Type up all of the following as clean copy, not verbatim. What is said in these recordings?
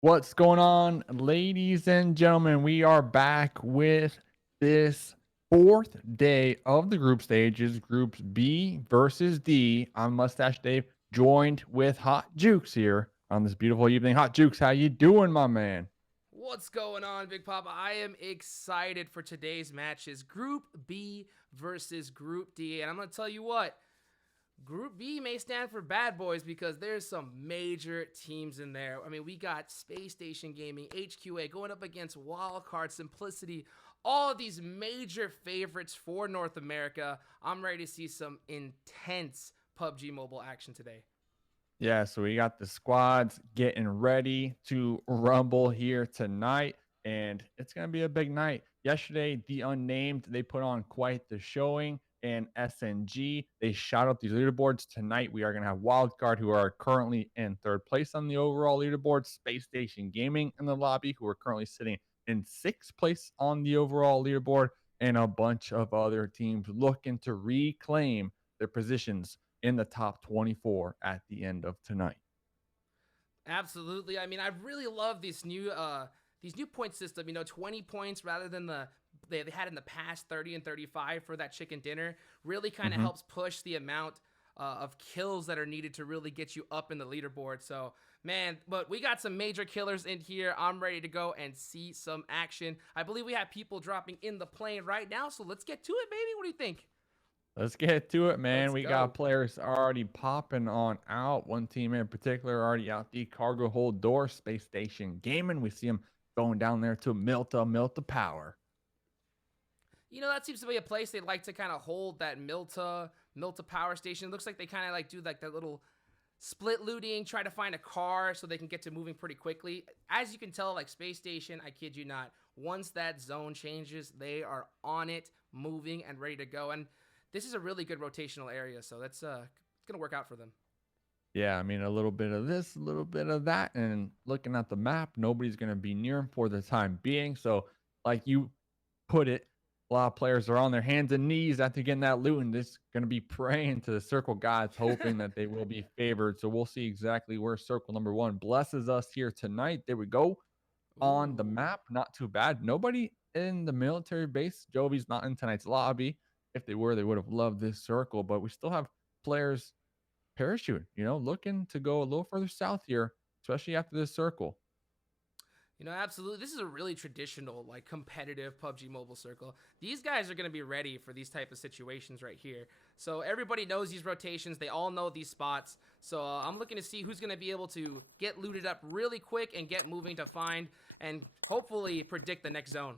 What's going on, ladies and gentlemen? We are back with this fourth day of the group stages, groups B versus D. I'm Mustache Dave, joined with Hot Jukes here on this beautiful evening. Hot Jukes, how you doing, my man? What's going on, Big Papa? I am excited for today's matches. Group B versus Group D. And I'm going to tell you what, Group B may stand for bad boys because there's some major teams in there. I mean, we got Spacestation Gaming, HQA going up against Wildcard, Simplicity, all of these major favorites for North America. I'm ready to see some intense PUBG Mobile action today. Yeah, so we got the squads getting ready to rumble here tonight, and it's going to be a big night. Yesterday, the Unnamed, they put on quite the showing, and SNG, they shot up these leaderboards. Tonight, we are going to have Wildcard, who are currently in third place on the overall leaderboard, Space Station Gaming in the lobby, who are currently sitting in sixth place on the overall leaderboard, and a bunch of other teams looking to reclaim their positions in the top 24 at the end of tonight. Absolutely. I mean, I really love these new point system. 20 points rather than they had in the past 30 and 35 for that chicken dinner. Really kind of Mm-hmm. helps push the amount of kills that are needed to really get you up in the leaderboard. So, man, but we got some major killers in here. I'm ready to go and see some action. I believe we have people dropping in the plane right now. So let's get to it, baby. What do you think? Let's get to it, man. Let's We got go. players already popping on out. One team in particular already out the cargo hold door, Space Station Gaming. We see them going down there to Milta Power. That seems to be a place they like to kind of hold that Milta power station. It looks like they kind of like do like that little split looting, try to find a car so they can get to moving pretty quickly. As you can tell, like Space Station, I kid you not, once that zone changes, they are on it, moving and ready to go. And this is a really good rotational area, so that's it's gonna work out for them. Yeah, I mean, a little bit of this, a little bit of that. And looking at the map, nobody's going to be near him for the time being. So, like you put it, a lot of players are on their hands and knees after getting that loot and just going to be praying to the circle gods, hoping that they will be favored. So, we'll see exactly where circle number one blesses us here tonight. There we go on the Ooh. map. Not too bad. Nobody in the military base. Jovi's not in tonight's lobby. If they were, they would have loved this circle, but we still have players parachute, looking to go a little further south here, especially after this circle. Absolutely. This is a really traditional, like competitive PUBG Mobile circle. These guys are going to be ready for these type of situations right here. So everybody knows these rotations. They all know these spots. So I'm looking to see who's going to be able to get looted up really quick and get moving to find and hopefully predict the next zone.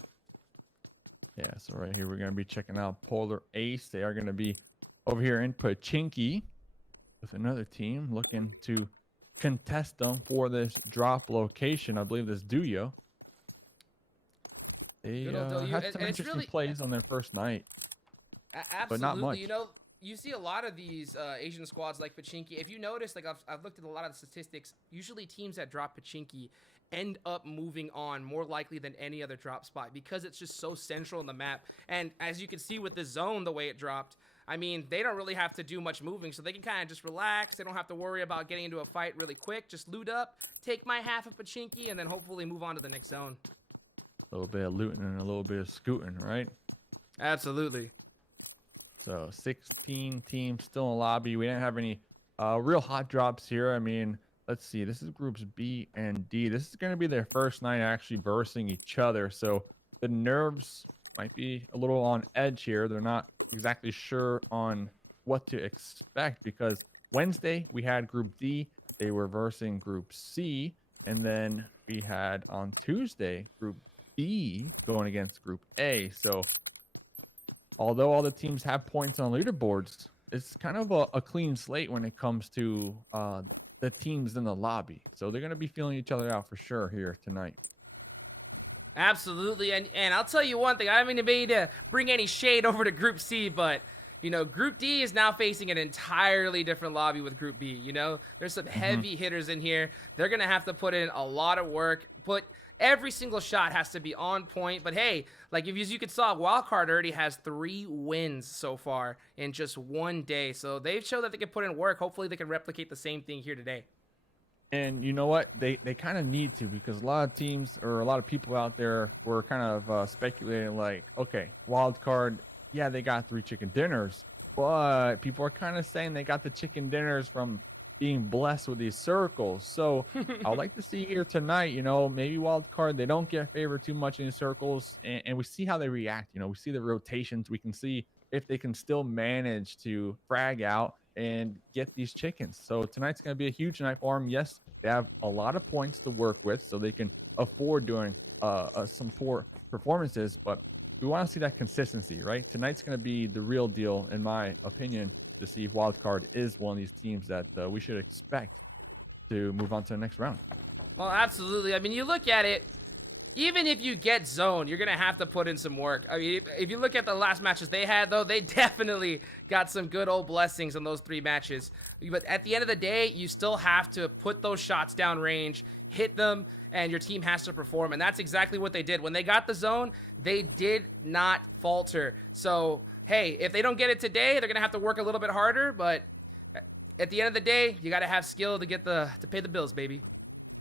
Yeah, so right here we're going to be checking out Polar Ace. They are going to be over here in Pachinki with another team looking to contest them for this drop location. I believe this Duyo. They Good old W. had And, some and it's interesting really, plays on their first night, but not absolutely. much. You see a lot of these Asian squads like Pachinki. If you notice, like I've looked at a lot of the statistics, usually teams that drop Pachinki end up moving on more likely than any other drop spot because it's just so central in the map. And as you can see with the zone, the way it dropped, I mean, they don't really have to do much moving, so they can kind of just relax. They don't have to worry about getting into a fight really quick. Just loot up, take my half of Pachinki, and then hopefully move on to the next zone. A little bit of looting and a little bit of scooting, right? Absolutely. So 16 teams still in the lobby. We didn't have any real hot drops here. I mean, let's see. This is groups B and D. This is going to be their first night actually versing each other. So the nerves might be a little on edge here. They're not exactly sure on what to expect because Wednesday we had group D. They were versing group C. And then we had on Tuesday group B going against group A. So although all the teams have points on leaderboards, it's kind of a clean slate when it comes to the teams in the lobby. So they're going to be feeling each other out for sure here tonight. Absolutely, and I'll tell you one thing. I don't mean to bring any shade over to Group C, but Group D is now facing an entirely different lobby with Group B. There's some Hmm. heavy hitters in here. They're gonna have to put in a lot of work. Put every single shot has to be on point. But hey, like if you could saw, Wildcard already has 3 wins so far in just one day. So they've shown that they can put in work. Hopefully, they can replicate the same thing here today. And you know what? They kind of need to, because a lot of teams or a lot of people out there were kind of speculating like, okay, wild card, yeah, they got 3 chicken dinners, but people are kind of saying they got the chicken dinners from being blessed with these circles. So I would like to see here tonight, maybe wild card, they don't get favored too much in the circles, and we see how they react. We see the rotations. We can see if they can still manage to frag out and get these chickens. So tonight's going to be a huge night for them. Yes, they have a lot of points to work with, so they can afford doing some poor performances, but we want to see that consistency, right? Tonight's going to be the real deal, in my opinion, to see if Wildcard is one of these teams that we should expect to move on to the next round. Well, absolutely. I mean, you look at it, even if you get zoned, you're going to have to put in some work. I mean, if you look at the last matches they had, though, they definitely got some good old blessings on those 3 matches. But at the end of the day, you still have to put those shots down range, hit them, and your team has to perform. And that's exactly what they did. When they got the zone, they did not falter. So, hey, if they don't get it today, they're going to have to work a little bit harder. But at the end of the day, you got to have skill to pay the bills, baby.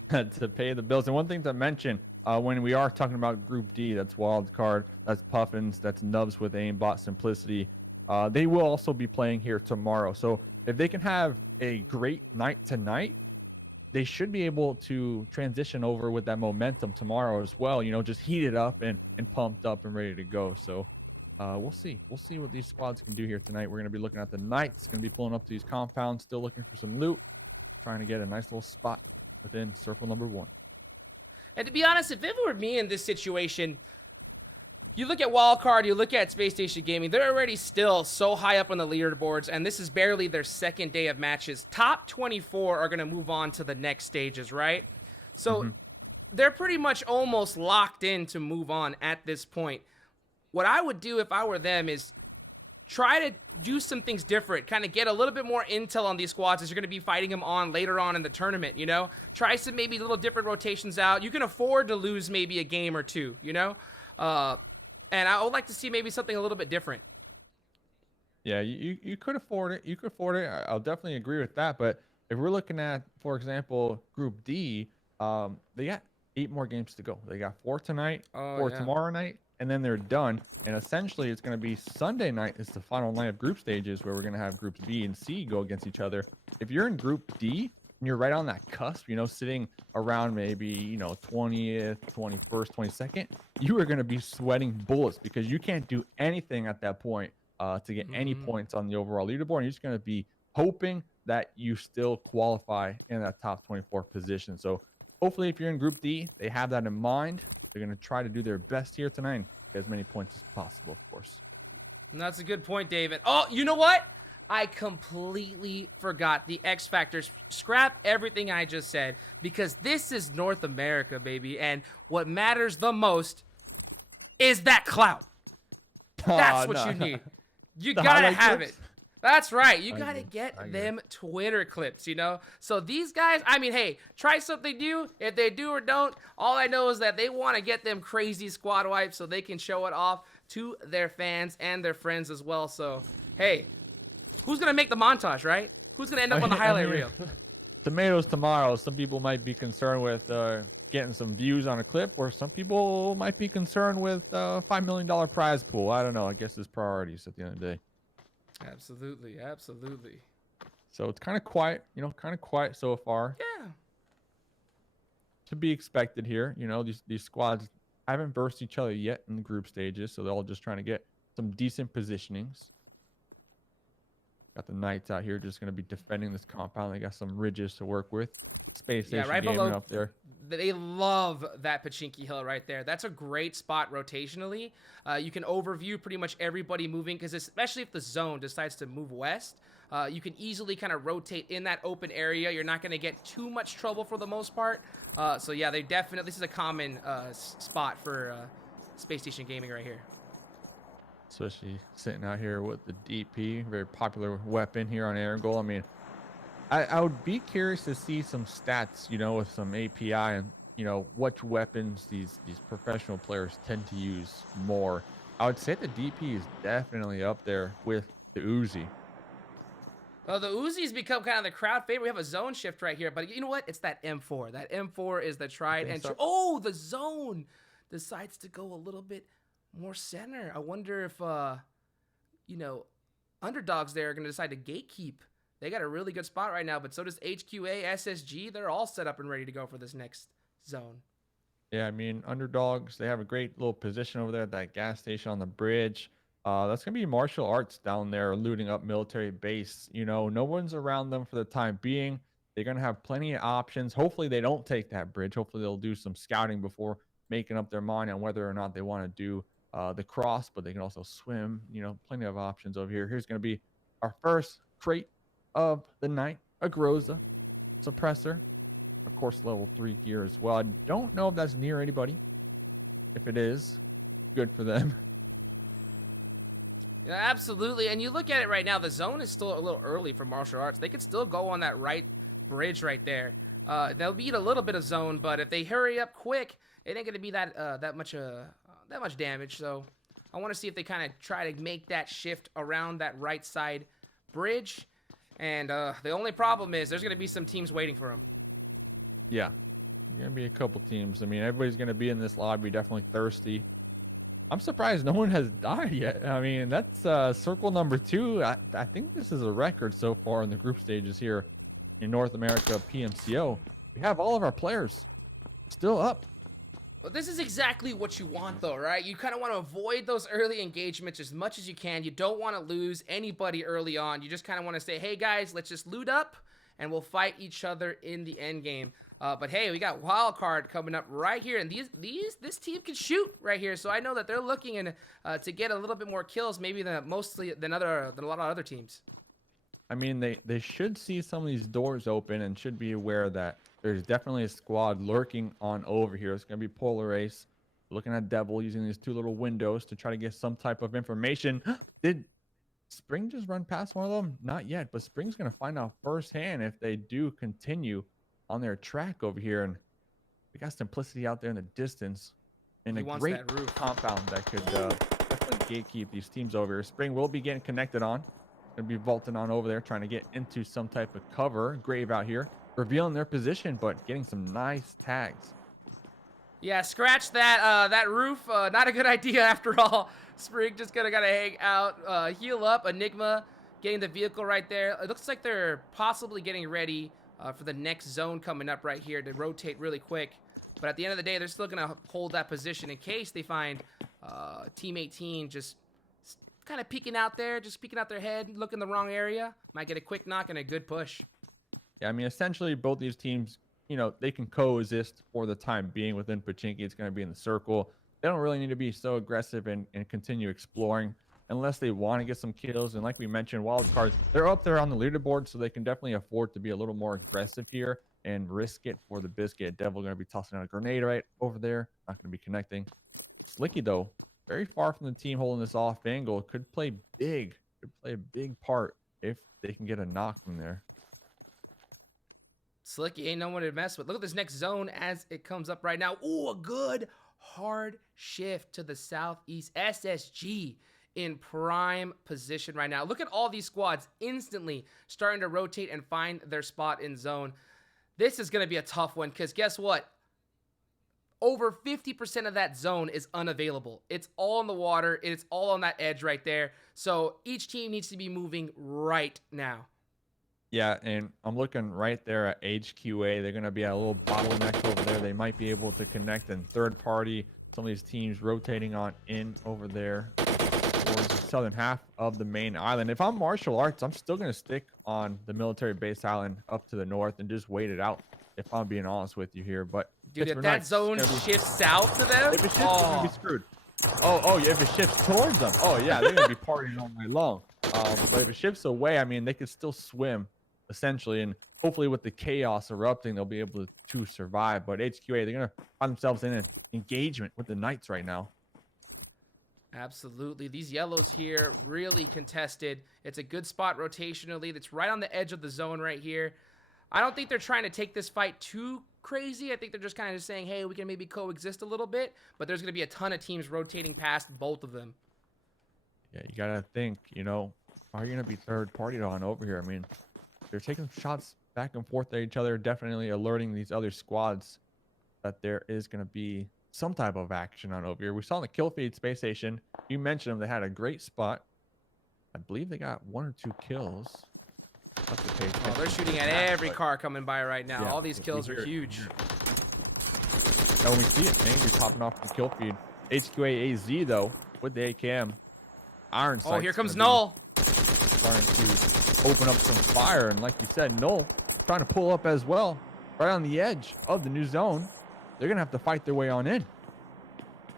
To pay the bills. And one thing to mention, when we are talking about Group D, that's Wildcard, that's Puffins, that's Nubs with Aimbot Simplicity, they will also be playing here tomorrow. So if they can have a great night tonight, they should be able to transition over with that momentum tomorrow as well. Just heat it up and pumped up and ready to go. So we'll see. We'll see what these squads can do here tonight. We're going to be looking at the Knights, going to be pulling up to these compounds, still looking for some loot, trying to get a nice little spot within circle number 1. And to be honest, if it were me in this situation, you look at Wildcard, you look at Spacestation Gaming, they're already still so high up on the leaderboards, and this is barely their second day of matches. Top 24 are going to move on to the next stages, right? So they're pretty much almost locked in to move on at this point. What I would do if I were them is try to do some things different, kind of get a little bit more intel on these squads as you're going to be fighting them on later on in the tournament, Try some maybe little different rotations out. You can afford to lose maybe a game or 2, And I would like to see maybe something a little bit different. Yeah, you could afford it. You could afford it. I'll definitely agree with that. But if we're looking at, for example, Group D, they got 8 more games to go. They got 4 tonight, 4 tomorrow night, and then they're done. And essentially, it's going to be Sunday night is the final night of group stages, where we're going to have Groups B and C go against each other. If you're in Group D and you're right on that cusp, sitting around maybe, 20th, 21st, 22nd, you are going to be sweating bullets, because you can't do anything at that point to get any points on the overall leaderboard. And you're just going to be hoping that you still qualify in that top 24 position. So hopefully, if you're in Group D, they have that in mind. They're going to try to do their best here tonight and get as many points as possible, of course. And that's a good point, David. Oh, you know what? I completely forgot the X factors. Scrap everything I just said, because this is North America, baby. And what matters the most is that clout. That's what you need. You gotta have it. That's right. You gotta get them Twitter clips, So these guys, I mean, hey, try something new. If they do or don't, all I know is that they want to get them crazy squad wipes so they can show it off to their fans and their friends as well. So, hey, who's gonna make the montage, right? Who's gonna end up on the highlight reel? Tomatoes tomorrow. Some people might be concerned with getting some views on a clip, or some people might be concerned with $5 million prize pool. I don't know. I guess it's priorities at the end of the day. Absolutely, absolutely. So it's kind of quiet, kind of quiet so far. Yeah. To be expected here. These squads haven't versed each other yet in the group stages, so they're all just trying to get some decent positionings. Got the Knights out here just going to be defending this compound. They got some ridges to work with. Spacestation right Gaming below, up there. They love that Pachinki Hill right there. That's a great spot rotationally. You can overview pretty much everybody moving, because especially if the zone decides to move west, you can easily kind of rotate in that open area. You're not going to get too much trouble for the most part. So yeah, they definitely, this is a common spot for Space Station Gaming right here. Especially sitting out here with the DP, very popular weapon here on Erangel. I mean, I would be curious to see some stats, with some API, and which weapons these professional players tend to use more. I would say the DP is definitely up there with the Uzi. Well, the Uzi's become kind of the crowd favorite. We have a zone shift right here, but you know what? It's that M4. That M4 is the tried and true. Oh, the zone decides to go a little bit more center. I wonder if, you know, Underdogs there are going to decide to gatekeep. They got a really good spot right now, but so does HQA, SSG. They're all set up and ready to go for this next zone. Yeah, I mean, Underdogs, they have a great little position over there at that gas station on the bridge. That's going to be martial arts down there looting up military base. You know, no one's around them for the time being. They're going to have plenty of options. Hopefully they don't take that bridge. Hopefully they'll do some scouting before making up their mind on whether or not they want to do the cross, but they can also swim. You know, plenty of options over here. Here's going to be our first crate of the night, a Groza suppressor. Of course, level 3 gear as well. I don't know if that's near anybody. If it is, good for them. Yeah, absolutely. And you look at it right now, the zone is still a little early for martial arts. They could still go on that right bridge right there. They'll beat a little bit of zone, but if they hurry up quick, it ain't going to be that much damage. So I want to see if they kind of try to make that shift around that right side bridge. And the only problem is there's going to be some teams waiting for them. Yeah, there's going to be a couple teams. I mean, everybody's going to be in this lobby, definitely thirsty. I'm surprised no one has died yet. I mean, that's circle number 2. I think this is a record so far in the group stages here in North America PMCO. We have all of our players still up. Well, this is exactly what you want, though, right? You kind of want to avoid those early engagements as much as you can. You don't want to lose anybody early on. You just kind of want to say, hey, guys, let's just loot up, and we'll fight each other in the end game. But hey, we got Wildcard coming up right here, and this team can shoot right here. So I know that they're looking in, to get a little bit more kills, maybe than a lot of other teams. I mean, they should see some of these doors open and should be aware that there's definitely a squad lurking on over here. It's gonna be Polar Ace looking at Devil using these 2 little windows to try to get some type of information. Did Spring just run past one of them? Not yet, but Spring's gonna find out firsthand if they do continue on their track over here. And we got Simplicity out there in the distance in a great compound that could definitely gatekeep these teams over here. Spring will be getting connected on. Gonna be vaulting on over there, trying to get into some type of cover. Grave out here, revealing their position, but getting some nice tags. Yeah, scratch that that roof. Not a good idea after all. Spring just gotta hang out, heal up. Enigma getting the vehicle right there. It looks like they're possibly getting ready for the next zone coming up right here to rotate really quick. But at the end of the day, they're still going to hold that position in case they find Team 18 just kind of peeking out there, just peeking out their head, looking the wrong area. Might get a quick knock and a good push. Yeah, I mean, essentially, both these teams, you know, they can coexist for the time being within Pochinki. It's going to be in the circle. They don't really need to be so aggressive and continue exploring unless they want to get some kills. And like we mentioned, Wildcards, they're up there on the leaderboard, so they can definitely afford to be a little more aggressive here and risk it for the biscuit. Devil going to be tossing out a grenade right over there. Not going to be connecting. Slicky, though, very far from the team holding this off angle. Could play big. Could play a big part if they can get a knock from there. Slicky ain't no one to mess with. Look at this next zone as it comes up right now. Ooh, a good hard shift to the southeast. SSG in prime position right now. Look at all these squads instantly starting to rotate and find their spot in zone. This is going to be a tough one because guess what? Over 50% of that zone is unavailable. It's all in the water. It's all on that edge right there. So each team needs to be moving right now. Yeah, and I'm looking right there at HQA. They're going to be at a little bottleneck over there. They might be able to connect in third party. Some of these teams rotating on in over there towards the southern half of the main island. If I'm martial arts, I'm still going to stick on the military base island up to the north and just wait it out, if I'm being honest with you here. But dude, if that zone shifts south to them, if it shifts, they're going to be screwed. Oh, yeah, if it shifts towards them, oh, yeah, they're going to be partying all night long. But if it shifts away, I mean, they could still swim, essentially, and hopefully with the chaos erupting, they'll be able to survive. But HQA, they're going to find themselves in an engagement with the Knights right now. Absolutely. These yellows here really contested. It's a good spot rotationally. That's right on the edge of the zone right here. I don't think they're trying to take this fight too crazy. I think they're just kind of saying, hey, we can maybe coexist a little bit, but there's going to be a ton of teams rotating past both of them. Yeah, you got to think, you know, are you going to be third partied on over here? I mean, they're taking shots back and forth at each other, definitely alerting these other squads that there is going to be some type of action on over here. We saw in the kill feed Space Station, you mentioned them, they had a great spot. I believe they got 1 or 2 kills. Oh, they're shooting at every car coming by right now. Yeah, all these kills are huge. And when we see it, Angry popping off the kill feed. HQA AZ though, with the AKM. Iron Sights. Oh, here comes Null. Starting to open up some fire, and like you said, Null trying to pull up as well, right on the edge of the new zone. They're gonna have to fight their way on in.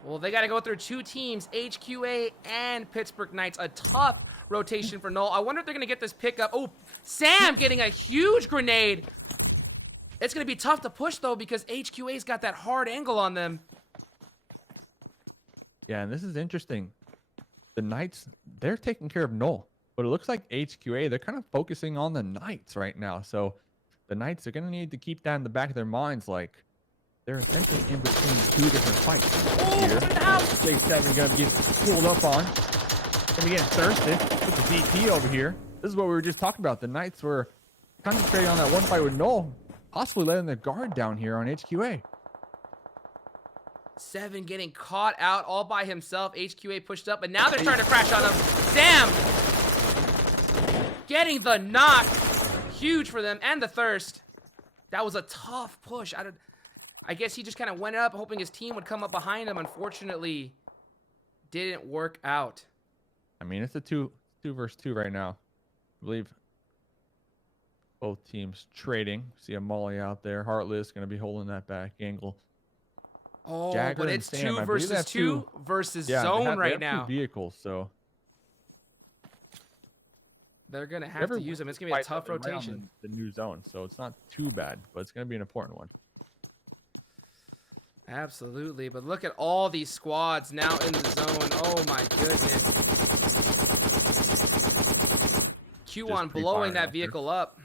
Well, they got to go through 2 teams, HQA and Pittsburgh Knights. A tough rotation for Null. I wonder if they're going to get this pickup. Oh, Sam getting a huge grenade. It's going to be tough to push, though, because HQA's got that hard angle on them. Yeah, and this is interesting. The Knights, they're taking care of Null, but it looks like HQA, they're kind of focusing on the Knights right now. So the Knights are going to need to keep that in the back of their minds, like, they're essentially in between 2 different fights. Oh, here. J7 gonna get pulled up on. Gonna be getting thirsted with the DP over here. This is what we were just talking about. The Knights were concentrating on that one fight with Null, possibly letting their guard down here on HQA. 7 getting caught out all by himself. HQA pushed up, and now they're trying to crash on him. Sam getting the knock. Huge for them, and the thirst. That was a tough push. I guess he just kind of went up, hoping his team would come up behind him. Unfortunately, didn't work out. I mean, it's a 2 versus 2 right now. I believe both teams trading. See a Molly out there. Heartless going to be holding that back angle. Oh, Jagger but it's Sam, 2 versus 2 versus zone right now. 2 vehicles, so they're going to have to use them. It's going to be a tough rotation. The new zone, so it's not too bad, but it's going to be an important one. Absolutely, but look at all these squads now in the zone. Oh my goodness. Q1 blowing that vehicle up.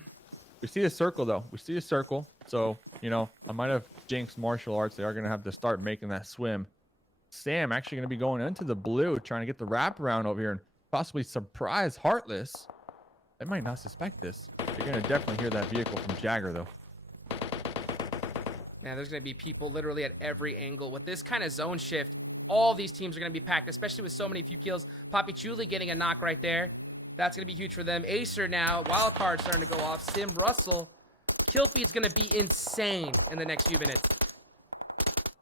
We see a circle though. We see a circle. So, you know, I might have jinxed martial arts. They are going to have to start making that swim. Sam actually going to be going into the blue, trying to get the wraparound over here and possibly surprise Heartless. They might not suspect this. You're going to definitely hear that vehicle from Jagger though. Man, there's going to be people literally at every angle. With this kind of zone shift, all these teams are going to be packed, especially with so many few kills. Poppy Chuli getting a knock right there. That's going to be huge for them. Acer now. Wildcard starting to go off. Sim Russell. Kill feed's going to be insane in the next few minutes.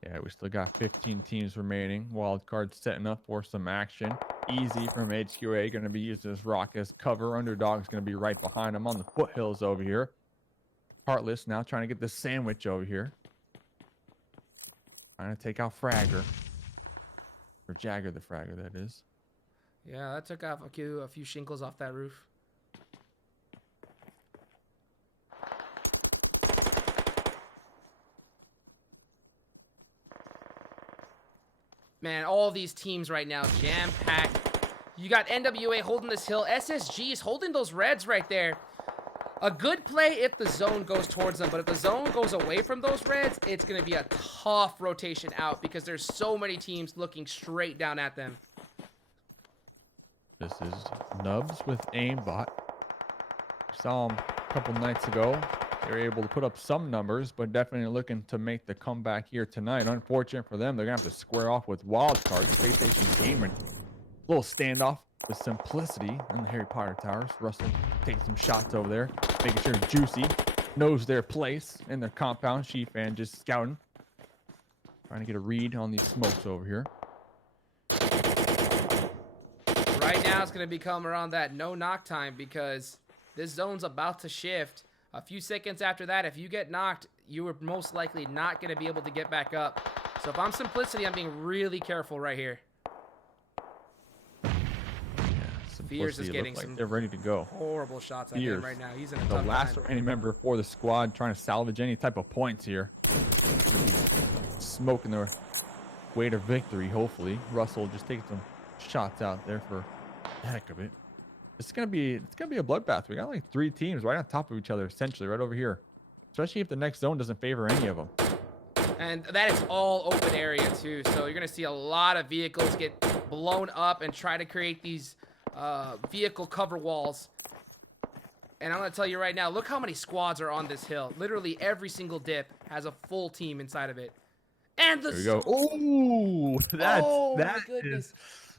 Yeah, we still got 15 teams remaining. Wildcard setting up for some action. Easy from HQA. Going to be using this rock as cover. Underdogs going to be right behind him on the foothills over here. Heartless now trying to get this sandwich over here. Trying to take out Fragger. Or Jagger the Fragger, that is. Yeah, that took off a few shingles off that roof. Man, all these teams right now, jam-packed. You got NWA holding this hill. SSG is holding those reds right there. A good play if the zone goes towards them, but if the zone goes away from those reds, it's going to be a tough rotation out because there's so many teams looking straight down at them. This is Nubs with aimbot. Saw them a couple nights ago. They were able to put up some numbers, but definitely looking to make the comeback here tonight. Unfortunate for them, they're going to have to square off with Wildcard. Spacestation Gaming. Little standoff with Simplicity in the Harry Potter Towers. Russell taking some shots over there, making sure Juicy knows their place in their compound. She-Fan just scouting. Trying to get a read on these smokes over here. Right now, it's going to become around that no knock time because this zone's about to shift. A few seconds after that, if you get knocked, you are most likely not going to be able to get back up. So if I'm Simplicity, I'm being really careful right here. Fears is getting some they're ready to go. Horrible shots at him right now. He's in a the tough last time. remaining member for the squad trying to salvage any type of points here. Smoking their way to victory, hopefully. Russell just taking some shots out there for the heck of it. It's gonna be a bloodbath. We got like 3 teams right on top of each other, essentially, right over here. Especially if the next zone doesn't favor any of them. And that is all open area too. So you're gonna see a lot of vehicles get blown up and try to create these vehicle cover walls. And I'm going to tell you right now, look how many squads are on this hill. Literally every single dip has a full team inside of it. And the... There we go. Ooh, my goodness.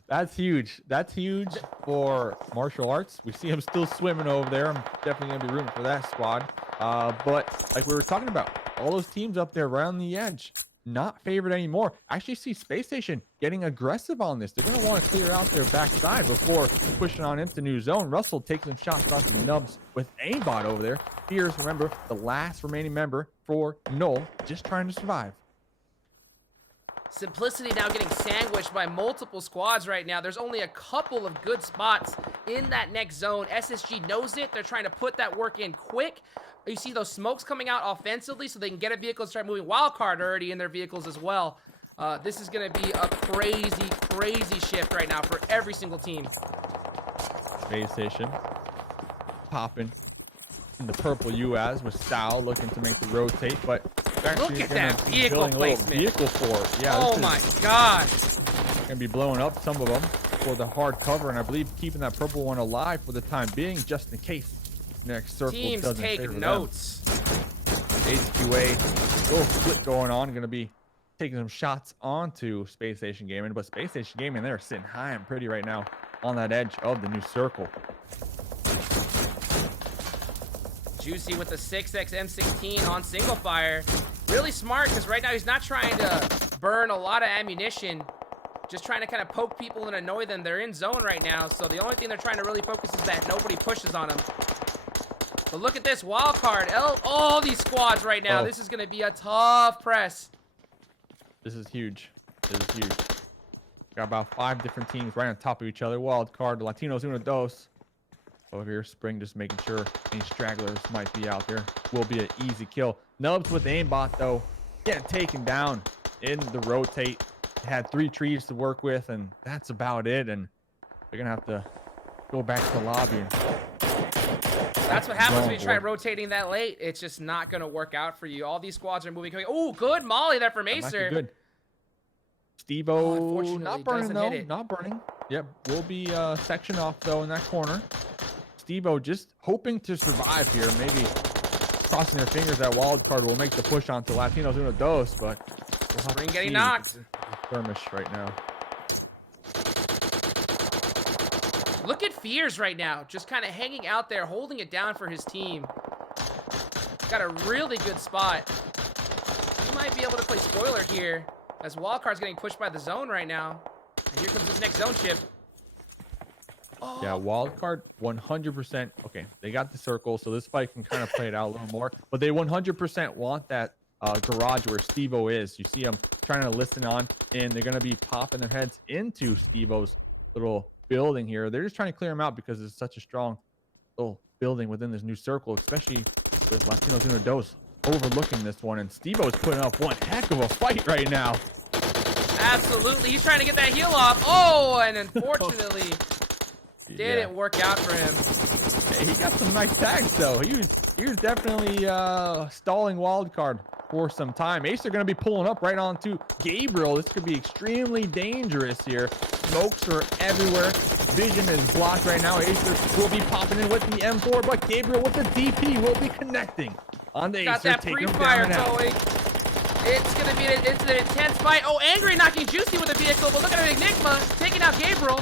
That's huge. That's huge for martial arts. We see him still swimming over there. I'm definitely going to be rooting for that squad. But like we were talking about, all those teams up there right on the edge, not favored anymore. I actually see Space Station getting aggressive on this. They're going to want to clear out their backside before pushing on into new zone. Russell takes some shots off the nubs with aimbot over there. Fears, remember, the last remaining member for Null, just trying to survive. Simplicity now getting sandwiched by multiple squads right now. There's only a couple of good spots in that next zone. SSG knows it. They're trying to put that work in quick. You see those smokes coming out offensively so they can get a vehicle and start moving. Wildcard already in their vehicles as well. This is going to be a crazy, crazy shift right now for every single team. Space Station popping in the purple UAS with Sal looking to make the rotate, but look at that vehicle placement. Vehicle fort. Yeah. Oh my gosh. Gonna be blowing up some of them for the hard cover, and I believe keeping that purple one alive for the time being, just in case next circle teams doesn't take favor notes. Them. HQA, little split going on. Gonna be taking some shots onto Space Station Gaming, but Space Station Gaming, they're sitting high and pretty right now on that edge of the new circle. Juicy with the 6x M16 on single fire. Really smart, because right now he's not trying to burn a lot of ammunition. Just trying to kind of poke people and annoy them. They're in zone right now, so the only thing they're trying to really focus is that nobody pushes on them. But look at this, Wildcard. All these squads right now. This is going to be a tough press. This is huge. This is huge. Got about 5 different teams right on top of each other. Wildcard, LaTinosUnds. Over here, Spring just making sure any stragglers might be out there. Will be an easy kill. Nubs with the aimbot, though, getting taken down in the rotate. Had 3 trees to work with, and that's about it. And they're going to have to go back to the lobby. That's what happens when you try rotating that late. It's just not going to work out for you. All these squads are moving. Oh, good molly there from Acer. Good. Steve-O, not burning, though. Not burning. Yep, will be sectioned off, though, in that corner. Steve-O just hoping to survive here. Maybe crossing their fingers that Wildcard will make the push onto LaTinosUnds, but we'll Spring getting knocked. Skirmish right now. Look at Fears right now, just kind of hanging out there, holding it down for his team. Got a really good spot. He might be able to play spoiler here, as Wildcard's getting pushed by the zone right now. And here comes his next zone chip. Oh. Yeah, Wildcard 100%. Okay, they got the circle, so this fight can kind of play it out a little more. But they 100% want that garage where Steve-O is. You see them trying to listen on, and they're going to be popping their heads into Steve-O's little building here. They're just trying to clear them out because it's such a strong little building within this new circle, especially with LaTinosUnds overlooking this one. And Steve-O is putting up one heck of a fight right now. Absolutely. He's trying to get that heal off. Oh, and unfortunately... Didn't work out for him. Hey, he got some nice tags though. He was definitely stalling Wildcard for some time. Ace are going to be pulling up right onto Gabriel. This could be extremely dangerous here. Smokes are everywhere. Vision is blocked right now. Ace will be popping in with the M4, but Gabriel with the DP will be connecting on the Ace. Got that pre-fire going. It's going to be an intense fight. Oh, Angry knocking Juicy with the vehicle, but look at Enigma taking out Gabriel.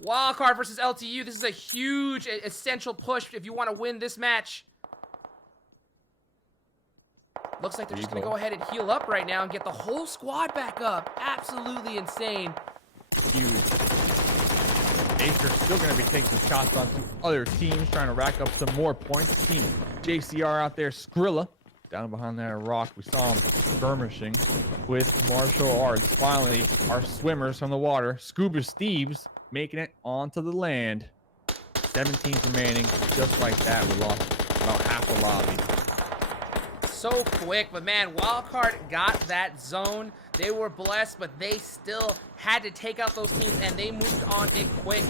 Wildcard versus LTU. This is a huge, essential push if you want to win this match. Looks like they're just going to go ahead and heal up right now and get the whole squad back up. Absolutely insane. Huge. Acer still going to be taking some shots onto other teams, trying to rack up some more points. Team JCR out there, Skrilla, down behind that rock. We saw him skirmishing with martial arts. Finally, our swimmers from the water, Scuba Steves, making it onto the land. 17 remaining. Just like that, we lost about half the lobby. So quick, but man, Wildcard got that zone. They were blessed, but they still had to take out those teams, and they moved on it quick.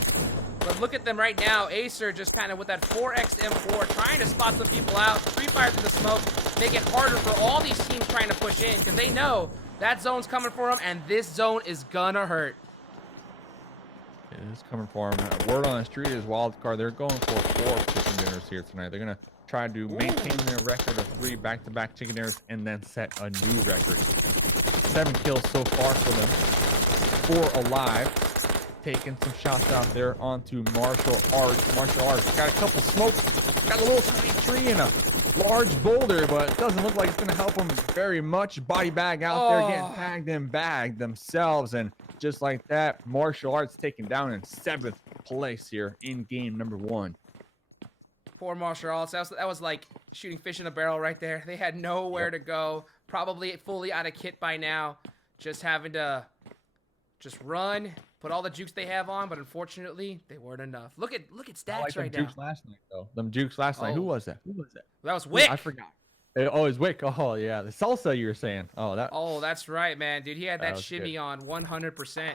But look at them right now. Acer just kind of with that 4x M4, trying to spot some people out. Free fire through the smoke, make it harder for all these teams trying to push in, because they know that zone's coming for them, and this zone is gonna hurt. It is coming for him. Word on the street is Wildcard. They're going for 4 chicken dinners here tonight. They're going to try to maintain their record of 3 back-to-back chicken dinners and then set a new record. 7 kills so far for them. 4 alive. Taking some shots out there onto martial arts. Martial arts got a couple smokes. Got a little tiny tree and a large boulder, but it doesn't look like it's going to help them very much. Body bag out there getting tagged and bagged themselves. And just like that, martial arts taken down in 7th place here in game number 1. Poor martial arts. That was like shooting fish in a barrel right there. They had nowhere to go. Probably fully out of kit by now. Just having to just run, put all the jukes they have on, but unfortunately, they weren't enough. Look at stacks right now. Jukes last night, though. Them jukes last night. Who was that? That was Wick. I forgot. Oh, it's Wick. Oh, yeah. The salsa you were saying. Oh, that's right, man. Dude, he had that shimmy on 100%.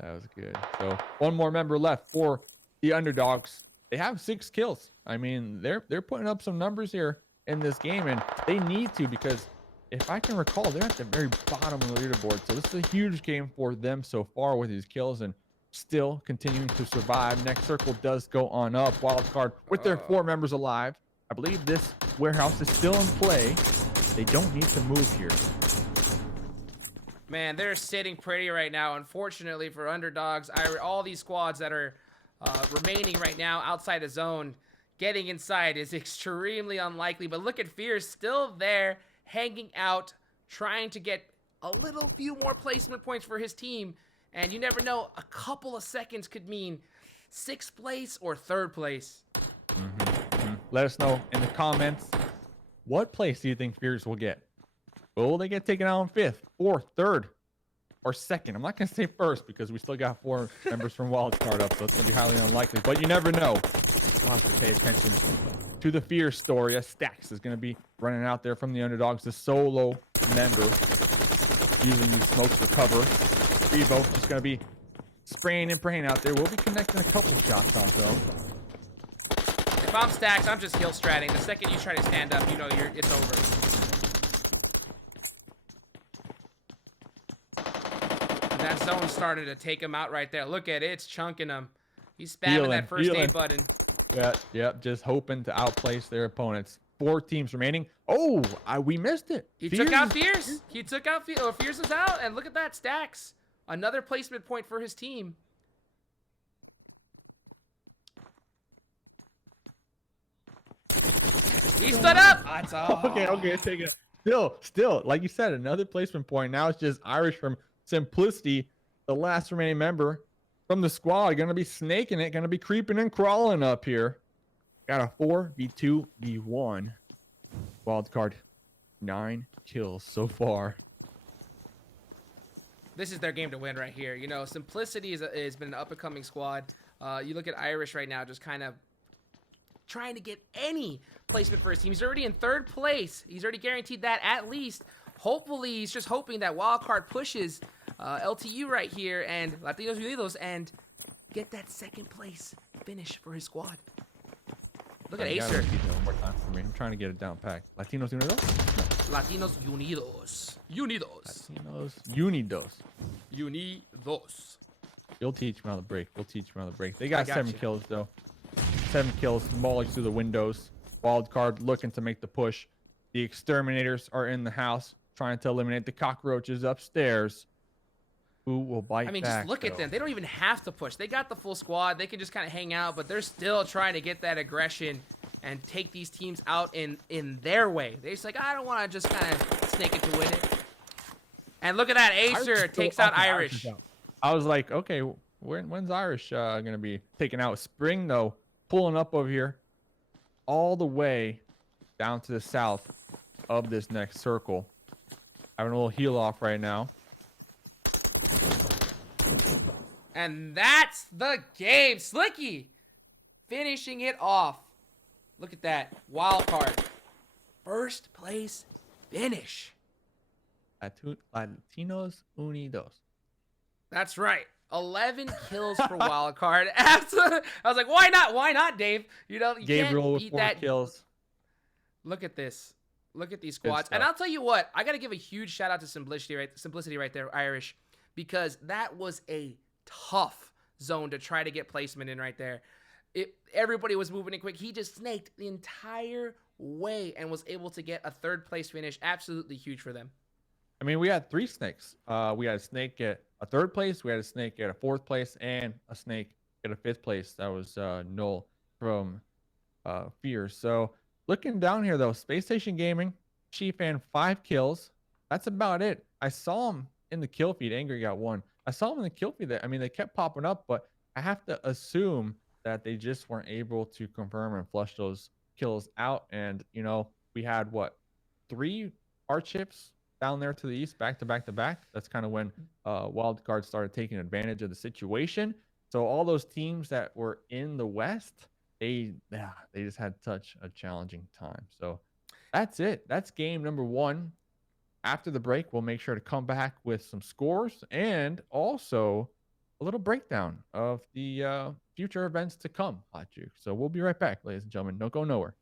That was good. So, one more member left for the Underdogs. They have 6 kills. I mean, they're putting up some numbers here in this game, and they need to, because if I can recall, they're at the very bottom of the leaderboard. So this is a huge game for them so far with these kills and still continuing to survive. Next circle does go on up. Wildcard with their 4 members alive. I believe this warehouse is still in play. They don't need to move here. Man, they're sitting pretty right now. Unfortunately for Underdogs, all these squads that are remaining right now outside the zone, getting inside is extremely unlikely. But look at Fierce still there, hanging out, trying to get a few more placement points for his team. And you never know, a couple of seconds could mean 6th place or 3rd place. Let us know in the comments, what place do you think Fierce will get? Will they get taken out on 5th, 4th, 3rd, or 2nd? I'm not going to say 1st because we still got 4 members from Wildcard up, so it's going to be highly unlikely. But you never know. We'll have to pay attention to the Fierce story, as Stacks is going to be running out there from the Underdogs, the solo member, using these smokes for cover. Revo just going to be spraying and praying out there. We'll be connecting a couple shots on though. If I'm Stacks, I'm just heal stratting. The second you try to stand up, you know it's over. And that zone's starting to take him out right there. Look at it, it's chunking him. He's spamming that first aid button. Yep, just hoping to outplace their opponents. 4 teams remaining. Oh, we missed it. He took out Fierce. He took out Fierce is out, and look at that, Stacks. Another placement point for his team. He stood up. Okay, take it. Still, like you said, another placement point. Now it's just Irish from Simplicity, the last remaining member from the squad, going to be snaking it, going to be creeping and crawling up here. Got a 4v2v1. Wildcard, 9 kills so far. This is their game to win right here. You know, Simplicity has been an up-and-coming squad. You look at Irish right now, just kind of trying to get any placement for his team. He's already in 3rd place. He's already guaranteed that at least. Hopefully, he's just hoping that Wildcard pushes LTU right here and LaTinosUnds and get that 2nd place finish for his squad. Look at Acer. One more time for me. I'm trying to get it down packed. LaTinosUnds? No. LaTinosUnds. Unidos. You'll teach me on the break. They got 7 kills, though. 7 kills. Mauling through the windows. Wildcard looking to make the push. The exterminators are in the house, trying to eliminate the cockroaches upstairs. Who will bite back? Just look at them. They don't even have to push. They got the full squad. They can just kind of hang out, but they're still trying to get that aggression and take these teams out in their way. They're just like, I don't want to just kind of snake it to win it. And look at that. Acer takes out Irish. I was like, okay, when's Irish going to be taken out? Spring, though, pulling up over here all the way down to the south of this next circle. Having a little heal off right now. And that's the game. Slicky finishing it off. Look at that. Wildcard. 1st place finish. LaTinosUnds. That's right. 11 kills for Wildcard. I was like, why not? Why not, Dave? You know, you Gabriel can't beat with 4 that. kills. Look at this. Look at these squads. And I'll tell you what, I got to give a huge shout out to Simplicity right there, Irish, because that was a tough zone to try to get placement in right there. Everybody was moving in quick. He just snaked the entire way and was able to get a 3rd place finish. Absolutely huge for them. I mean, we had 3 snakes. We had a snake at a 3rd place, we had a snake at a 4th place, and a snake at a 5th place. That was Null from Fear. So looking down here though, Spacestation Gaming, Chief and 5 kills. That's about it. I saw him in the kill feed. Angry got 1. I saw him in the kill feed. I mean, they kept popping up, but I have to assume that they just weren't able to confirm and flush those kills out. And you know, we had what, 3 art chips down there to the east, back to back to back. That's kind of when Wildcard started taking advantage of the situation. So all those teams that were in the west, they just had such a challenging time. So that's it. That's game number 1. After the break, we'll make sure to come back with some scores and also a little breakdown of the future events to come, Hot Juke. So we'll be right back, ladies and gentlemen. Don't go nowhere.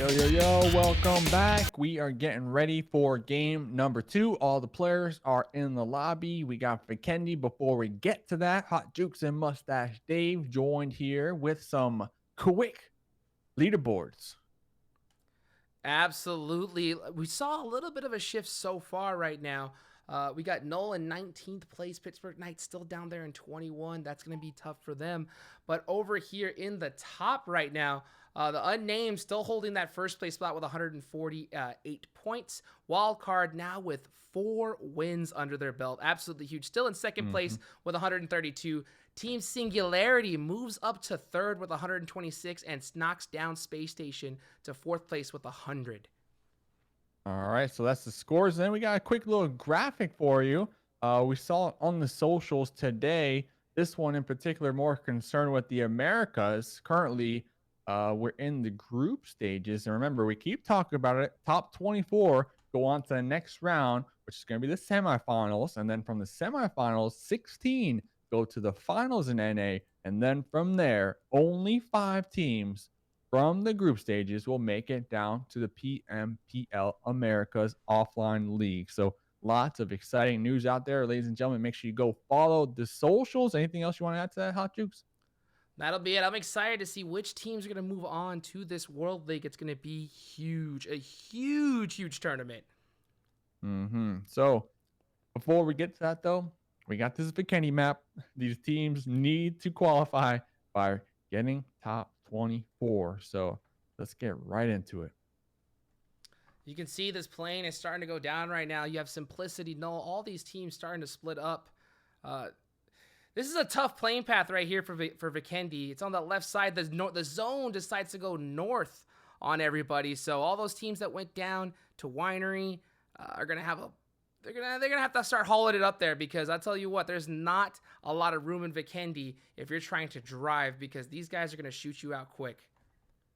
Yo, welcome back. We are getting ready for game number 2. All the players are in the lobby. We got Vikendi. Before we get to that, Hot Jukes and Mustache Dave joined here with some quick leaderboards. Absolutely. We saw a little bit of a shift so far right now. We got Null in 19th place. Pittsburgh Knights still down there in 21. That's going to be tough for them. But over here in the top right now, the Unnamed still holding that first place spot with 148 points. Wildcard now with 4 wins under their belt. Absolutely huge. Still in second place with 132. Team Singularity moves up to 3rd with 126 and knocks down Space Station to 4th place with 100. All right, so that's the scores. Then we got a quick little graphic for you. We saw it on the socials today. This one in particular, more concerned with the Americas. Currently, we're in the group stages. And remember, we keep talking about it. Top 24 go on to the next round, which is going to be the semifinals. And then from the semifinals, 16 go to the finals in NA. And then from there, only 5 teams from the group stages will make it down to the PMPL Americas offline league. So lots of exciting news out there, ladies and gentlemen. Make sure you go follow the socials. Anything else you want to add to that, Hot Jukes? That'll be it. I'm excited to see which teams are going to move on to this World League. It's going to be huge, a huge tournament. So before we get to that, though, we got this Vikendi map. These teams need to qualify by getting top 24. So let's get right into it. You can see this plane is starting to go down right now. You have Simplicity, Null, all these teams starting to split up. This is a tough plane path right here for Vikendi. It's on the left side. The zone decides to go north on everybody. So all those teams that went down to Winery are gonna have they're gonna have to start hauling it up there, because I tell you what, there's not a lot of room in Vikendi if you're trying to drive, because these guys are gonna shoot you out quick.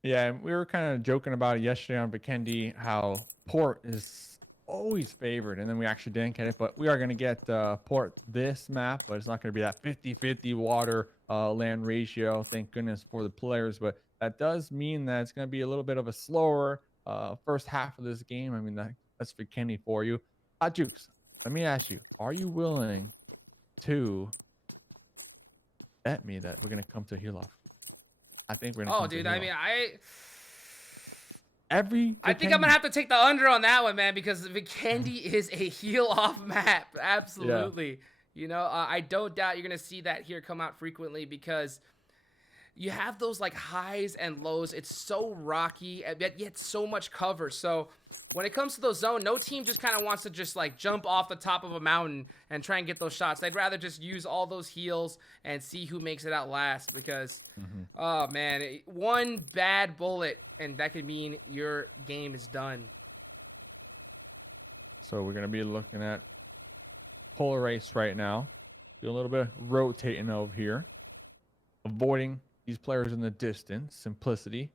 Yeah, we were kind of joking about it yesterday on Vikendi, how Port is always favored, and then we actually didn't get it, but we are going to get Port this map, but it's not going to be that 50-50 water land ratio, thank goodness for the players. But that does mean that it's going to be a little bit of a slower first half of this game. I mean, that's Vikendi for you. Jukes, let me ask you, are you willing to bet me that we're going to come to heal off? I think we're going to come to heal off. I mean, I think I'm gonna have to take the under on that one, man, because Vikendi is a heal off map. Absolutely. Yeah. You know, I don't doubt you're gonna see that here come out frequently, because you have those like highs and lows. It's so rocky, yet so much cover. So when it comes to those zones, no team just kind of wants to just like jump off the top of a mountain and try and get those shots. They'd rather just use all those heals and see who makes it out last, because, oh man, one bad bullet and that could mean your game is done. So we're going to be looking at polar race right now. Do a little bit of rotating over here, avoiding these players in the distance. Simplicity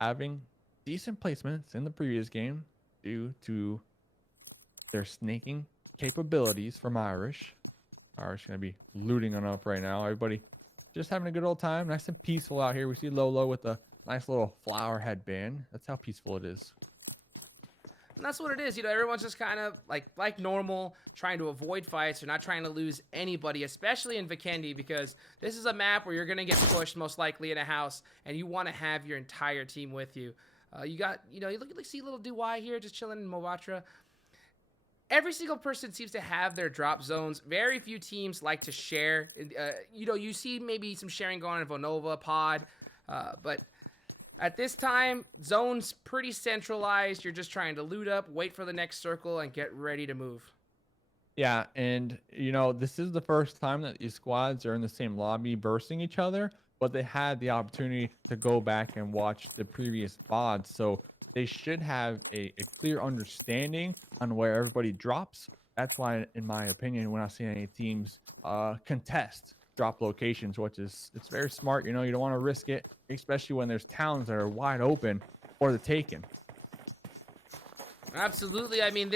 having decent placements in the previous game due to their snaking capabilities from Irish. Irish going to be looting on up right now. Everybody just having a good old time. Nice and peaceful out here. We see Lolo with a nice little flower headband. That's how peaceful it is. And that's what it is. You know, everyone's just kind of like normal, trying to avoid fights. They're not trying to lose anybody, especially in Vikendi, because this is a map where you're going to get pushed most likely in a house, and you want to have your entire team with you. You see little DY here just chilling in Mobatra. Every single person seems to have their drop zones. Very few teams like to share. You see maybe some sharing going on in Vonova, Pod, but at this time, zone's pretty centralized. You're just trying to loot up, wait for the next circle, and get ready to move. Yeah, and, this is the first time that these squads are in the same lobby versing each other, but they had the opportunity to go back and watch the previous VODs, so they should have a clear understanding on where everybody drops. That's why, in my opinion, we're not seeing any teams contest drop locations, which is, it's very smart. You don't want to risk it, especially when there's towns that are wide open for the taking. Absolutely. I mean,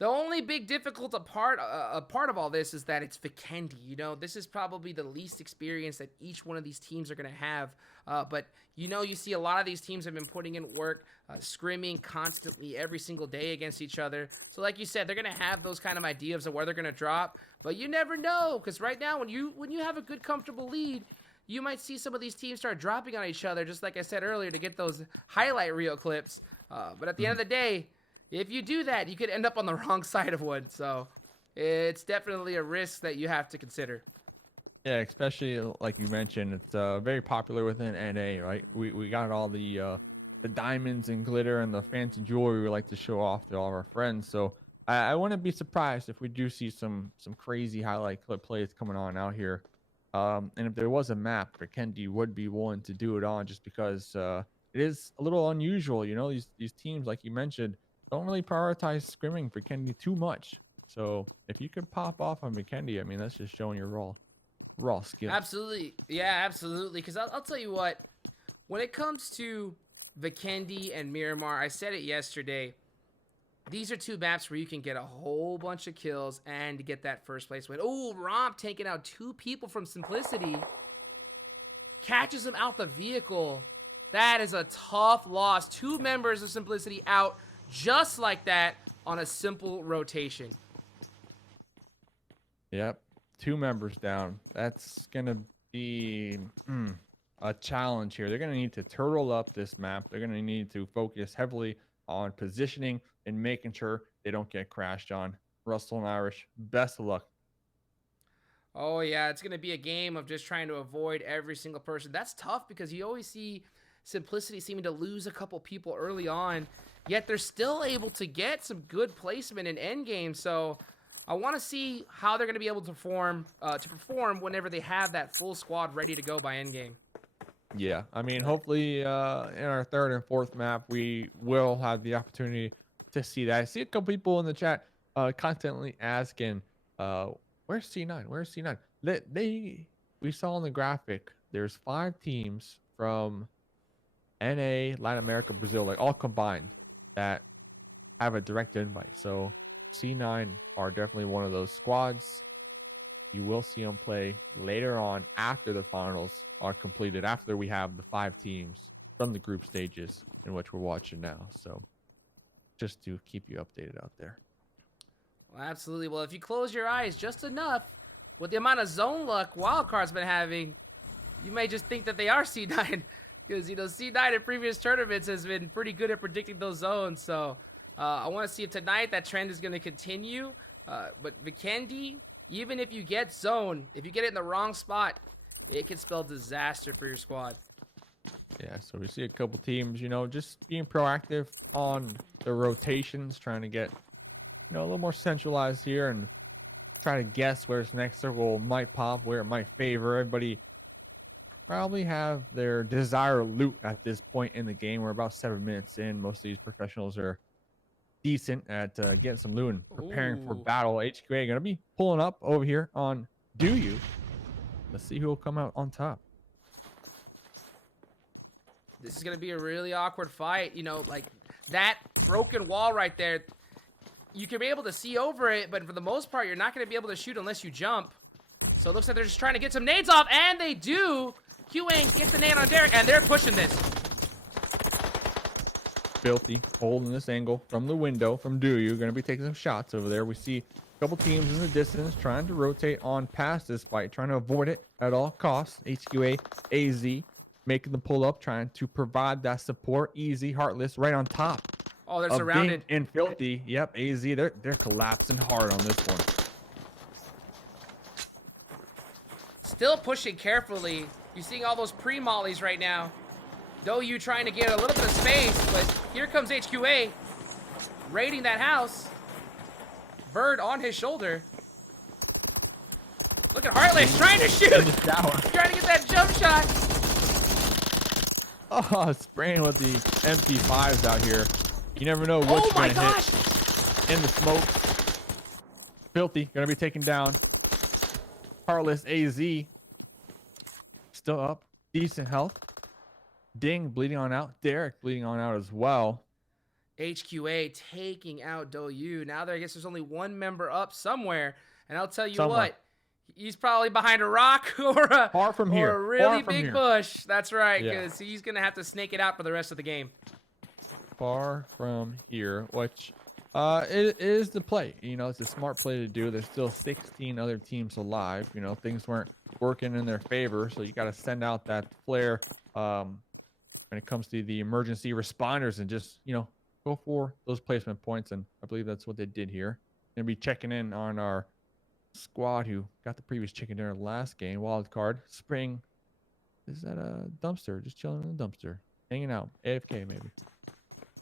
The only big difficult part of all this is that it's Vikendi. You know, this is probably the least experience that each one of these teams are going to have. But, you know, you see a lot of these teams have been putting in work, scrimming constantly every single day against each other. So like you said, they're going to have those kind of ideas of where they're going to drop. But you never know, because right now when you have a good, comfortable lead, you might see some of these teams start dropping on each other, just like I said earlier, to get those highlight reel clips. But at the end of the day, if you do that, you could end up on the wrong side of one. So it's definitely a risk that you have to consider. Yeah, especially like you mentioned, it's very popular within NA, right? We got all the diamonds and glitter and the fancy jewelry we like to show off to all of our friends. So I wouldn't be surprised if we do see some crazy highlight clip plays coming on out here. And if there was a map, Vikendi would be willing to do it on, just because it is a little unusual. You know, these teams, like you mentioned, don't really prioritize scrimming Vikendi too much. So if you could pop off on Vikendi, I mean, that's just showing your raw skill. Absolutely. Yeah, absolutely. Because I'll tell you what, when it comes to Vikendi and Miramar, I said it yesterday, these are two maps where you can get a whole bunch of kills and get that first place win. Oh, Romp taking out 2 people from Simplicity. Catches him out the vehicle. That is a tough loss. 2 members of Simplicity out just like that on a simple rotation. Yep. 2 members down. That's going to be a challenge here. They're going to need to turtle up this map. They're going to need to focus heavily on positioning and making sure they don't get crashed on. Russell and Irish, best of luck. Oh, yeah, it's going to be a game of just trying to avoid every single person. That's tough because you always see Simplicity seeming to lose a couple people early on, yet they're still able to get some good placement in Endgame. So I want to see how they're going to be able to perform whenever they have that full squad ready to go by Endgame. Yeah, I mean, hopefully in our 3rd and 4th map, we will have the opportunity to see that. I see a couple people in the chat constantly asking, where's C9? Where's C9? We saw in the graphic, there's 5 teams from NA, Latin America, Brazil, like all combined, that have a direct invite. So C9 are definitely one of those squads. You will see them play later on after the finals are completed, after we have the 5 teams from the group stages in which we're watching now. So just to keep you updated out there. Well, absolutely. Well, if you close your eyes just enough with the amount of zone luck Wildcard's been having, you may just think that they are C9. Because, you know, C9 in previous tournaments has been pretty good at predicting those zones. So I want to see if tonight that trend is going to continue. But Vikendi, even if you get zone, if you get it in the wrong spot, it can spell disaster for your squad. Yeah, so we see a couple teams, you know, just being proactive on the rotations, trying to get, you know, a little more centralized here and try to guess where this next circle might pop, where it might favor. Everybody probably have their desired loot at this point in the game. We're about 7 minutes in. Most of these professionals are decent at getting some loot and preparing for battle. HQA going to be pulling up over here on Do You. Let's see who will come out on top. This is going to be a really awkward fight. You know, like that broken wall right there, you can be able to see over it, but for the most part, you're not going to be able to shoot unless you jump. So it looks like they're just trying to get some nades off, and they do. QA gets the nade on Derek, and they're pushing this. Filthy holding this angle from the window from Do You. Going to be taking some shots over there. We see a couple teams in the distance trying to rotate on past this fight, trying to avoid it at all costs. HQA, AZ making the pull up, trying to provide that support. Easy, Heartless right on top. Oh, they're surrounded. And Filthy. Yep, AZ, they're collapsing hard on this one. Still pushing carefully. You're seeing all those pre-mollies right now. Though you trying to get a little bit of space, but here comes HQA raiding that house. Bird on his shoulder. Look at Heartless trying to shoot. In the shower. Trying to get that jump shot. Oh, spraying with the MP5s out here. You never know which oh my gonna gosh. hit in the smoke. Filthy gonna be taken down. Heartless AZ still up, decent health. Ding bleeding on out. Derek bleeding on out as well. HQA taking out DouYu. Now I guess there's only one member up somewhere. And I'll tell you Somewhere. what, he's probably behind a rock or a, Far from or here. a really Far from big here. bush. That's right, Yeah. because he's going to have to snake it out for the rest of the game. Far from here, which it is the play. You know, it's a smart play to do. There's still 16 other teams alive. You know, things weren't working in their favor, so you got to send out that flare when it comes to the emergency responders and just, you know, go for those placement points. And I believe that's what they did here. Gonna be checking in on our squad who got the previous chicken dinner last game. Wildcard. Spring is at a dumpster, just chilling in the dumpster, hanging out, AFK maybe.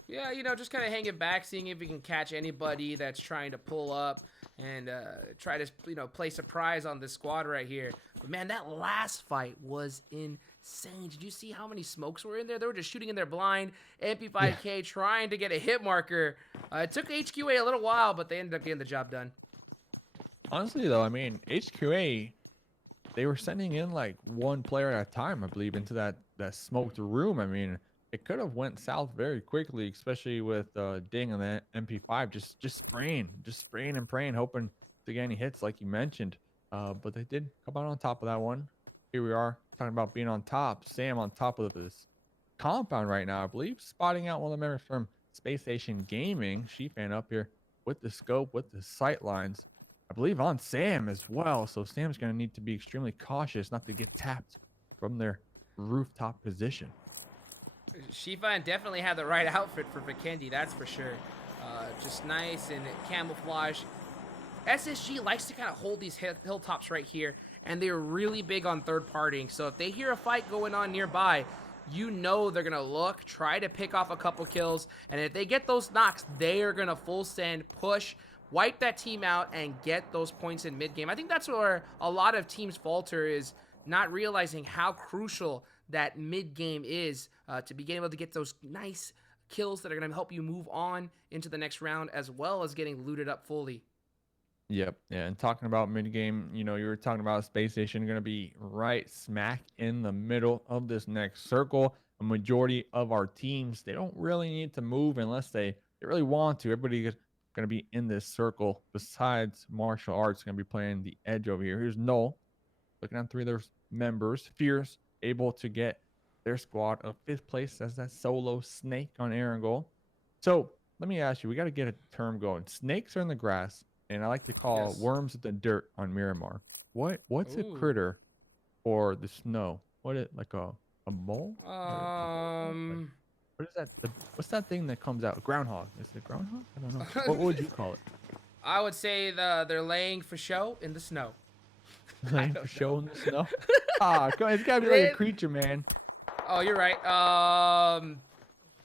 Yeah, you know, just kind of hanging back, seeing if we can catch anybody that's trying to pull up and try to, you know, play surprise on this squad right here. But man, that last fight was insane. Did you see how many smokes were in there? They were just shooting in their blind. MP5K trying to get a hit marker. It took HQA a little while, but they ended up getting the job done. Honestly, though, I mean, HQA, they were sending in like one player at a time, I believe, into that smoked room. I mean, it could have went south very quickly, especially with Ding and the MP5 just spraying and praying, hoping to get any hits, like you mentioned. But they did come out on top of that one. Here we are talking about being on top. Sam on top of this compound right now, I believe, spotting out one of the members from Spacestation Gaming. She-Fan up here with the scope, with the sight lines. I believe on Sam as well. So Sam's going to need to be extremely cautious not to get tapped from their rooftop position. She-Fan definitely had the right outfit for Vikendi, that's for sure. Just nice and camouflage. SSG likes to kind of hold these hilltops right here, and they're really big on third partying. So if they hear a fight going on nearby, you know they're going to look, try to pick off a couple kills, and if they get those knocks, they are going to full send, push, wipe that team out, and get those points in mid-game. I think that's where a lot of teams falter, is not realizing how crucial that mid-game is to be able to get those nice kills that are going to help you move on into the next round, as well as getting looted up fully. Yep. Yeah. And talking about mid game, you know, you were talking about Space Station going to be right smack in the middle of this next circle. A majority of our teams, they don't really need to move unless they really want to. Everybody is going to be in this circle. Besides martial arts, going to be playing the edge over here. Here's Null looking at three of their members. Fierce able to get their squad of 5th place as that solo snake on Erangel. So let me ask you, we got to get a term going. Snakes are in the grass. And I like to call worms at the dirt on Miramar. What's a critter or the snow? What is like a mole? What is that? What's that thing that comes out? Groundhog. Is it groundhog? I don't know. What would you call it? I would say they're laying for show in the snow. Laying for show in the snow? Ah, come on, it's gotta be like a creature, man. Oh, you're right.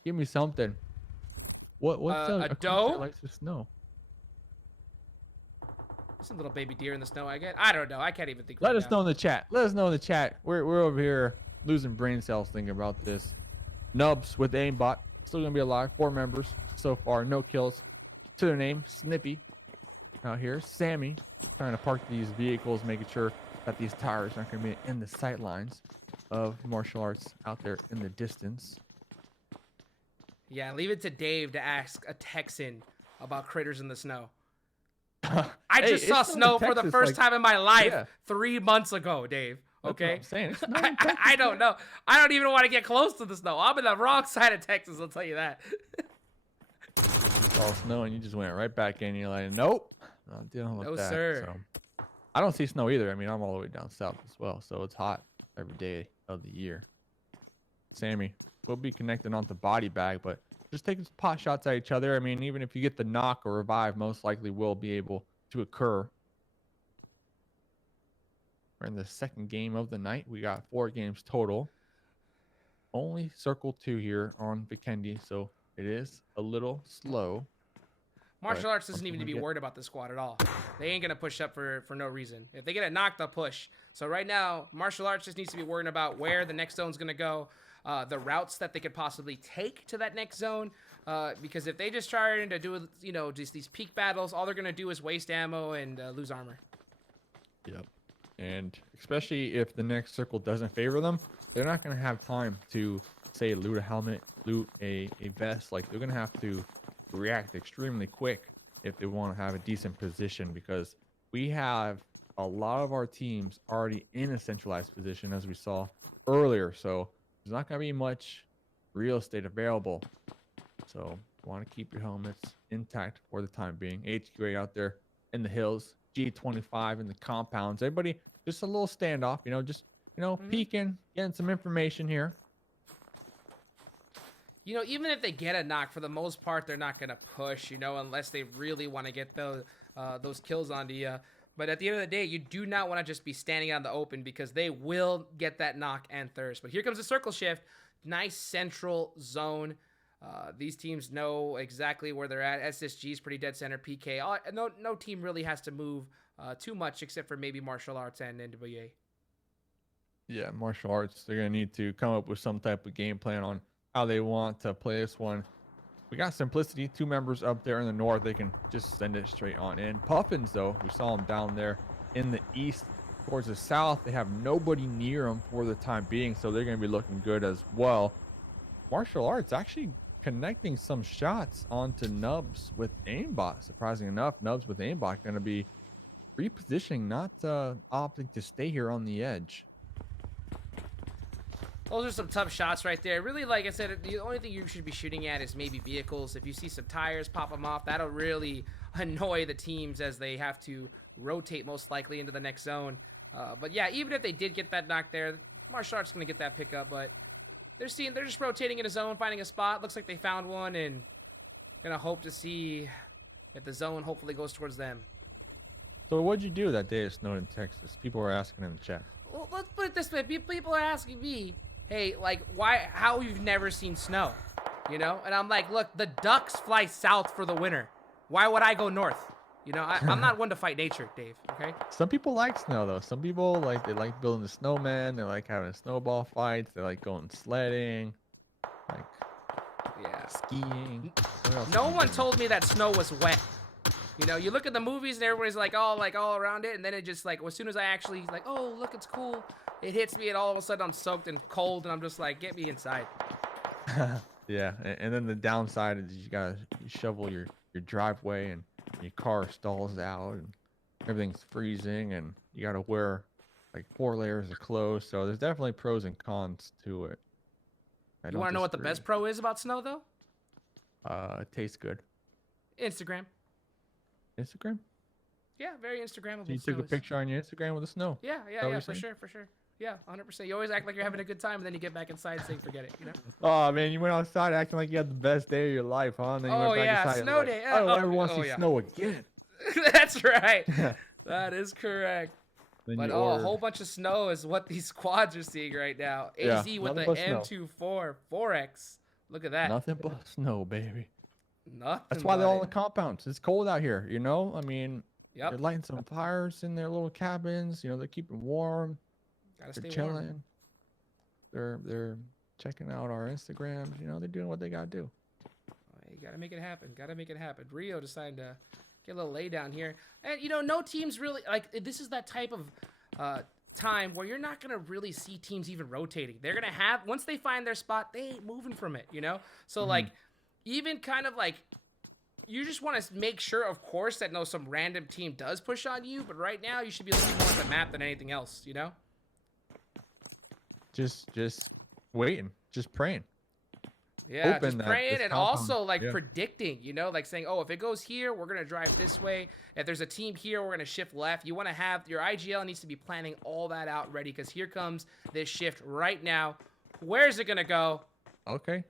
Give me something. What's a doe that likes the snow? Some little baby deer in the snow, I guess. I don't know. I can't even think. Let us know in the chat. Let us know in the chat. We're over here losing brain cells thinking about this. Nubs with aimbot still gonna be alive. 4 members so far. No kills to their name. Snippy out here. Sammy trying to park these vehicles, making sure that these tires aren't gonna be in the sight lines of martial arts out there in the distance. Yeah, leave it to Dave to ask a Texan about critters in the snow. I just saw snow for the first time in my life 3 months ago, Dave. Okay? That's what I'm saying. I don't know. I don't even want to get close to the snow. I'm in the wrong side of Texas, I'll tell you that. It's all snow and you just went right back in. You're like, nope. Not dealing with that. No, sir. So, I don't see snow either. I mean, I'm all the way down south as well, so it's hot every day of the year. Sammy, we'll be connecting onto body bag, but just taking pot shots at each other. I mean, even if you get the knock or revive, most likely will be able to occur. We're in the second game of the night. We got 4 games total. Only circle 2 here on Vikendi, so it is a little slow. Martial arts doesn't even need to be worried about the squad at all. They ain't gonna push up for no reason. If they get a knock, they'll push. So right now, martial arts just needs to be worrying about where the next zone's gonna go, the routes that they could possibly take to that next zone. Because if they just try to do, you know, just these peak battles, all they're gonna do is waste ammo and lose armor. Yep. And especially if the next circle doesn't favor them, they're not gonna have time to say loot a helmet, loot a vest. Like they're gonna have to to react extremely quick if they want to have a decent position, because we have a lot of our teams already in a centralized position, as we saw earlier. So there's not going to be much real estate available. So you want to keep your helmets intact for the time being. HQA out there in the hills, G25 in the compounds. Everybody just a little standoff, just peeking, getting some information here. Even if they get a knock, for the most part, they're not going to push, unless they really want to get those kills onto you. But at the end of the day, you do not want to just be standing out in the open, because they will get that knock and thirst. But here comes the circle shift. Nice central zone. These teams know exactly where they're at. SSG is pretty dead center. PK. No team really has to move too much, except for maybe martial arts and NWA. Yeah, martial arts. They're going to need to come up with some type of game plan on how they want to play this one. We got Simplicity, 2 members up there in the north. They can just send it straight on in. Puffins, though, we saw them down there in the east towards the south. They have nobody near them for the time being, so they're going to be looking good as well. Martial arts actually connecting some shots onto Nubs with aimbot. Surprising enough, Nubs with aimbot going to be repositioning, not opting to stay here on the edge. Those are some tough shots right there. Really, like I said, the only thing you should be shooting at is maybe vehicles. If you see some tires pop them off, that'll really annoy the teams as they have to rotate most likely into the next zone. But yeah, even if they did get that knock there, martial arts going to get that pickup. But they're just rotating in a zone, finding a spot. Looks like they found one, and going to hope to see if the zone hopefully goes towards them. So what'd you do that day it snowed in Texas? People were asking in the chat. Well, let's put it this way. People are asking me, hey, like, how you've never seen snow, And I'm like, look, the ducks fly south for the winter. Why would I go north? I'm not one to fight nature, Dave, okay? Some people like snow, though. Some people, they like building a snowman. They like having snowball fights. They like going sledding, skiing. No one told me that snow was wet. You look at the movies and everybody's like all around it, and then it just as soon as I actually oh, look, it's cool, it hits me, and all of a sudden I'm soaked and cold, and I'm just like, get me inside. Yeah, and then the downside is you gotta shovel your driveway, and your car stalls out, and everything's freezing, and you gotta wear 4 layers of clothes. So there's definitely pros and cons to it. You want to know what the best pro is about snow, though? It tastes good. Instagram. Instagram? Yeah, very Instagrammable. So you took a picture on your Instagram with the snow? Yeah, for sure. Yeah, 100%. You always act like you're having a good time, and then you get back inside saying, forget it, Oh, man, you went outside acting like you had the best day of your life, huh? And then you went back inside, snow day. I don't ever want to see snow again. That's right. That is correct. Then but a whole bunch of snow is what these squads are seeing right now. AZ with the M24 4X. Look at that. Nothing but snow, baby. Nothing. That's why they're all in the compounds. It's cold out here, I mean, yep. They're lighting some fires in their little cabins. They're keeping warm. They're chilling. Warm. They're checking out our Instagrams. They're doing what they gotta do. You gotta make it happen. Rio decided to get a little lay down here, and no teams really this is that type of time where you're not gonna really see teams even rotating. They're gonna have, once they find their spot, they ain't moving from it. So even kind of you just want to make sure, of course, that some random team does push on you, but right now you should be looking more at the map than anything else, Just waiting, just praying. Yeah, just praying, and also predicting, saying, oh, if it goes here, we're gonna drive this way. If there's a team here, we're gonna shift left. You want to have your IGL needs to be planning all that out ready, because here comes this shift right now. Where's it gonna go? Okay.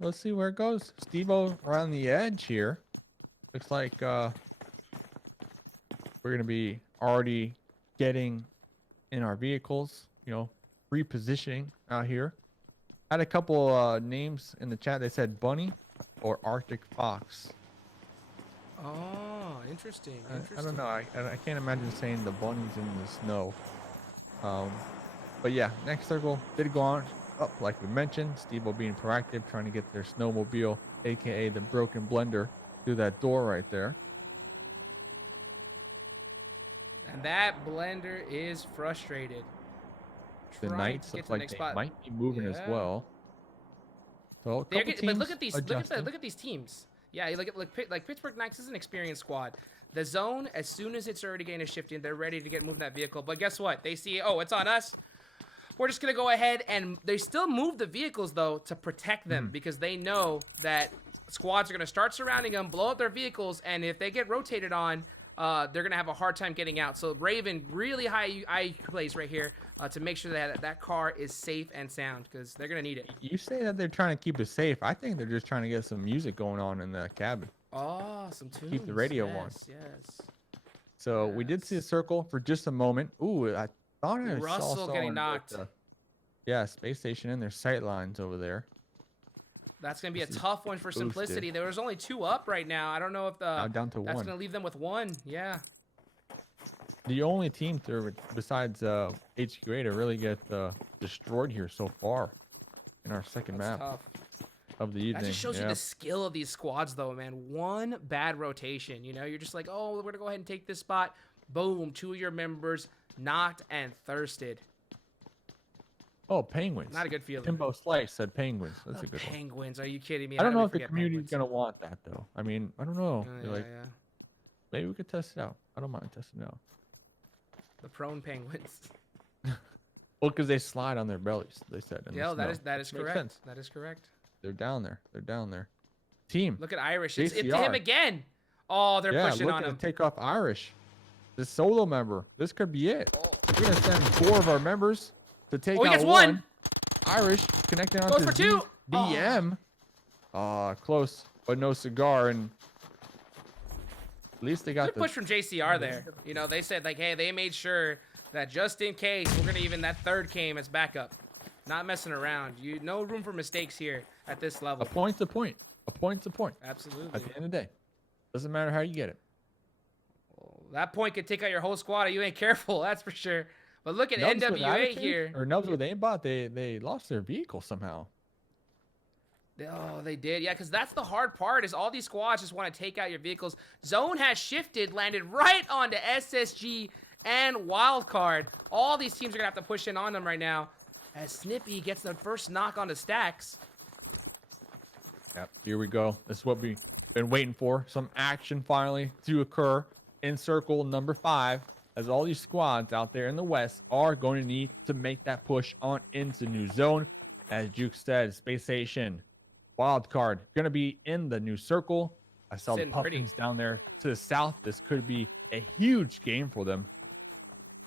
Let's see where it goes. Steve-O around the edge here. Looks like we're gonna be already getting in our vehicles. Repositioning out here. Had a couple names in the chat. They said Bunny or Arctic Fox. Oh, interesting. I don't know. I can't imagine saying the bunnies in the snow. But yeah, next circle did go on up, like we mentioned. Steve-O being proactive, trying to get their snowmobile, aka the broken blender, through that door right there. And that blender is frustrated. The Knights look like they might be moving as well. So but look at these teams. Yeah, like Pittsburgh Knights is an experienced squad. The zone, as soon as it's already getting a shifting, they're ready to move that vehicle. But guess what? They see, oh, it's on us. We're just going to go ahead, and they still move the vehicles, though, to protect them because they know that squads are going to start surrounding them, blow up their vehicles, and if they get rotated on, they're going to have a hard time getting out. So Raven, really high IQ plays right here to make sure that that car is safe and sound because they're going to need it. You say that they're trying to keep it safe. I think they're just trying to get some music going on in the cabin. Oh, some tunes. Keep the radio on. Yes. So we did see a circle for just a moment. Ooh, I thought I Russell saw getting knocked. Yeah, Space Station in their sight lines over there. That's going to be a tough one for Simplicity. There was only 2 up right now. I don't know if now down to that's 1. going to leave them with 1. Yeah. The only team besides HQA to really get destroyed here so far in our second map of the evening. That just shows you the skill of these squads, though, man. One bad rotation, you know, you're just like, oh, we're going to go ahead and take this spot. Boom, 2 of your members knocked and thirsted. Oh, Penguins. Not a good feeling. Timbo Slice said Penguins. That's a good Penguins. Are you kidding me? I don't know if the community's going to want that, though. I mean, I don't know. Yeah. Maybe we could test it out. I don't mind testing it out. The prone Penguins. Well, because they slide on their bellies, they said. Yeah, that is correct. That is correct. They're down there. They're down there. Team. Look at Irish. It's him again. Oh, they're pushing on him. Take off Irish. This solo member. This could be it. We're going to send 4 of our members to take out 1. Irish connecting on to 2. DM. Close, but no cigar. And at least they got the push from JCR there. You know, they said, like, hey, they made sure that just in case, we're going to even that 3rd came as backup. Not messing around. No room for mistakes here at this level. A point's a point. A point's a point. Absolutely. At the end of the day. Doesn't matter how you get it. Well, that point could take out your whole squad if you ain't careful. That's for sure. But look at Nubs NWA here. Or Nubs with aimbot, they lost their vehicle somehow. Oh, they did. Yeah, because that's the hard part is all these squads just want to take out your vehicles. Zone has shifted, landed right onto SSG and Wildcard. All these teams are going to have to push in on them right now. As Snippy gets the first knock on the stacks. Yep, here we go. This is what we've been waiting for. Some action finally to occur in circle number 5. As all these squads out there in the west are going to need to make that push on into new zone. As Juke said, Space Station, Wildcard, going to be in the new circle. I saw the Puffins down there to the south. This could be a huge game for them.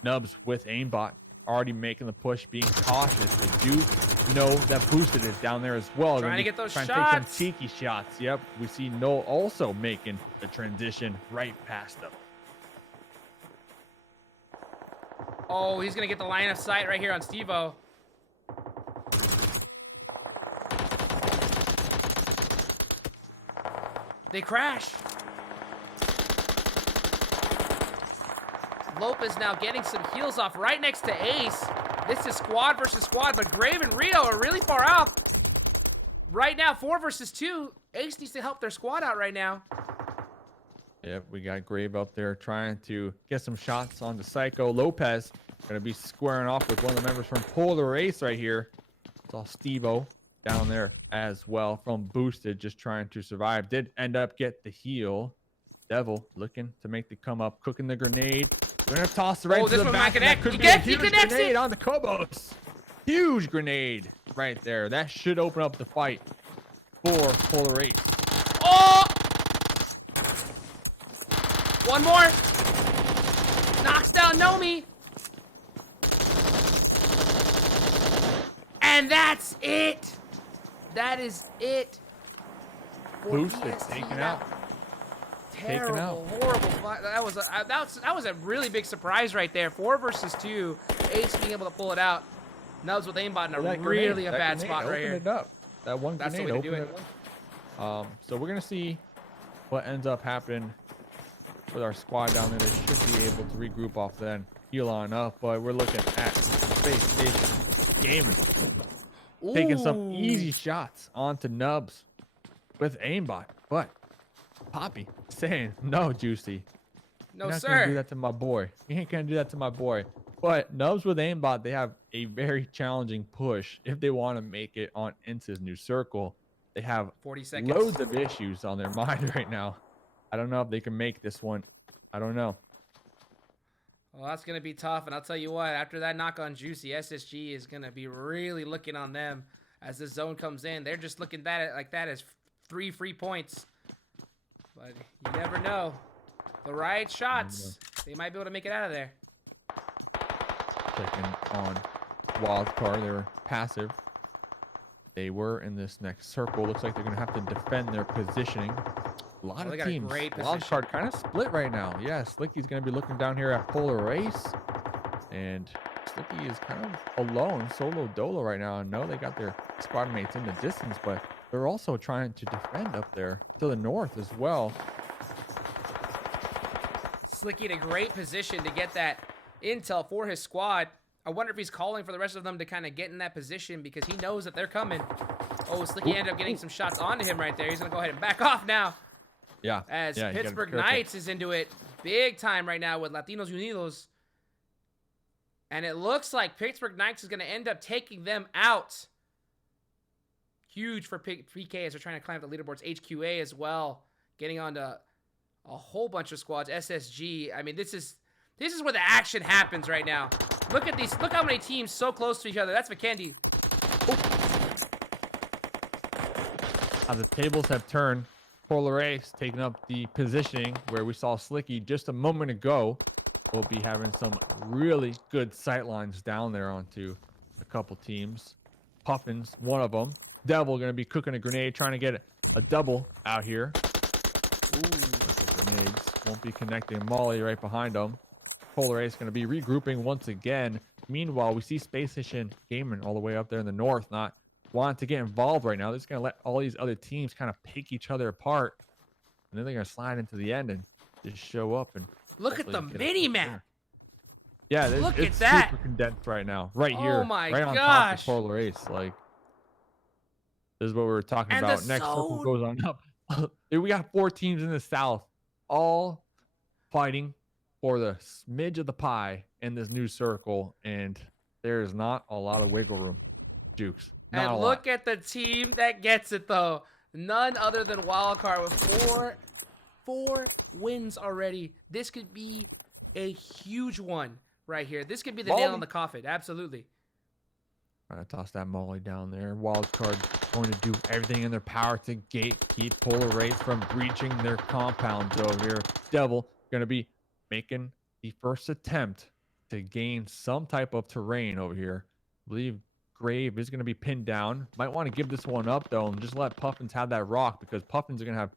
Nubs with aimbot already making the push, being cautious. They do know that Boosted is down there as well. Trying to get those shots. Trying to take some cheeky shots. Yep, we see Noel also making the transition right past them. Oh, he's going to get the line of sight right here on Steve-O. They crash. Lopez now getting some heals off right next to Ace. This is squad versus squad, but Grave and Rio are really far out. Right now, 4 versus 2. Ace needs to help their squad out right now. Yep, we got Grave up there trying to get some shots on the Psycho. Lopez going to be squaring off with one of the members from Polar Ace right here. It's all Steve-O down there as well from Boosted, just trying to survive. Did end up get the heal. Devil looking to make the come up, cooking the grenade. We're going to toss it right to the back. That could be a huge grenade on the Kobos. Huge grenade right there. That should open up the fight for Polar Ace. Oh! One more. Knocks down Nomi. And that's it. That is it. Boosted, taken out. Terrible, horrible fight. That was a really big surprise right there. 4 versus 2. Ace being able to pull it out. Nubs with aimbot in a really bad spot right here. It up. That one That's grenade the way to do it. So we're gonna see what ends up happening with our squad down there. They should be able to regroup off then, heal on up. But we're looking at Spacestation Gaming taking some easy shots onto Nubs with aimbot, but Poppy saying, no, Juicy. No, You're not sir. gonna do that to my boy. You ain't gonna do that to my boy. But Nubs with aimbot, they have a very challenging push if they want to make it on into his new circle. They have 40 seconds. loads of issues on their mind right now. I don't know if they can make this one. I don't know. Well, that's going to be tough. And I'll tell you what, after that knock on Juicy, SSG is going to be really looking on them as this zone comes in. They're just looking at it like that as 3 free points. But you never know. The right shots, they might be able to make it out of there. Checking on Wildcard. They were passive. They were in this next circle. Looks like they're going to have to defend their positioning. A lot of teams. Wildcard kind of split right now. Yeah, Slicky's going to be looking down here at Polar Race. And Slicky is kind of alone, solo dolo right now. I know they got their squad mates in the distance, but they're also trying to defend up there to the north as well. Slicky in a great position to get that intel for his squad. I wonder if he's calling for the rest of them to kind of get in that position because he knows that they're coming. Oh, Slicky ended up getting some shots onto him right there. He's going to go ahead and back off now. Yeah. As Pittsburgh Knights is into it big time right now with LaTinosUnds. And it looks like Pittsburgh Knights is going to end up taking them out. Huge for PK as they're trying to climb the leaderboards. HQA as well. Getting onto a whole bunch of squads. SSG. I mean, this is where the action happens right now. Look at these. Look how many teams so close to each other. That's Vikendi. How the tables have turned. Polar Race taking up the positioning where we saw Slicky just a moment ago. We'll be having some really good sight lines down there onto a couple teams. Puffins, one of them. Devil going to be cooking a grenade, trying to get a double out here. Ooh, the grenades won't be connecting. Molly right behind them. Polar Race going to be regrouping once again. Meanwhile, we see Spacestation Gaming all the way up there in the north, not wanting to get involved right now. They're just going to let all these other teams kind of pick each other apart. And then they're going to slide into the end and just show up and look at the mini map. Yeah, look it's at that. Super condensed right now. Right here. Oh my right on top of Polar Race. Like, this is what we were talking about. Next circle goes on up. We got 4 teams in the south, all fighting for the smidge of the pie in this new circle, and there is not a lot of wiggle room. Jukes. And look at the team that gets it, though. None other than Wildcard with four wins already. This could be a huge one right here. This could be the nail in the coffin. Absolutely. I toss that Molly down there. Wildcard going to do everything in their power to gatekeep Polar Race from breaching their compounds over here. Devil going to be making the first attempt to gain some type of terrain over here. I believe Grave is going to be pinned down. Might want to give this one up, though, and just let Puffins have that rock, because Puffins are going to have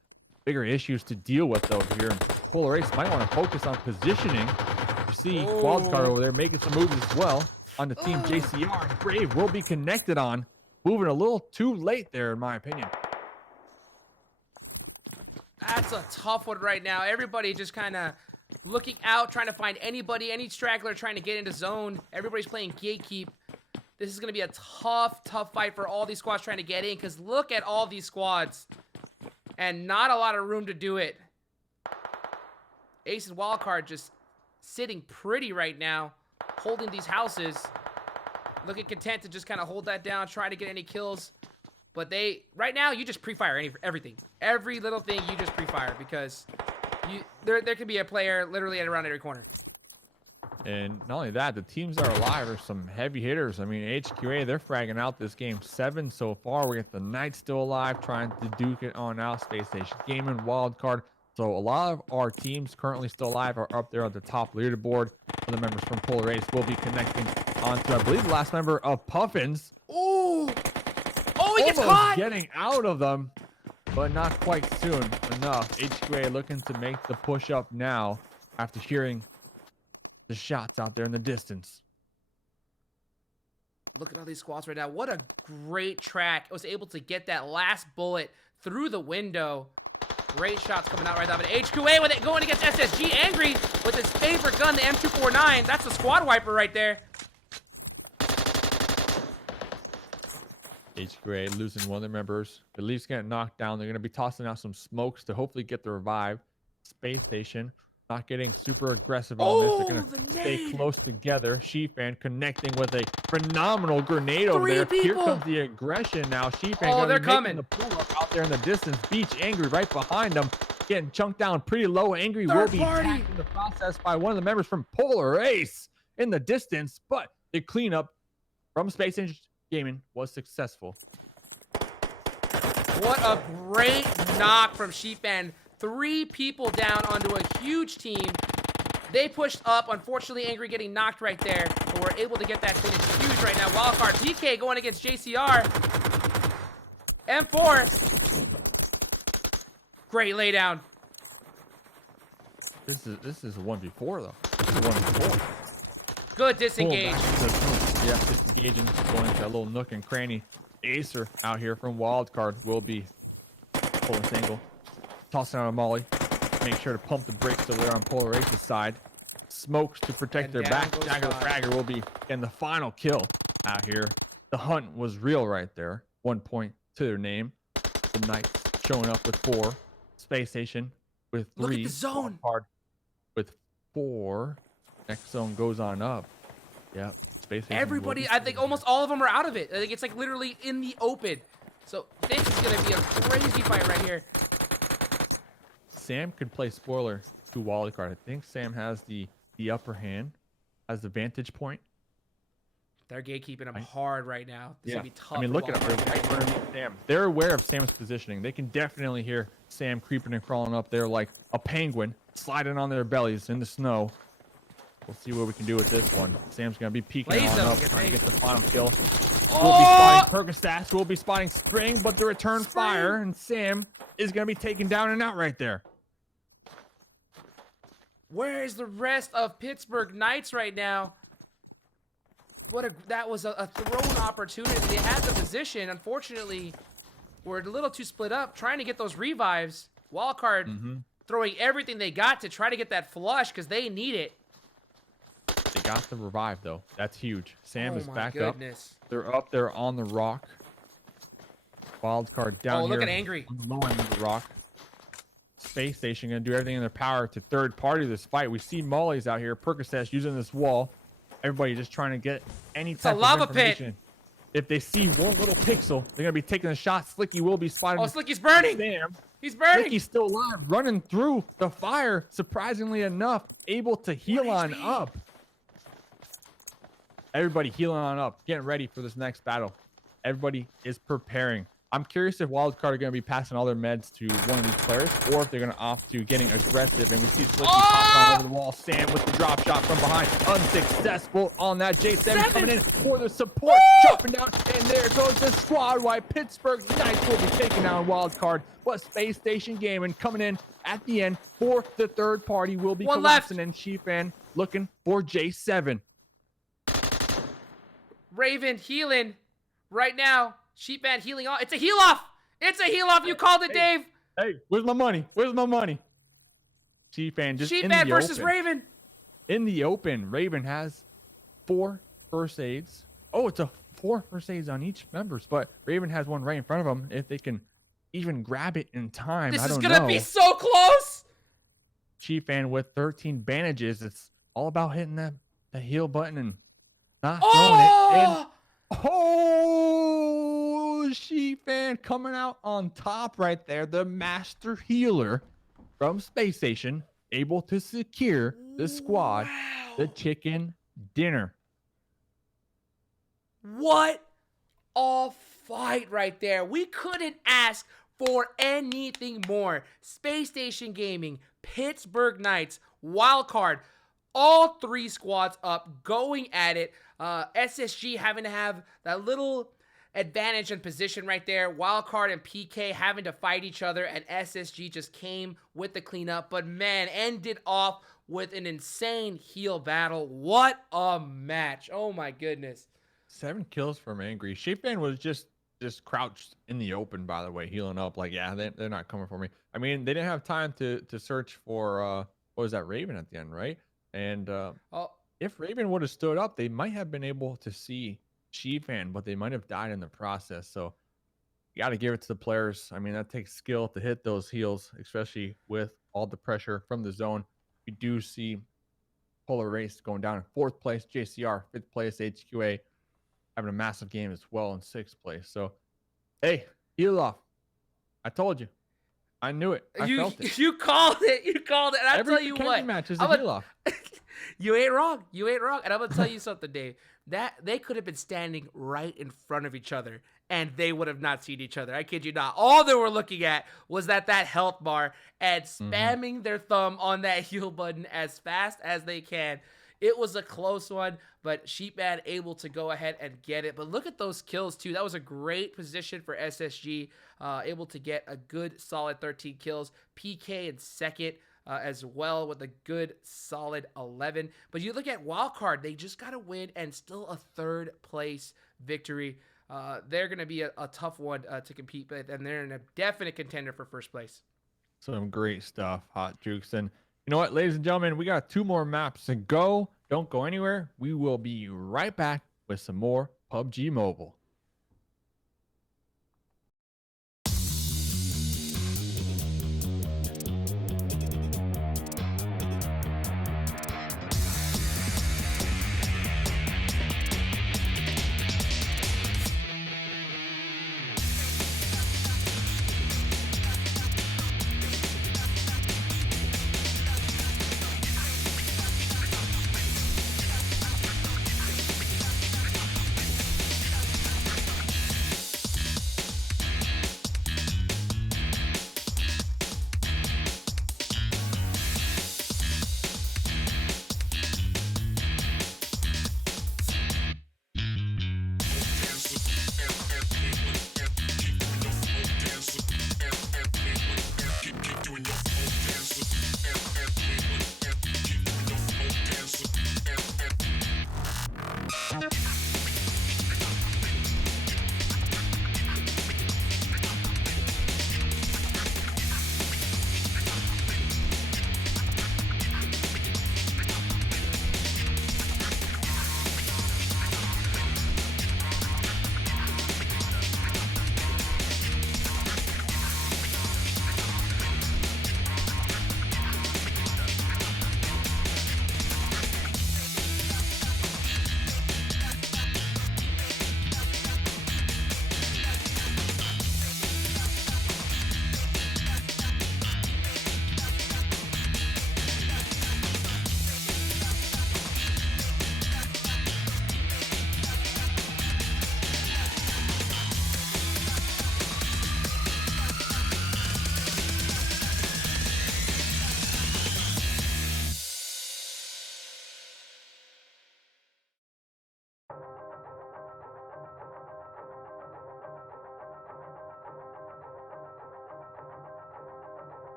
bigger issues to deal with over here. And Polar Race might want to focus on positioning. You see Wildcard over there making some moves as well on the team JCR. Grave will be connected on. Moving a little too late there, in my opinion. That's a tough one right now. Everybody just kind of looking out, trying to find anybody, any straggler trying to get into zone. Everybody's playing gatekeep. This is going to be a tough fight for all these squads trying to get in, because look at all these squads. And not a lot of room to do it. Ace and Wildcard just sitting pretty right now, holding these houses. Looking content to just kind of hold that down, try to get any kills. But right now, you just pre-fire everything. Every little thing you just pre-fire, because there could be a player literally around every corner. And not only that, the teams that are alive are some heavy hitters. I mean, HQA, they're fragging out this game 7 so far. We got the Knights still alive, trying to duke it on out. Spacestation Gaming, Wildcard. So a lot of our teams currently still alive are up there at the top leaderboard. Other members from Polar Race will be connecting onto, I believe, the last member of Puffins. Ooh! Oh, he gets caught! Getting out of them, but not quite soon enough. HQA looking to make the push up now after hearing the shots out there in the distance. Look at all these squads right now. What a great track. I was able to get that last bullet through the window. Great shots coming out right now. But HQA with it going against SSG. Angry with his favorite gun, the M249. That's a squad wiper right there. HQA losing one of their members. The Leafs getting knocked down. They're going to be tossing out some smokes to hopefully get the revive. Space Station not getting super aggressive on this. They're Oh, gonna the stay nade. close together. Shifan connecting with a phenomenal grenade over Three there. Here people. comes the aggression now. Shifan Oh, gonna they're be making coming. the pull up out there in the distance. Beach Angry right behind them, getting chunked down pretty low. Angry will Third be party. attacked in the process by one of the members from Polar Ace in the distance, but the cleanup from Spacestation Gaming was successful. What a great knock from Sheepman. 3 people down onto a huge team. They pushed up. Unfortunately, Angry getting knocked right there. But we're able to get that finish huge right now. Wildcard PK going against JCR. M4. Great laydown. This is a 1v4 though. This is a 1v4. Good disengage. Yeah, disengaging, going into that little nook and cranny. Acer out here from Wildcard will be pulling this angle, tossing out a molly. Make sure to pump the brakes over there on Polar Ace's side. Smokes to protect And their down back. goes Jagger the Five. Fragger will be getting the final kill out here. The hunt was real right there. 1 point to their name. The Knights showing up with 4. Space Station with 3. Look at the zone. Wildcard with 4. Next zone goes on up. Yeah. Space Station will Everybody, be I think sitting almost all of them are out of it. I think it's like literally in the open. So this is going to be a crazy fight right here. Sam could play spoiler to Wildcard. I think Sam has the upper hand, has the vantage point. They're gatekeeping him hard right now. This is going to be tough. I mean, for look at them. Wildcard. They're right underneath Sam. They're aware of Sam's positioning. They can definitely hear Sam creeping and crawling up there like a penguin, sliding on their bellies in the snow. We'll see what we can do with this one. Sam's going to be peeking Blaze on them. up, trying to get the final kill. Oh! We'll be spotting Percocets. We'll be spotting Spring, but the return fire, and Sam is going to be taken down and out right there. Where is the rest of Pittsburgh Knights right now? That was a thrown opportunity. They had the position. Unfortunately, we're a little too split up trying to get those revives. Wildcard throwing everything they got to try to get that flush because they need it. They got the revive, though. That's huge. Sam is back goodness. up. They're up there on the rock. Wildcard down here. Look at Angry. On the low end of the rock. Space Station going to do everything in their power to third party this fight. We see Molly's out here. Percocet using this wall. Everybody just trying to get any type of lava information. pit. If they see one little pixel, they're going to be taking a shot. Slicky will be spotting. Oh, Slicky's burning. Sam. He's burning. Slicky's still alive, running through the fire. Surprisingly enough, able to heal on up. Everybody healing on up, getting ready for this next battle. Everybody is preparing. I'm curious if Wildcard are going to be passing all their meds to one of these players, or if they're going to opt to getting aggressive. And we see Slicky popping on over the wall. Sam with the drop shot from behind, unsuccessful on that. J7 coming in for the support, jumping down, and there goes the squad. While Pittsburgh Knights will be taking down Wildcard, but Space Station Gaming coming in at the end for the third party will be collapsing, and Shifan looking for J7. Raven healing right now. Sheepman healing off. It's a heal off. It's a heal off. You called it, Dave. Hey, where's my money? Where's my money? Sheepman just in the Sheepman versus open. Raven. In the open, Raven has 4 first aids. Oh, it's a 4 first aids on each members, but Raven has one right in front of them. If they can even grab it in time, This I is don't gonna know. be so close. Sheepman with 13 bandages. It's all about hitting the heal button and not throwing it in. Oh, Sheepman coming out on top right there. The master healer from Space Station, able to secure the squad the chicken dinner. What a fight right there. We couldn't ask for anything more. Space Station Gaming, Pittsburgh Knights, Wildcard, all 3 squads up, going at it. SSG having to have that little advantage in position right there. Wildcard and PK having to fight each other, and SSG just came with the cleanup. But man, ended off with an insane heal battle. What a match. Oh my goodness. 7 kills from Angry. Sheepman was just crouched in the open, by the way, healing up. Like, yeah, they're not coming for me. I mean, they didn't have time to search for, what was that, Raven at the end, right? And if Raven would have stood up, they might have been able to see Sheepman, but they might have died in the process. So you got to give it to the players. I mean, that takes skill to hit those heals, especially with all the pressure from the zone. we do see Polar Race going down in 4th place, JCR 5th place, HQA having a massive game as well in 6th place. So, hey, heal off. I told you. I knew it. I felt it. You called it. You called it. And I tell you Vikendi what, match is a heal off. You ain't wrong. You ain't wrong. And I'm gonna tell you something, Dave. That they could have been standing right in front of each other, and they would have not seen each other. I kid you not. All they were looking at was that health bar and spamming their thumb on that heal button as fast as they can. It was a close one, but Sheepman able to go ahead and get it. But look at those kills, too. That was a great position for SSG, able to get a good, solid 13 kills. PK in second as well with a good, solid 11. But you look at Wildcard, they just got to win and still a 3rd place victory. They're going to be a tough one to compete with, and they're in a definite contender for 1st place. Some great stuff, Hot Jukes. And you know what, ladies and gentlemen, we got 2 more maps to go. Don't go anywhere. We will be right back with some more PUBG Mobile.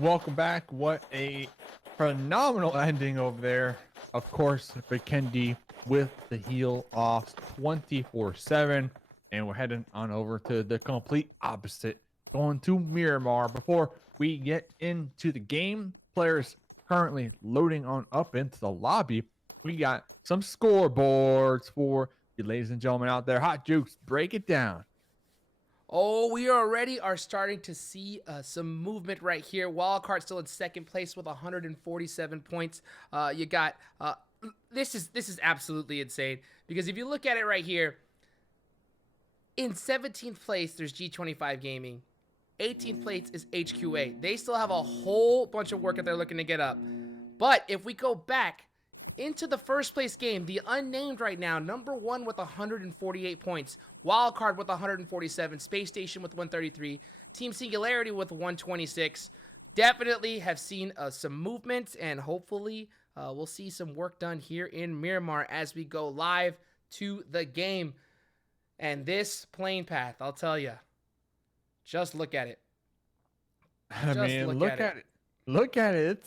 Welcome back. What a phenomenal ending over there. Of course, Vikendi with the heel off 24/7. And we're heading on over to the complete opposite, going to Miramar. Before we get into the game, players currently loading on up into the lobby. We got some scoreboards for you ladies and gentlemen out there. Hot Jukes, break it down. Oh, we already are starting to see some movement right here. Wildcard still in second place with 147 points. You got this is absolutely insane, because if you look at it right here, in 17th place there's G25 Gaming. 18th place is HQA. They still have a whole bunch of work that they're looking to get up. But if we go back into the first place game, the Unnamed right now, number 1 with 148 points, Wildcard with 147, Space Station with 133, Team Singularity with 126. Definitely have seen some movement, and hopefully we'll see some work done here in Miramar as we go live to the game. And this plane path, I'll tell you, just look at it. I mean, look at it. Look at it.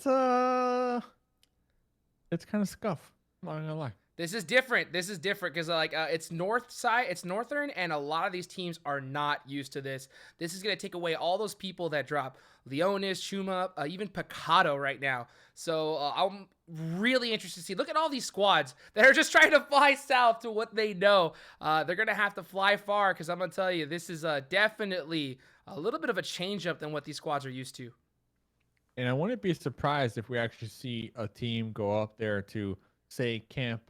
It's kind of scuff. I'm not gonna lie. This is different. This is different because it's north side, it's northern, and a lot of these teams are not used to this. This is gonna take away all those people that drop Leonis, Chuma, even Picado right now. So I'm really interested to see. Look at all these squads that are just trying to fly south to what they know. They're gonna have to fly far, because I'm gonna tell you, this is definitely a little bit of a change up than what these squads are used to. And I wouldn't be surprised if we actually see a team go up there to, say, Camp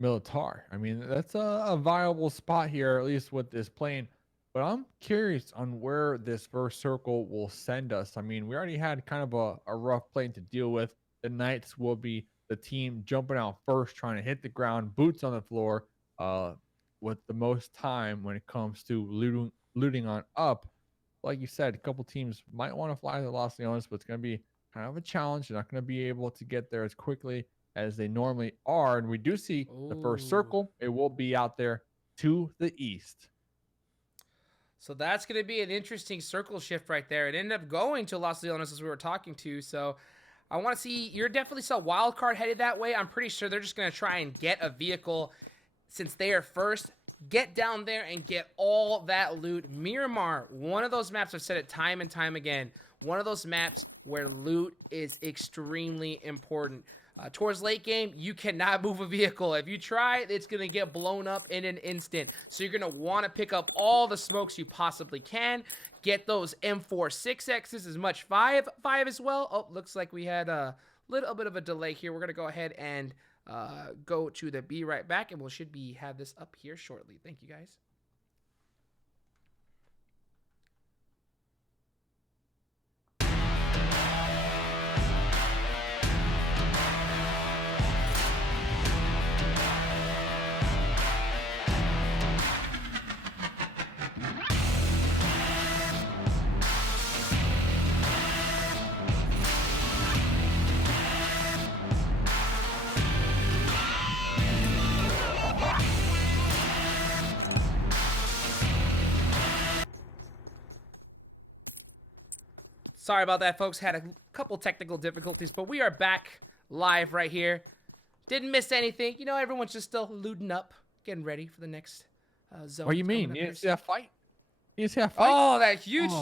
Militar. I mean, that's a viable spot here, at least with this plane. But I'm curious on where this first circle will send us. I mean, we already had kind of a rough plane to deal with. The Knights will be the team jumping out first, trying to hit the ground, boots on the floor, with the most time when it comes to looting on up. Like you said, a couple teams might want to fly to Los Leones, but it's going to be kind of a challenge. They're not going to be able to get there as quickly as they normally are. And we do see the first circle. It will be out there to the east. So that's going to be an interesting circle shift right there. It ended up going to Los Leones, as we were talking to. So I want to see, you're definitely saw Wildcard headed that way. I'm pretty sure they're just going to try and get a vehicle since they are first. Get down there and get all that loot. Miramar, one of those maps, I've said it time and time again, one of those maps where loot is extremely important. Towards late game, you cannot move a vehicle. If you try, it's going to get blown up in an instant. So you're going to want to pick up all the smokes you possibly can. Get those M4 6Xs, as much 5 as well. Oh, looks like we had a little bit of a delay here. We're going to go ahead and go to the B right back, and we should have this up here shortly. Thank you, guys. Sorry about that, folks. Had a couple technical difficulties, but we are back live right here. Didn't miss anything. You know, everyone's just still looting up, getting ready for the next zone. What do you mean? You didn't see that fight? You didn't see that fight? Oh, that huge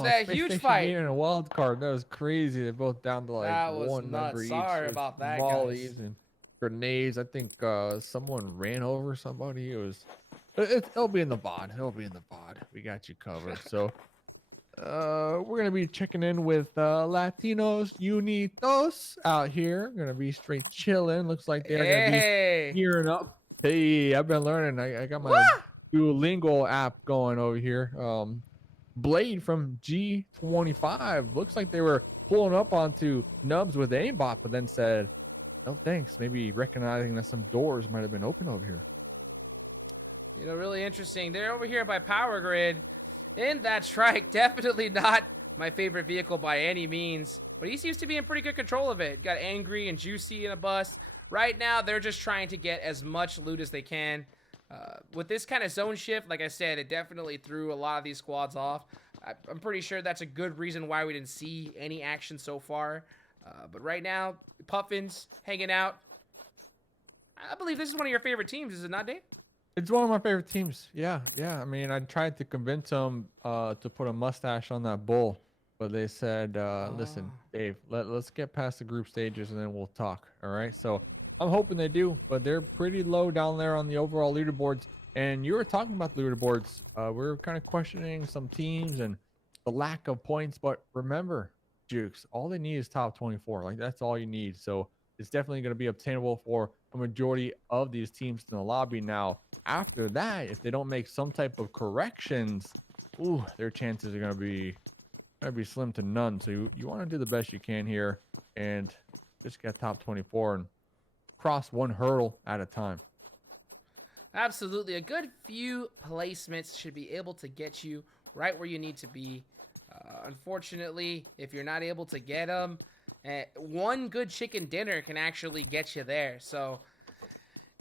fight. And a wild card. That was crazy. They're both down to like that was one nuts. number each. Sorry about that, volleys guys. And grenades. I think someone ran over somebody. It'll be in the VOD. It'll be in the VOD. We got you covered. So we're gonna be checking in with Latinos Unidos out here. Gonna be straight chilling. Looks like they're gonna be gearing up. Hey, I've been learning. I got my Duolingo app going over here. Blade from G25. Looks like they were pulling up onto Nubs with aimbot, but then said, "No thanks." Maybe recognizing that some doors might have been open over here. You know, really interesting. They're over here by Power Grid. In that strike, definitely not my favorite vehicle by any means, but he seems to be in pretty good control of it. Got Angry and Juicy in a bus. Right now, they're just trying to get as much loot as they can. With this kind of zone shift, like I said, it definitely threw a lot of these squads off. I'm pretty sure that's a good reason why we didn't see any action so far. But right now, Puffins hanging out. I believe this is one of your favorite teams, is it not, Dave? It's one of my favorite teams. Yeah, yeah. I mean, I tried to convince them to put a mustache on that bull, but they said, "Listen, Dave, let's get past the group stages and then we'll talk." All right. So I'm hoping they do, but they're pretty low down there on the overall leaderboards. And you were talking about the leaderboards. We were kind of questioning some teams and the lack of points, but remember, Jukes, all they need is top 24. Like that's all you need. So it's definitely going to be obtainable for a majority of these teams in the lobby now. After that, if they don't make some type of corrections, ooh, their chances are gonna be slim to none. So you want to do the best you can here and just get top 24 and cross one hurdle at a time. Absolutely. A good few placements should be able to get you right where you need to be. Unfortunately, if you're not able to get them, one good chicken dinner can actually get you there. So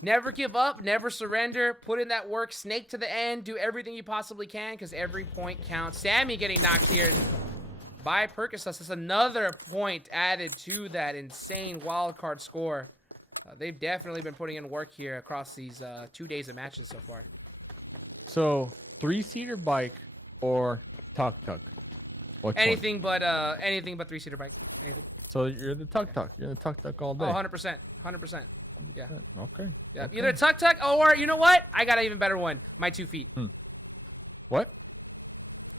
never give up, never surrender, put in that work, snake to the end, do everything you possibly can because every point counts. Sammy getting knocked here by Percocet. That's another point added to that insane wildcard score. They've definitely been putting in work here across these 2 days of matches so far. So 3-seater bike or tuk-tuk? Anything but 3-seater bike. Anything. So you're the tuk-tuk. You're the tuk-tuk all day. Oh, 100%. 100%. Yeah. Okay. Yeah. Okay. Either tuk-tuk or, you know what? I got an even better one. My 2 feet. What?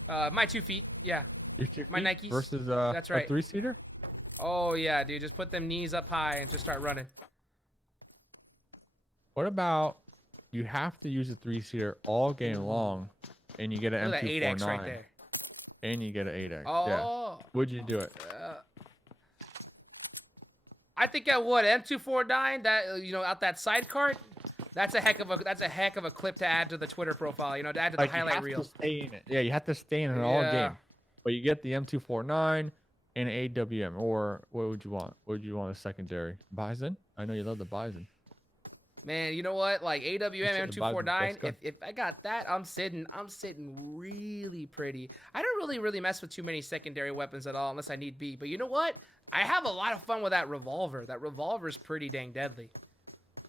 My 2 feet. Yeah. Your 2 My feet Nikes. versus That's right. a 3-seater? Oh, yeah, dude. Just put them knees up high and just start running. What about you have to use a 3-seater all game long and you get an Look at that 8X M249 right there. and you get an 8X? Oh. Yeah. Would you do it? I think I would. M249, that, you know, out that side cart, that's a heck of a clip to add to the Twitter profile, you know, to add to the highlight reel. To stay in it. Yeah, you have to stay in it all game. But you get the M249 and an AWM, or what would you want? What would you want a secondary? Bison? I know you love the Bison. Man, you know what? Like AWM M249, if I got that, I'm sitting really pretty. I don't really mess with too many secondary weapons at all unless I need be. But you know what? I have a lot of fun with that revolver. That revolver is pretty dang deadly.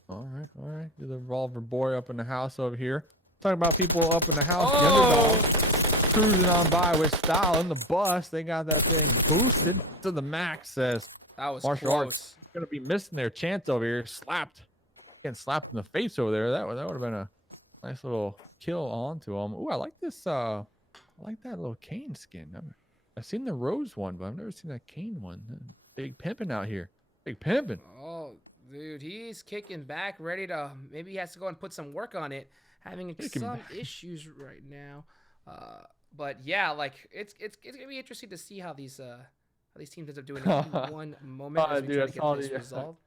All right. You're the revolver boy up in the house over here. Talking about people up in the house. Oh! The Underdogs cruising on by with style in the bus. They got that thing boosted to the max. Says that was martial arts gonna be missing their chance over here. Getting slapped in the face over there. That would have been a nice little kill onto him. Ooh, I like this. I like that little Kane skin. I've seen the Rose one, but I've never seen that Kane one. Big pimping out here. Big pimping. Oh, dude, he's kicking back, ready to. Maybe he has to go and put some work on it. Having some issues right now. But yeah, like it's gonna be interesting to see how these teams end up doing in one moment as we try to get this resolved.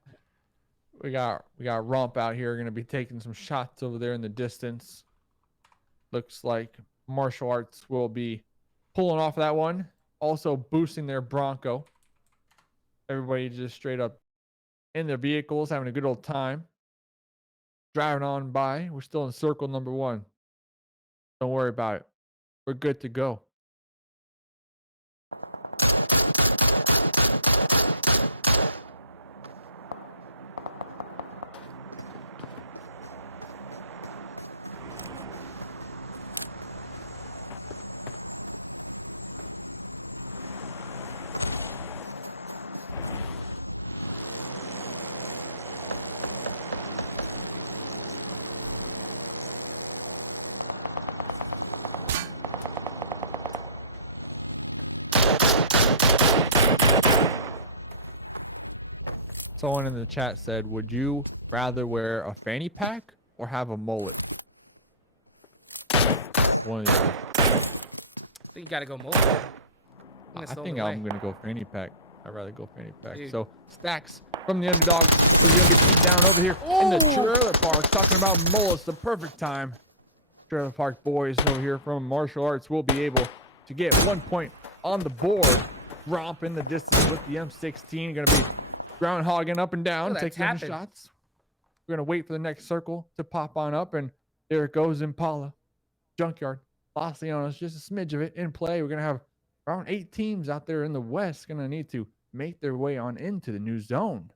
We got Rump out here gonna be taking some shots over there in the distance. Looks like martial arts will be pulling off that one. Also boosting their Bronco. Everybody just straight up in their vehicles, having a good old time. Driving on by. We're still in circle number 1. Don't worry about it. We're good to go. Someone in the chat said, would you rather wear a fanny pack or have a mullet? One of the other. I think you gotta go mullet. I think I'm gonna go fanny pack. I'd rather go fanny pack. Dude. So Stacks from the Underdogs. So you're gonna get beat down over here in the trailer park. Talking about mullets, the perfect time. Trailer park boys over here from martial arts will be able to get 1 point on the board. Romp in the distance with the M16. Gonna be groundhogging up and down, taking some shots. We're gonna wait for the next circle to pop on up, and there it goes Impala. Junkyard LaTinos, just a smidge of it in play. We're going to have around 8 teams out there in the West going to need to make their way on into the new zone.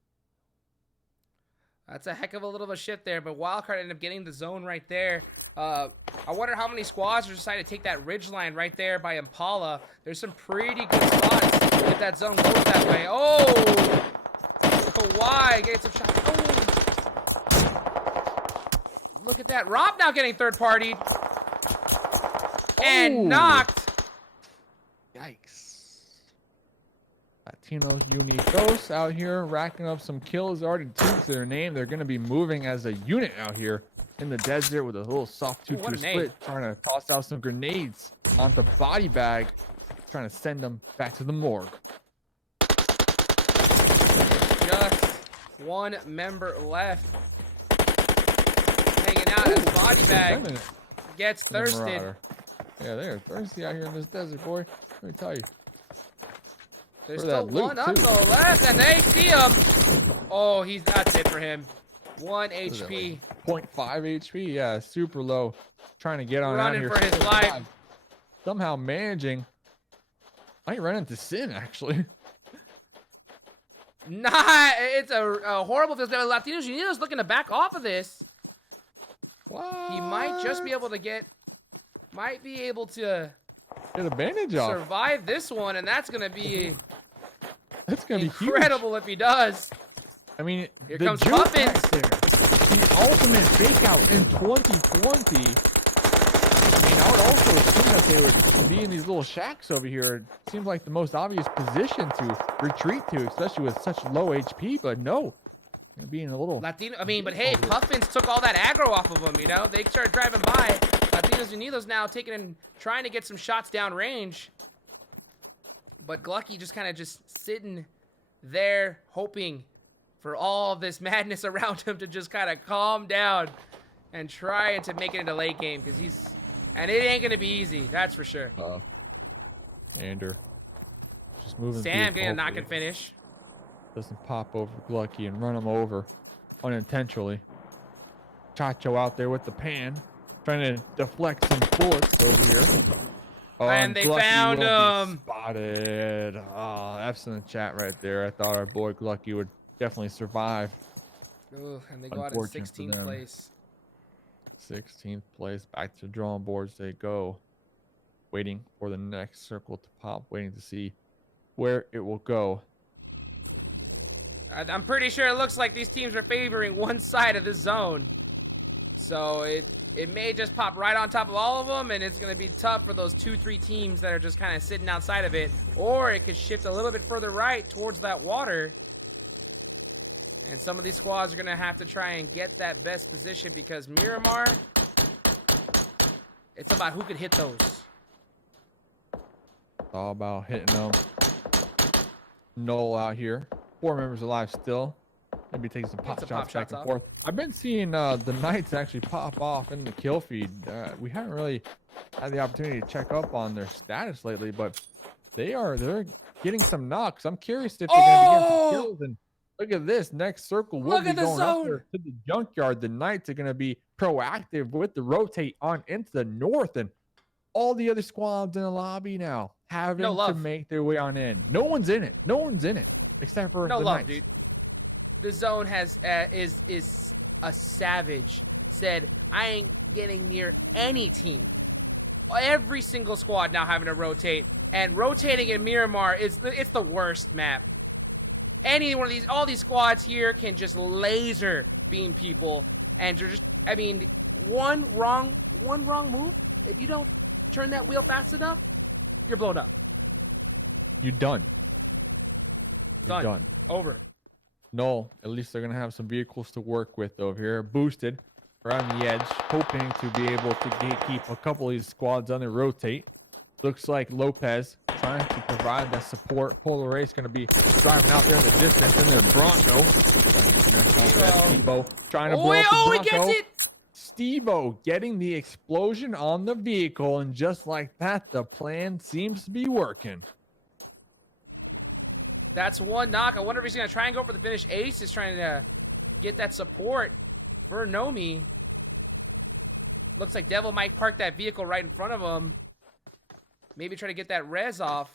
That's a heck of a little of a shift there, but Wildcard ended up getting the zone right there. I wonder how many squads are decided to take that ridge line right there by Impala. There's some pretty good spots if that zone goes that way. Oh! Kawhi getting some shots. Oh! Look at that. Rob now getting third-partied. And knocked. Yikes. Latinos Unicos out here racking up some kills. Already 2 to their name. They're going to be moving as a unit out here in the desert with a little soft 2-2 split, trying to toss out some grenades onto body bag, trying to send them back to the morgue. Just 1 member left. Hanging out as body bag gets thirsted. Yeah, they're thirsty out here in this desert, boy. Let me tell you. There's still 1 up though left, and they see him. Oh, that's it for him. 1 HP. 0.5 HP, yeah, super low. Trying to get on out here. Running for his life. Somehow managing. Might run into Sin, actually. Nah, it's a horrible thing. LaTinosUnds looking to back off of this. What? He might just be able to get advantage off. Survive this one, and that's gonna be incredible if he does. I mean, here comes Puffins. The ultimate fake out in 2020. I mean, I would also assume that they would be in these little shacks over here. It seems like the most obvious position to retreat to, especially with such low HP, but no. Being a little but hey, Puffins took all that aggro off of them, you know? They started driving by. LaTinosUnds now trying to get some shots down range. But Glucky just kind of sitting there hoping for all this madness around him to just kind of calm down and trying to make it into late game, because and it ain't gonna be easy, that's for sure. Ander just moving. Sam getting a knock and finish. Doesn't pop over Glucky and run him over unintentionally. Chacho out there with the pan, trying to deflect some bullets over here. And they found him. Spotted. F's in the chat right there. I thought our boy Glucky would definitely survive. Ooh, and they go out in 16th place. 16th place. Back to drawing boards they go. Waiting for the next circle to pop. Waiting to see where it will go. I'm pretty sure it looks like these teams are favoring one side of the zone. So it may just pop right on top of all of them, and it's going to be tough for those 2-3 teams that are just kind of sitting outside of it. Or it could shift a little bit further right towards that water. And some of these squads are going to have to try and get that best position, because Miramar, it's about who could hit those. It's all about hitting them. Noel out here. 4 members alive still. Maybe taking some pop shots back and forth. I've been seeing the Knights actually pop off in the kill feed. We haven't really had the opportunity to check up on their status lately, but they're getting some knocks. I'm curious if they're going to be getting some kills. And look at this. Next circle will be going up there to the junkyard. The Knights are going to be proactive with the rotate on into the north, and all the other squads in the lobby now having to make their way on in. No one's in it. No one's in it except for the Knights. Dude. The zone has is a savage. Said, I ain't getting near any team. Every single squad now having to rotate, and rotating in Miramar it's the worst map. Any one of these, all these squads here can just laser beam people, and just, I mean, one wrong move, if you don't turn that wheel fast enough, you're blown up. You're done. You're done. Over. No, at least they're going to have some vehicles to work with over here. Boosted around the edge, hoping to be able to keep a couple of these squads on their rotate. Looks like Lopez trying to provide that support. Polar Race going to be driving out there in the distance in their Bronco. Steve-O trying to blow up the Bronco. He gets it! Steve-O getting the explosion on the vehicle, and just like that, the plan seems to be working. That's one knock. I wonder if he's going to try and go for the finish. Ace is trying to get that support for Nomi. Looks like Devil might park that vehicle right in front of him. Maybe try to get that res off.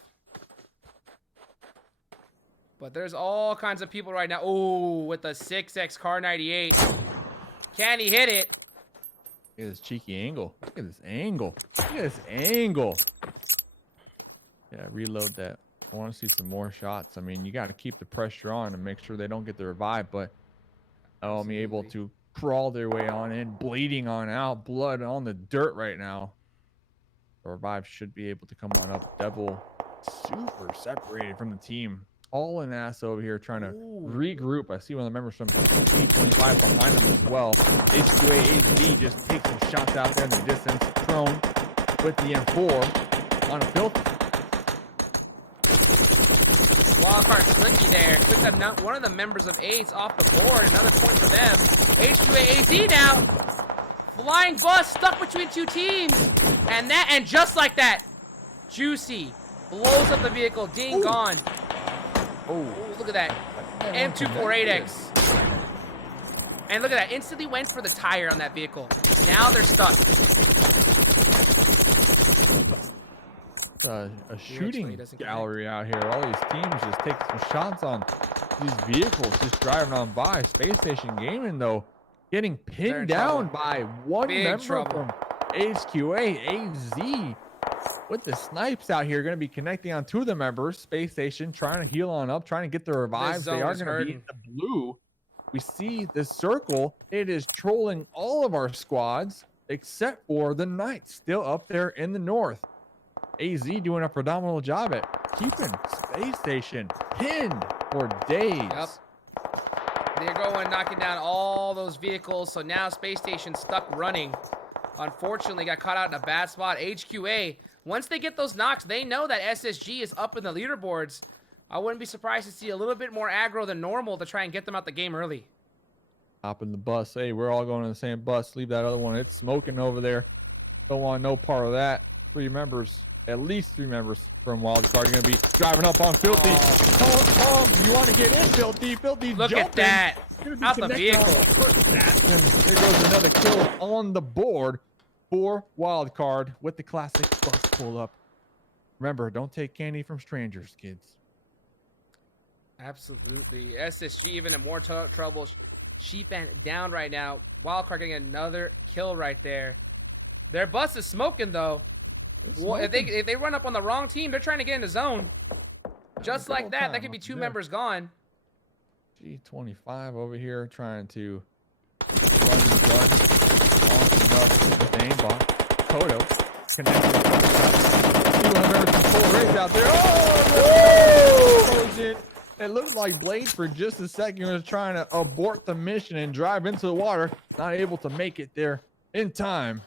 But there's all kinds of people right now. Oh, with the 6X Car 98. Can he hit it? Look at this cheeky angle. Look at this angle. Look at this angle. Yeah, reload that. I want to see some more shots. I mean, you got to keep the pressure on and make sure they don't get the revive. But I'm able to crawl their way on in, bleeding on out, blood on the dirt right now. The revive should be able to come on up. Devil super separated from the team. All in ass over here trying to regroup. I see one of the members from G25 behind them as well. HQA AZ just takes some shots out there in the distance. Prone with the M4 on a filter. Wildcard slicky there. Took them one of the members of AIDS off the board. Another point for them. HQA AZ now. Flying bus stuck between two teams. And just like that, Juicy blows up the vehicle. Ding gone. Oh, look at that. M248X. And look at that. Instantly went for the tire on that vehicle. Now they're stuck. It's a shooting gallery out here. All these teams just take some shots on these vehicles just driving on by. Spacestation Gaming, though, getting pinned down by one member from HQA AZ. With the snipes out here, going to be connecting on two of the members. Space Station trying to heal on up, trying to get the revives. They are going to be in the blue. We see the circle. It is trolling all of our squads except for the Knights, still up there in the north. AZ doing a phenomenal job at keeping Space Station pinned for days. Yep. They're going, knocking down all those vehicles. So now Space Station stuck running. Unfortunately, got caught out in a bad spot. HQA, once they get those knocks, they know that SSG is up in the leaderboards. I wouldn't be surprised to see a little bit more aggro than normal to try and get them out the game early. Hop in the bus. Hey, we're all going in the same bus. Leave that other one. It's smoking over there. Don't want no part of that. 3 members, at least 3 members from Wildcard are going to be driving up on Filthy. You want to get in, Filthy? Filthy's Look jumping. At that. Out the vehicle. There goes another kill on the board for Wildcard with the classic bus pull up. Remember, don't take candy from strangers, kids. Absolutely. SSG even in more trouble. Sheep and down right now. Wildcard getting another kill right there. Their bus is smoking though. If they run up on the wrong team, they're trying to get in the zone. Just like that, that could be 2 members gone. G25 over here trying to run the gun. Launching up with the aimbot. Kodo connecting. 200 full race out there. Oh! It looked like Blade for just a second was trying to abort the mission and drive into the water. Not able to make it there in time.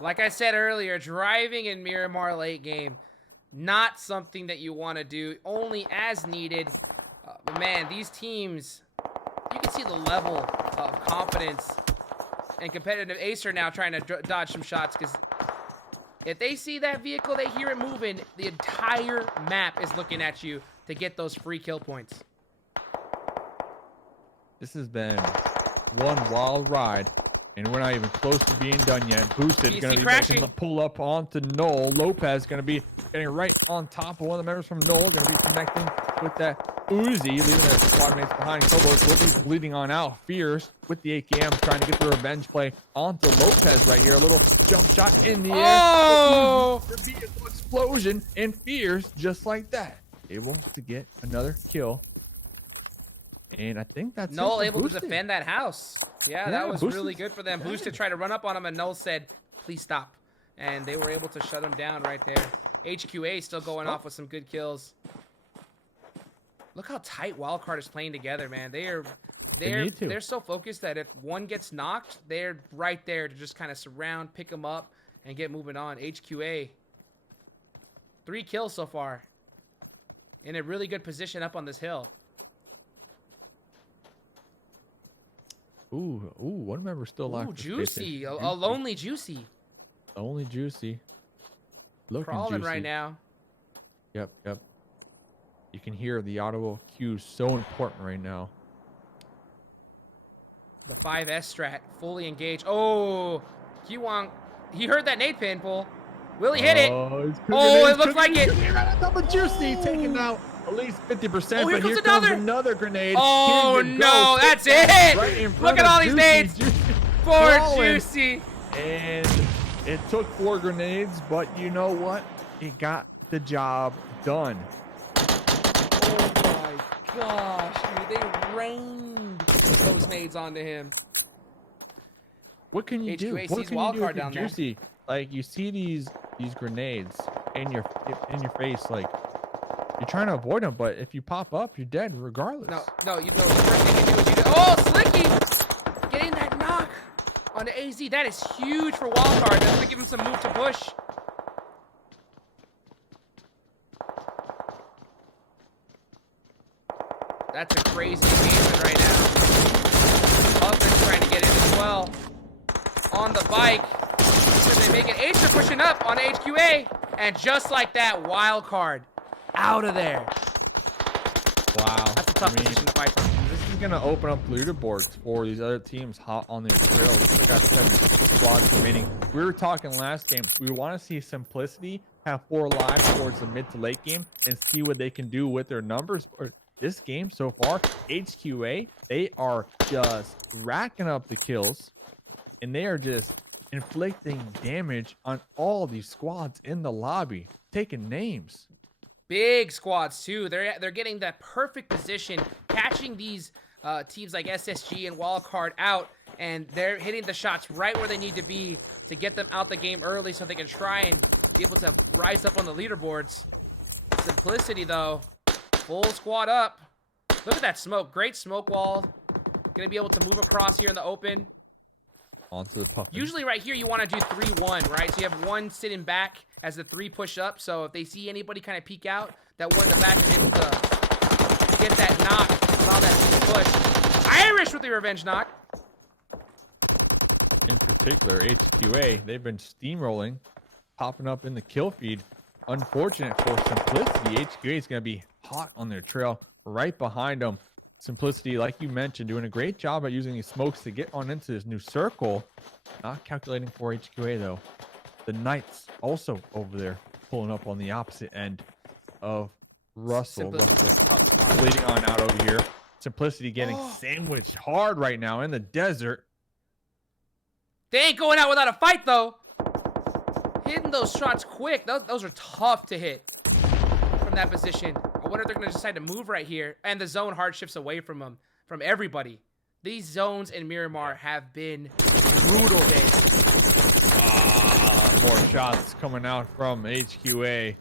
Like I said earlier, driving in Miramar late game, not something that you want to do, only as needed. But man, these teams, you can see the level of confidence and competitive. Acer now trying to dodge some shots because if they see that vehicle, they hear it moving, the entire map is looking at you to get those free kill points. This has been one wild ride. And we're not even close to being done yet. Boosted going to be making the pull up onto Knoll. Lopez going to be getting right on top of one of the members from Knoll. Going to be connecting with that Uzi, leaving their squad mates behind. Cobos will be bleeding on out. Fierce with the AKM trying to get the revenge play onto Lopez right here. A little jump shot in the air. Oh! The vehicle explosion and Fierce just like that. Able to get another kill. And I think that's Null able to defend that house. Yeah, that was really good for them. Boosted tried to run up on him, and Null said, please stop. And they were able to shut him down right there. HQA still going off with some good kills. Look how tight Wildcard is playing together, man. They're so focused that if one gets knocked, they're right there to just kind of surround, pick them up, and get moving on. HQA, 3 kills so far. In a really good position up on this hill. Ooh, one member still alive. Ooh, Juicy. A lonely Juicy. Only Juicy. Looking crawling juicy right now. Yep. You can hear the audio cue so important right now. The 5S strat fully engaged. Oh, Kiwong, he heard that nade pin pull. Will he hit it? Oh, it looks like it. Double juicy, taking out at least 50%. Oh, here but comes here comes another grenade. Oh no, that's it! Look at all these nades. For Juicy. And it took 4 grenades, but you know what? It got the job done. Oh my gosh, dude, they rained those nades onto him. What can you do? HQA What sees can you do Wildcard if down you're there. Juicy? Like, you see these grenades in your face, like you're trying to avoid them, but if you pop up, you're dead regardless. No, you know the first thing you do is oh, Slicky getting that knock on the AZ. That is huge for Wildcard. That's gonna give him some move to push. That's a crazy engagement right now. Puffins trying to get in as well. On the bike. They make it. Acer pushing up on HQA. And just like that, Wildcard out of there. Wow. That's a tough position to fight from. This is going to open up leaderboards for these other teams hot on their trail. We got 7 squads remaining. We were talking last game. We want to see Simplicity have 4 lives towards the mid to late game and see what they can do with their numbers. This game so far, HQA, they are just racking up the kills and they are just inflicting damage on all these squads in the lobby, taking names. Big squads too. They're getting that perfect position, catching these teams like SSG and Wildcard out, and they're hitting the shots right where they need to be to get them out the game early so they can try and be able to rise up on the leaderboards. Simplicity though, full squad up. Look at that smoke. Great smoke wall. Gonna be able to move across here in the open. Onto the Puffins. Usually right here you want to do 3-1, right? So you have one sitting back as the 3 push up. So if they see anybody kind of peek out, that one in the back is able to get that knock, allow that 3 push. Irish with the revenge knock. In particular, HQA, they've been steamrolling, popping up in the kill feed. Unfortunate for Simplicity, HQA is going to be hot on their trail right behind them. Simplicity, like you mentioned, doing a great job at using these smokes to get on into this new circle. Not calculating for HQA though. The Knights also over there pulling up on the opposite end of Russell. Russell bleeding on out over here. Simplicity getting sandwiched hard right now in the desert. They ain't going out without a fight though. Hitting those shots quick. Those are tough to hit from that position. I wonder if they're going to decide to move right here. And the zone hard shifts away from them, from everybody. These zones in Miramar have been brutal days. More shots coming out from HQA.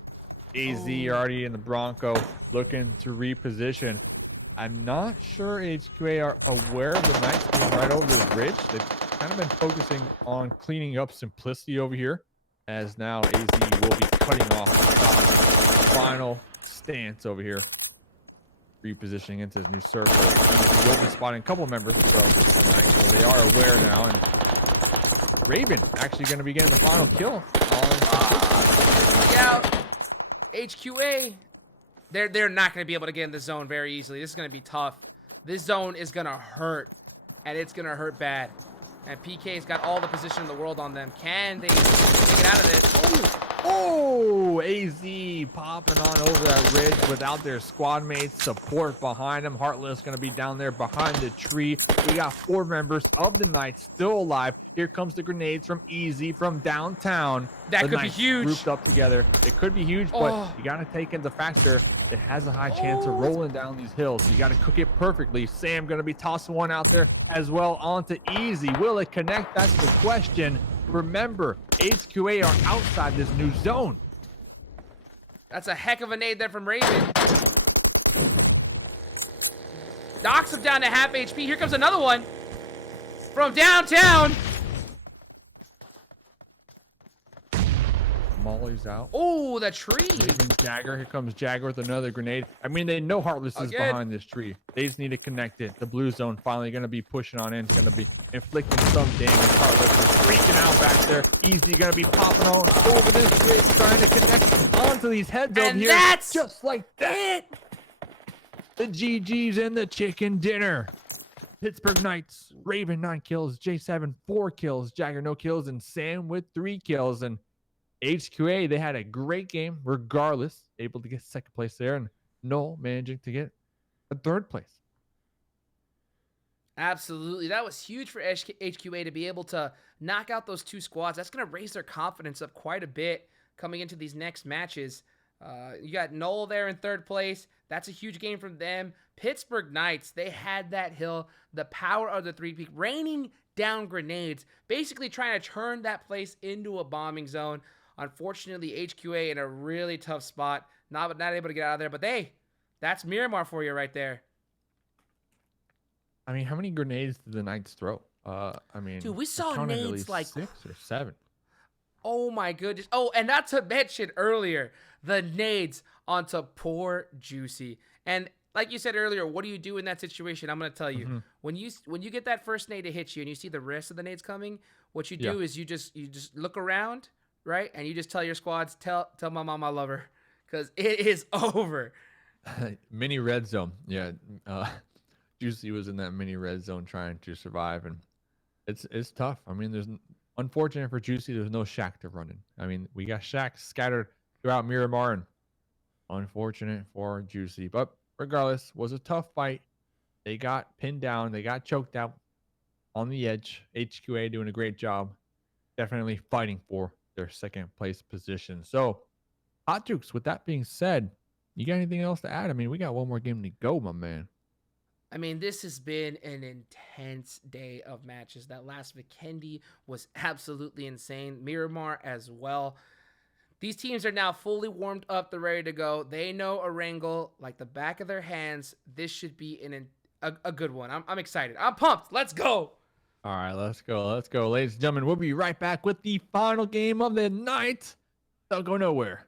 AZ already in the Bronco, looking to reposition. I'm not sure HQA are aware of the Knights being right over this ridge. They've kind of been focusing on cleaning up Simplicity over here, as now AZ will be cutting off the final stance over here, repositioning into his new circle. He will be spotting a couple members from the Knights, so they are aware now. And Raven actually going to be getting the final kill on Yeah, HQA, they're not going to be able to get in the zone very easily. This is going to be tough. This zone is going to hurt, and it's going to hurt bad. And PK's got all the position in the world on them. Can they get out of this? Oh, AZ popping on over that ridge without their squad mates. Support behind them. Heartless going to be down there behind the tree. We got 4 members of the Knights still alive. Here comes the grenades from Easy from downtown. That could be huge. Grouped up together. It could be huge, but you got to take into factor it has a high chance of rolling down these hills. You got to cook it perfectly. Sam going to be tossing one out there as well onto Easy. Will it connect? That's the question. Remember, HQA are outside this new zone. That's a heck of a nade there from Raven. Knocks him down to half HP. Here comes another one from downtown. Molly's out. Oh, the tree. Raven Jagger. Here comes Jagger with another grenade. I mean, they know Heartless is behind this tree. They just need to connect it. The blue zone finally going to be pushing on in. It's going to be inflicting some damage. Heartless is freaking out back there. Easy going to be popping on over this ridge, trying to connect onto these heads over here. That's just like that. The GG's and the chicken dinner. Pittsburgh Knights, Raven 9 kills, J7 4 kills, Jagger no kills, and Sam with 3 kills. And HQA, they had a great game regardless, able to get second place there, and Noel managing to get a third place. Absolutely. That was huge for HQA to be able to knock out those 2 squads. That's going to raise their confidence up quite a bit coming into these next matches. You got Noel there in third place. That's a huge game from them. Pittsburgh Knights, they had that hill, the power of the 3-peak, raining down grenades, basically trying to turn that place into a bombing zone. Unfortunately, HQA in a really tough spot, not able to get out of there. But hey, that's Miramar for you right there. I mean, how many grenades did the Knights throw? I mean, dude, we saw nades like 6 or 7. Oh my goodness. Oh, and not to mention earlier, the nades onto poor Juicy. And like you said earlier, what do you do in that situation? I'm going to tell you. When you get that first nade to hit you and you see the rest of the nades coming, what you do is you just look around, right? And you just tell your squads, tell my mom I love her, because it is over. Mini red zone. Yeah. Juicy was in that mini red zone trying to survive, and it's tough. I mean, there's unfortunate for Juicy, there's no Shack to run in. I mean, we got Shack scattered throughout Miramar, and unfortunate for Juicy. But regardless, was a tough fight. They got pinned down, they got choked out on the edge. HQA doing a great job, definitely fighting for their second place position. So, Hot Jukes, with that being said, you got anything else to add? I mean, we got one more game to go, my man. I mean, this has been an intense day of matches. That last Vikendi was absolutely insane. Miramar as well. These teams are now fully warmed up. They're ready to go. They know Erangel like the back of their hands. This should be a good one. I'm excited. I'm pumped. Let's go. All right, let's go. Let's go. Ladies and gentlemen, we'll be right back with the final game of the night. Don't go nowhere.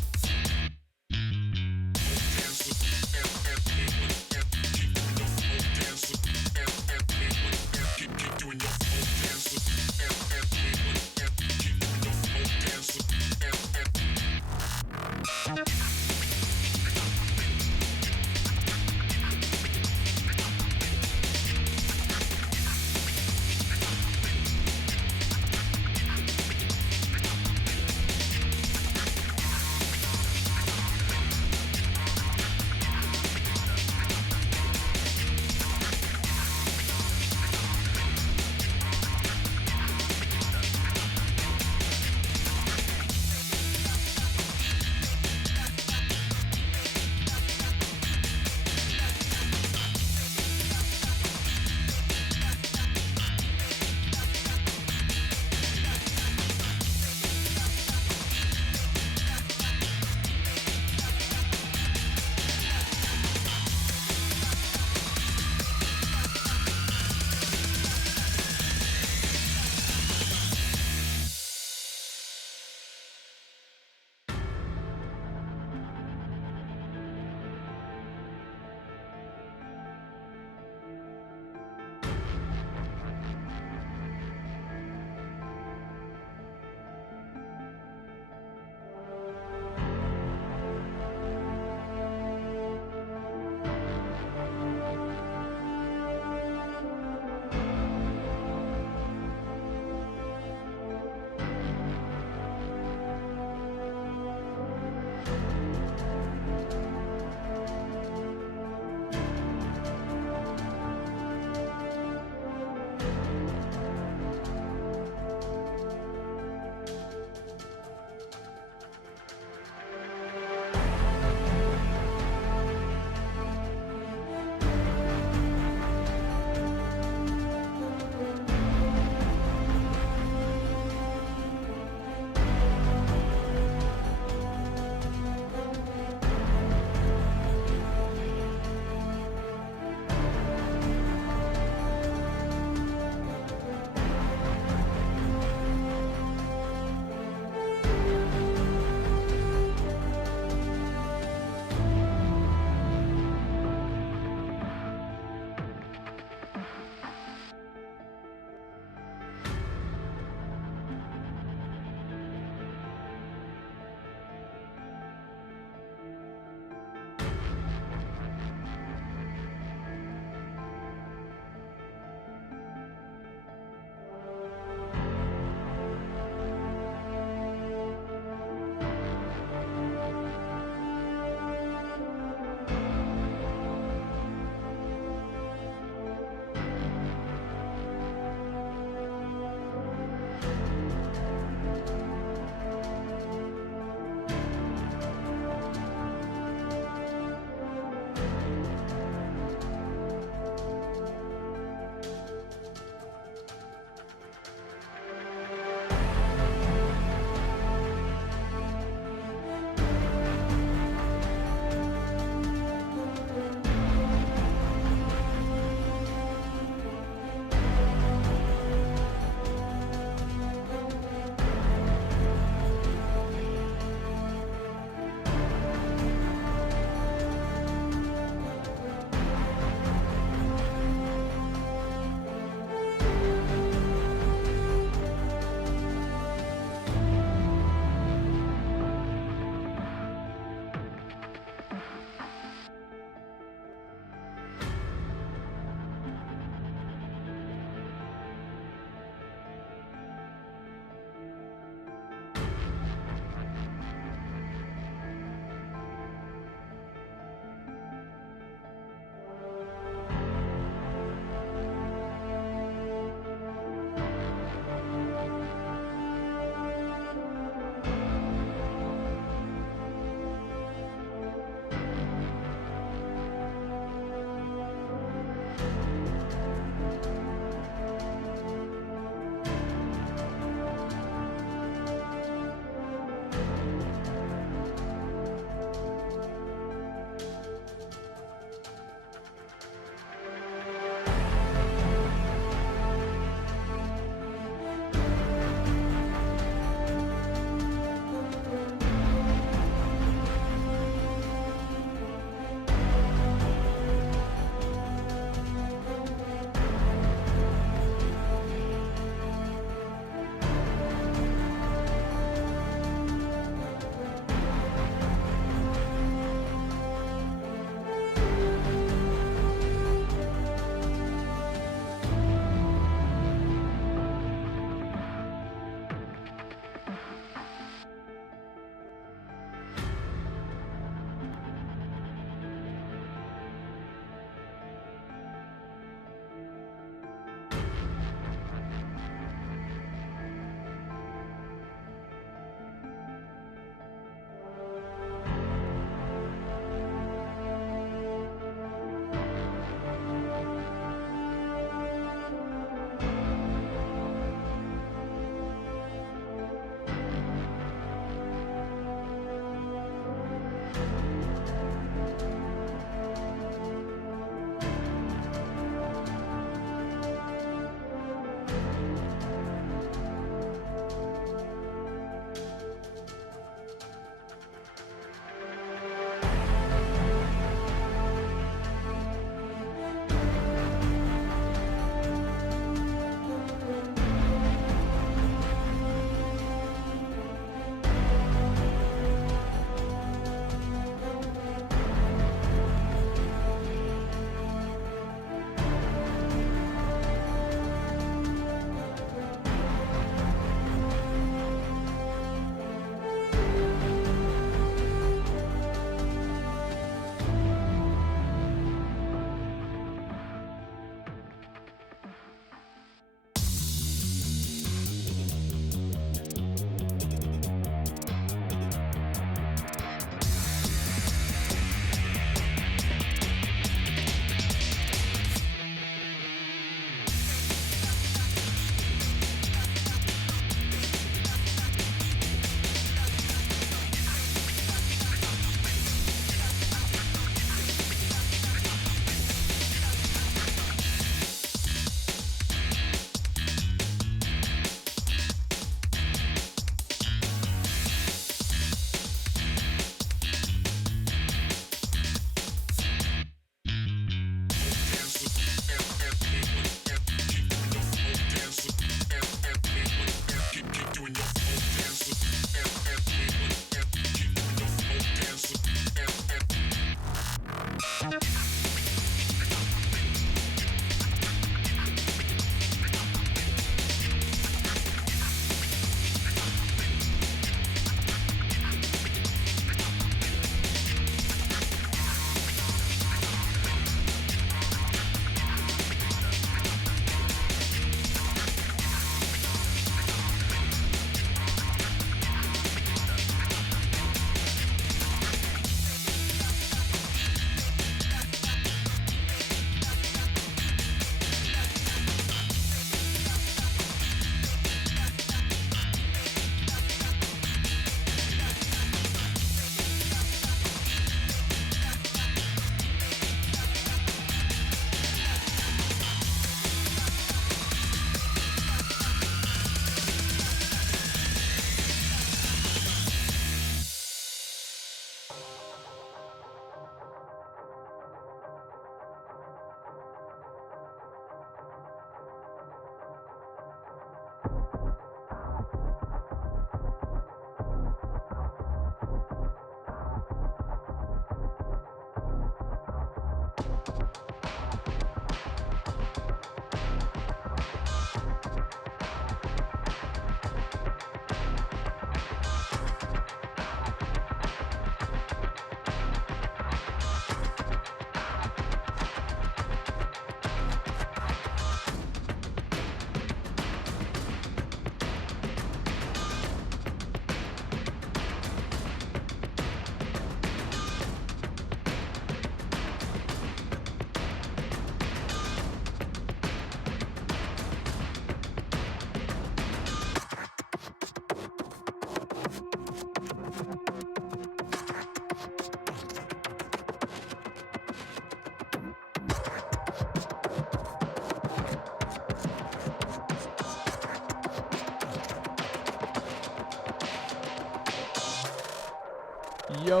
Yo,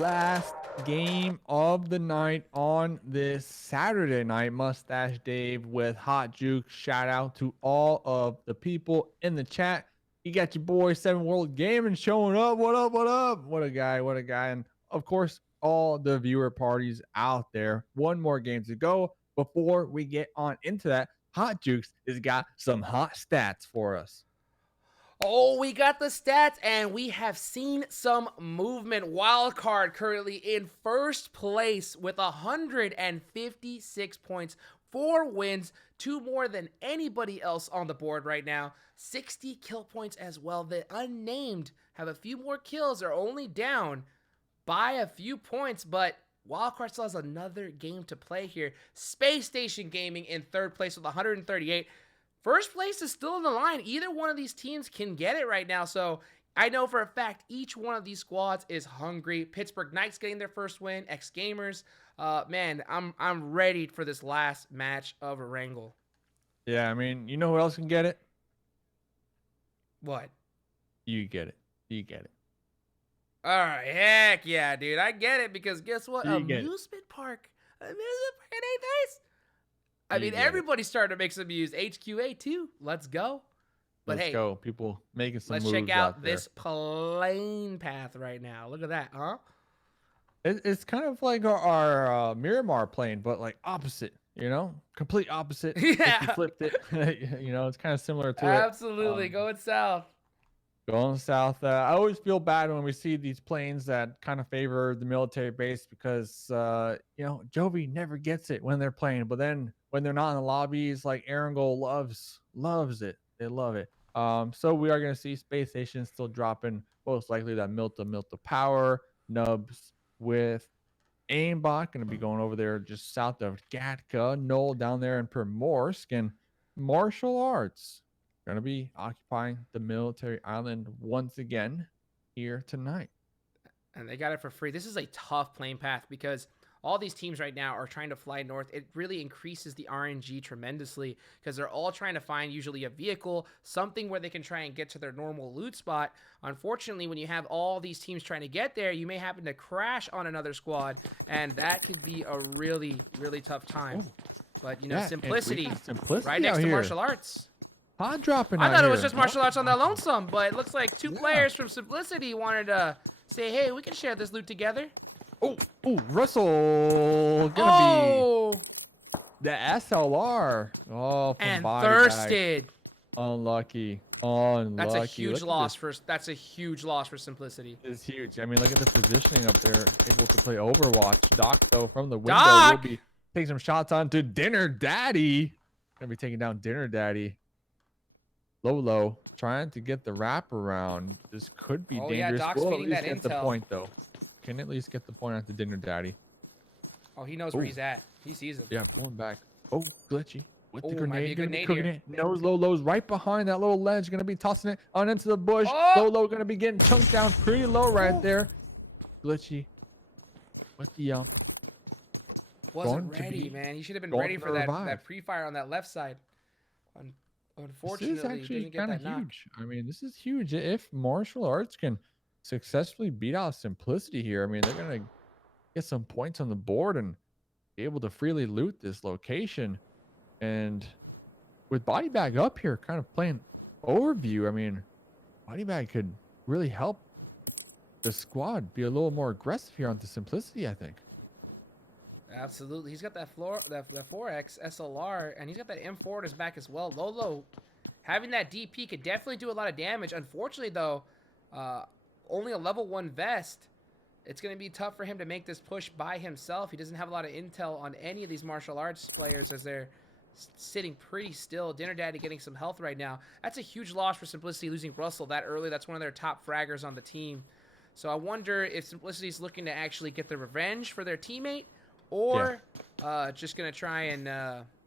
last game of the night on this Saturday night. Mustache Dave with Hot Juke. Shout out to all of the people in the chat. You got your boy Seven World Gaming showing up. What up? What up? What a guy. What a guy. And of course, all the viewer parties out there. One more game to go before we get on into that. Hot Jukes has got some hot stats for us. Oh, we got the stats, and we have seen some movement. Wildcard currently in first place with 156 points, 4 wins, 2 more than anybody else on the board right now. 60 kill points as well. The Unnamed have a few more kills, are only down by a few points, but Wildcard still has another game to play here. Spacestation Gaming in third place with 138. First place is still in the line. Either one of these teams can get it right now. So I know for a fact each one of these squads is hungry. Pittsburgh Knights getting their first win. X Gamers. Man, I'm ready for this last match of Erangel. Yeah, I mean, you know who else can get it? What? You get it. You get it. All right, heck yeah, dude. I get it because guess what? You get it. Amusement Park. Amusement Park, it ain't nice. I mean, everybody's starting to make some moves. HQA too. Let's go. But let's hey, go. People making some moves. Let's check out there. this plane path right now. Look at that, huh? It's kind of like our Miramar plane, but like opposite. You know, complete opposite. Yeah. If you flipped it. You know, it's kind of similar to Absolutely. Going south. Going south. I always feel bad when we see these planes that kind of favor the military base because, you know, JOVI never gets it when they're playing. But then when they're not in the lobbies, like Erangel loves it. They love it. So we are going to see Space Station still dropping most likely that Milta power. Nubs with aimbot going to be going over there just south of Gatka. Null down there in Primorsk. And martial arts going to be occupying the military island once again here tonight. And they got it for free. This is a tough plane path because all these teams right now are trying to fly north. It really increases the RNG tremendously because they're all trying to find usually a vehicle, something where they can try and get to their normal loot spot. Unfortunately, when you have all these teams trying to get there, you may happen to crash on another squad, and that could be a really, really tough time. Ooh. But, you know, Yeah, simplicity simplicity right next to here. martial arts. Hot dropping. I thought it was just martial arts on that lonesome, but it looks like two players from Simplicity wanted to say, hey, we can share this loot together. Oh, Russell gonna be the SLR. Oh, from and body thirsted. Bag. Unlucky. That's a huge loss for Simplicity. It's huge. I mean, look at the positioning up there. Able to play Overwatch. Doc though from the window Doc! will be taking some shots on to Dinner Daddy. Gonna be taking down Dinner Daddy. Lolo trying to get the wraparound. This could be dangerous. Yeah, Doc's we'll feeding at least that get the intel. point though. Can at least get the point out to Dinner Daddy. Oh, he knows where he's at. He sees him. Yeah, pulling back. Oh, glitchy. With the Might be a grenade. good Gonna be nade cooking here. it. Knows Lolo's right behind that little ledge. Gonna be tossing it on into the bush. Oh! Lolo gonna be getting chunked down pretty low right there. Glitchy. With the Wasn't going to ready, be man. He should have been going ready to for that revive. pre-fire on that left side. Unfortunately, this is actually didn't get kind of that knock. huge. I mean, this is huge. If martial arts can successfully beat out Simplicity here, I mean, they're gonna get some points on the board and be able to freely loot this location. And with Body Bag up here, kind of playing overview, I mean, Body Bag could really help the squad be a little more aggressive here on the Simplicity, I think. Absolutely. He's got that 4X SLR, and he's got that M4 in his back as well. Lolo, having that DP could definitely do a lot of damage. Unfortunately, though, only a level 1 vest. It's going to be tough for him to make this push by himself. He doesn't have a lot of intel on any of these martial arts players as they're sitting pretty still. Dinner Daddy getting some health right now. That's a huge loss for Simplicity, losing Russell that early. That's one of their top fraggers on the team. So I wonder if Simplicity's looking to actually get the revenge for their teammate, or just going to try and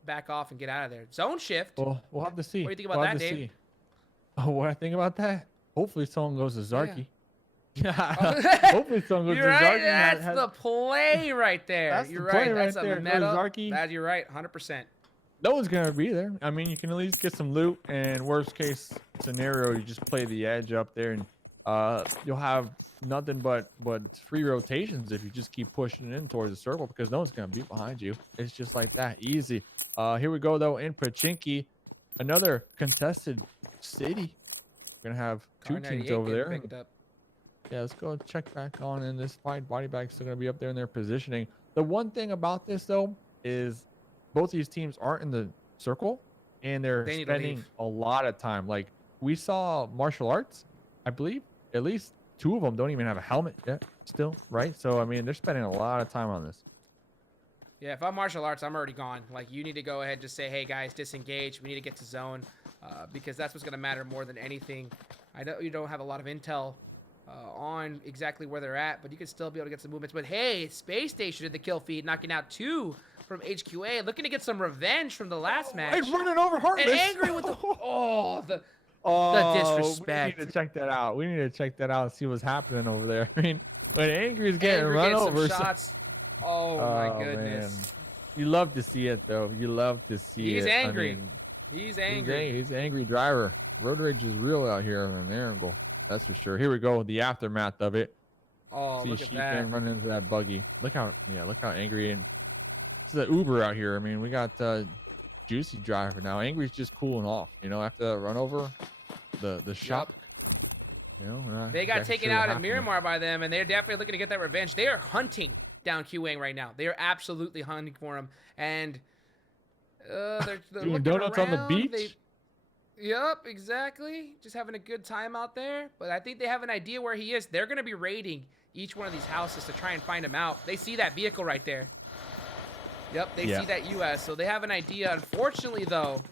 back off and get out of there. Zone shift. Well, we'll have to see. What do you think about that, Dave? Oh, what I think about that? Hopefully someone goes to Zarky. Yeah. Hopefully someone goes You're to right. Zarky. That's the play right there. That's You're the play right. right That's a there. meta. Zarky. You're right. 100%. No one's going to be there. I mean, you can at least get some loot, and worst case scenario, you just play the edge up there, and you'll have nothing but free rotations if you just keep pushing it in towards the circle, because no one's going to be behind you. It's just like that. Easy. Here we go, though, in Pachinki. Another contested city. We're going to have two teams over there. Yeah, let's go check back on in this fight. Body bag's still going to be up there in their positioning. The one thing about this, though, is both these teams aren't in the circle, and they're spending a lot of time. Like, we saw martial arts, I believe, at least 2 of them don't even have a helmet yet still, right? So, I mean, they're spending a lot of time on this. Yeah, if I'm martial arts, I'm already gone. Like, you need to go ahead and just say, hey, guys, disengage. We need to get to zone, because that's what's going to matter more than anything. I know you don't have a lot of intel on exactly where they're at, but you could still be able to get some movements. But, hey, Space Station did the kill feed, knocking out 2 from HQA, looking to get some revenge from the last match. He's running over Heartless. And angry with the... the disrespect. We need to check that out. We need to check that out and see what's happening over there. I mean, when Angry's getting run over. Shots. Oh, my goodness. Man. You love to see it, though. You love to see it. He's angry. I mean, he's angry. He's an angry driver. Road rage is real out here in Erangel. That's for sure. Here we go. The aftermath of it. Oh, see look at that. Run into that buggy. Look how angry. And it's the Uber out here. I mean, we got Juicy driver now. Angry's just cooling off. You know, after that run over. The shock, you know, they got taken out at Miramar by them, and they're definitely looking to get that revenge. They are hunting down QA right now. They are absolutely hunting for him, and they're doing donuts on the beach. Yep, exactly. Just having a good time out there. But I think they have an idea where he is. They're going to be raiding each one of these houses to try and find him out. They see that vehicle right there. Yep, they see that US, so they have an idea. Unfortunately, though,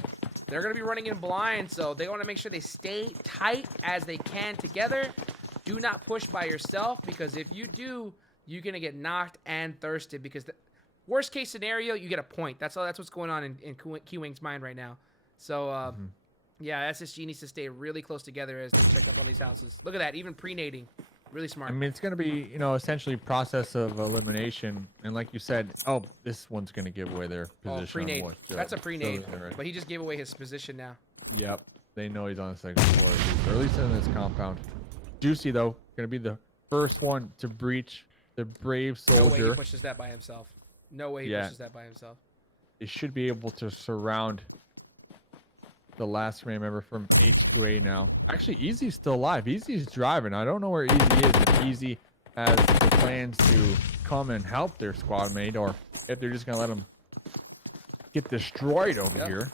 they're going to be running in blind, so they want to make sure they stay tight as they can together. Do not push by yourself, because if you do, you're going to get knocked and thirsted, because the worst case scenario, you get a point. That's what's going on in Q-Wing's mind right now. So, yeah, SSG needs to stay really close together as they check up on these houses. Look at that, even pre-nading. Really smart. I mean, it's going to be, you know, essentially process of elimination. And like you said, this one's going to give away their position. Oh, pre-nade. That's a pre-nade. Right. But he just gave away his position now. Yep. They know he's on the second floor, or at least in this compound. Juicy, though, going to be the first one to breach the brave soldier. No way he pushes that by himself. No way he pushes that by himself. They should be able to surround the last remaining member from HQA now. Actually, Easy's still alive. Easy's driving. I don't know where Easy is. If Easy has the plans to come and help their squad mate, or if they're just going to let him get destroyed over here.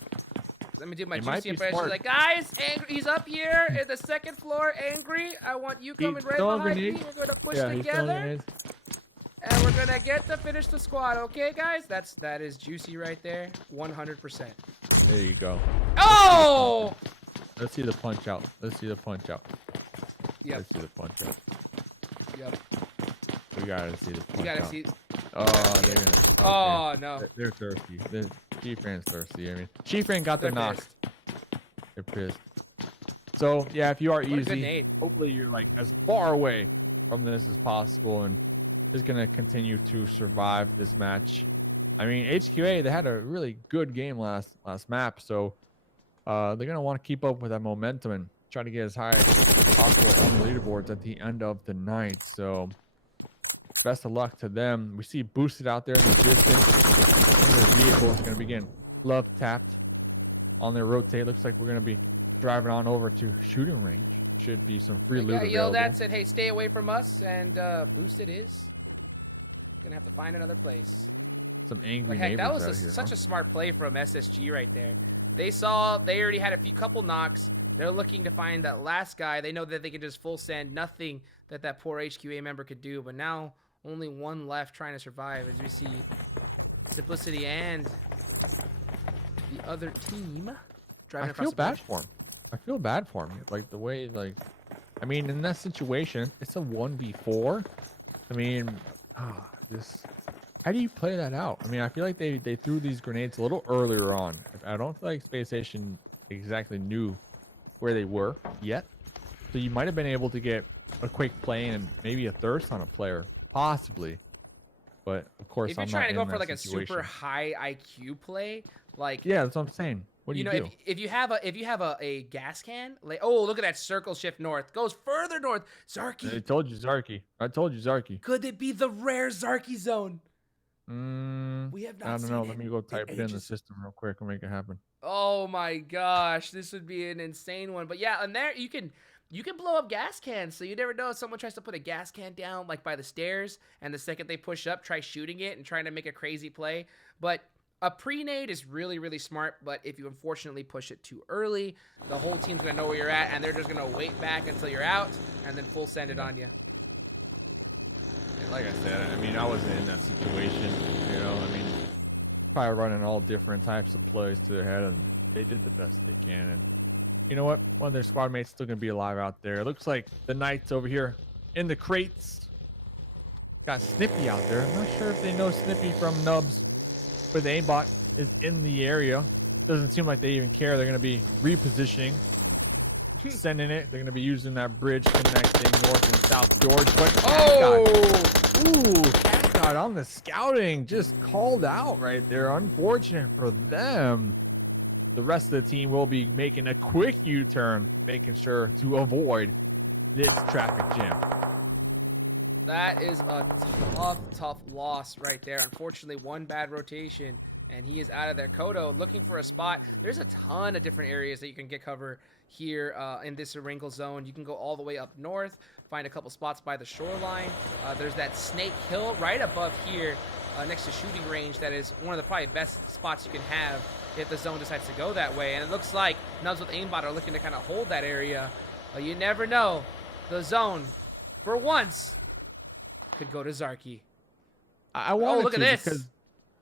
Let me do my juicy impression. Like, guys, Angry, he's up here at the second floor. Angry, I want you coming right behind me. We're going to push together. And we're going to get to finish the squad. Okay, guys? That is juicy right there. 100%. There you go. Oh! Let's see the punch out. Let's see the punch out. Yep. Let's see the punch out. Yep. We gotta see the punch out. You gotta see. Oh, they're gonna. Okay. Oh, no. They're thirsty. The G-Fran's thirsty. I mean, G-Fran got the knock. They're pissed. So, yeah, if you are Easy, hopefully you're like as far away from this as possible, and is gonna continue to survive this match. I mean, HQA, they had a really good game last map, so they're going to want to keep up with that momentum and try to get as high as possible on the leaderboards at the end of the night. So best of luck to them. We see Boosted out there in the distance. And their vehicle is going to begin love tapped on their rotate. Looks like we're going to be driving on over to shooting range. Should be some free loot available. Yelled at, said, hey, stay away from us, and Boosted is going to have to find another place. some angry Heck, that neighbors was out here. such a smart play from SSG right there. They saw they already had a couple knocks. They're looking to find that last guy. They know that they can just full send. Nothing that poor HQA member could do. But now only one left trying to survive, as we see Simplicity and the other team driving I across feel the bad bridge. for him. I feel bad for him. Like the way, like, I mean, in that situation, it's a 1v4. I mean, this. How do you play that out? I mean, I feel like they threw these grenades a little earlier on. I don't feel like Spacestation exactly knew where they were yet. So you might have been able to get a quick play and maybe a thirst on a player, possibly. But of course, If you're I'm trying to not go in for that like situation. a super high IQ play, like Yeah, that's what I'm saying. What do you do? if you have a gas can, like, oh, look at that circle shift north, goes further north. Zarky. I told you, Zarky. I told you, Zarky. Could it be the rare Zarky zone? We have not I don't seen know. it Let me go type it in the ages. system real quick and make it happen. Oh my gosh, this would be an insane one. But yeah, and there you can blow up gas cans. So you never know if someone tries to put a gas can down like by the stairs, and the second they push up, try shooting it and trying to make a crazy play. But a pre-nade is really, really smart, but if you unfortunately push it too early, the whole team's gonna know where you're at, and they're just gonna wait back until you're out, and then full send it on you. Like I said, I mean, I wasn't in that situation. You know, I mean, probably running all different types of plays to their head, and they did the best they can. And you know what? One of their squad mates still gonna be alive out there. It looks like the Knights over here in the crates got Snippy out there. I'm not sure if they know Snippy from Nubs, but the aimbot is in the area. Doesn't seem like they even care. They're gonna be repositioning, sending it. They're gonna be using that bridge connecting North and South George. But Cat on the scouting just called out right there. Unfortunate for them. The rest of the team will be making a quick U-turn, making sure to avoid this traffic jam. That is a tough loss right there. Unfortunately, one bad rotation, and he is out of there. Kodo looking for a spot. There's a ton of different areas that you can get cover here in this Erangel zone. You can go all the way up north, find a couple spots by the shoreline. There's that Snake Hill right above here next to shooting range. That is one of the probably best spots you can have if the zone decides to go that way. And it looks like Nubs with aimbot are looking to kind of hold that area. But you never know. The zone, for once, could go to Zarky. I wanted look to at this. because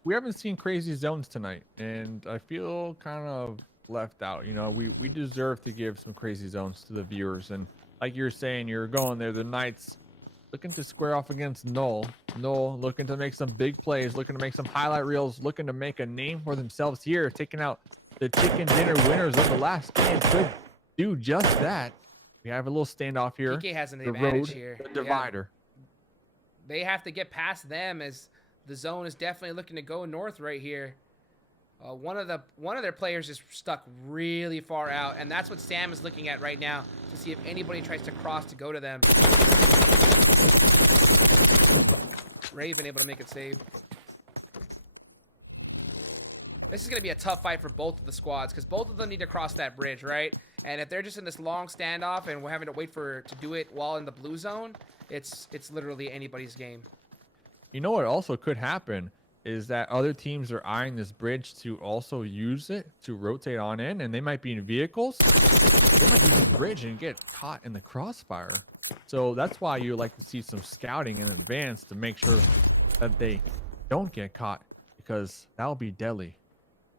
we haven't seen crazy zones tonight, and I feel kind of left out. You know, we deserve to give some crazy zones to the viewers. And like you're saying, you're going there. The Knights looking to square off against Null. Null looking to make some big plays, looking to make some highlight reels, looking to make a name for themselves here, taking out the chicken dinner winners of the last game. Could do just that. We have a little standoff here. PK has an The advantage road, here. the divider. They have to get past them, as the zone is definitely looking to go north right here. One of their players is stuck really far out, and that's what Sam is looking at right now to see if anybody tries to cross to go to them. Raven able to make it save. This is going to be a tough fight for both of the squads, because both of them need to cross that bridge, right? And if they're just in this long standoff and we're having to wait to do it while in the blue zone, it's literally anybody's game. You know what also could happen is that other teams are eyeing this bridge to also use it to rotate on in, and they might be in vehicles. They might use the bridge and get caught in the crossfire. So that's why you like to see some scouting in advance to make sure that they don't get caught, because that'll be deadly.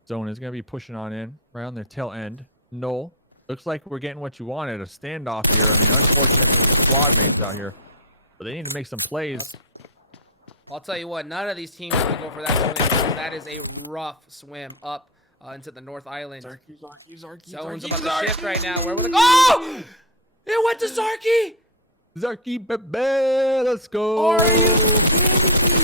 Zone is going to be pushing on in right on their tail end. No, looks like we're getting what you wanted, a standoff here. I mean, unfortunate for the squad mates out here, but they need to make some plays. I'll tell you what, none of these teams are going to go for that swim, because that is a rough swim up into the North Island. Zone's about to shift right now. Where will it go? Oh! It went to Zarky! Zarky, baby, let's go. Are you kidding me?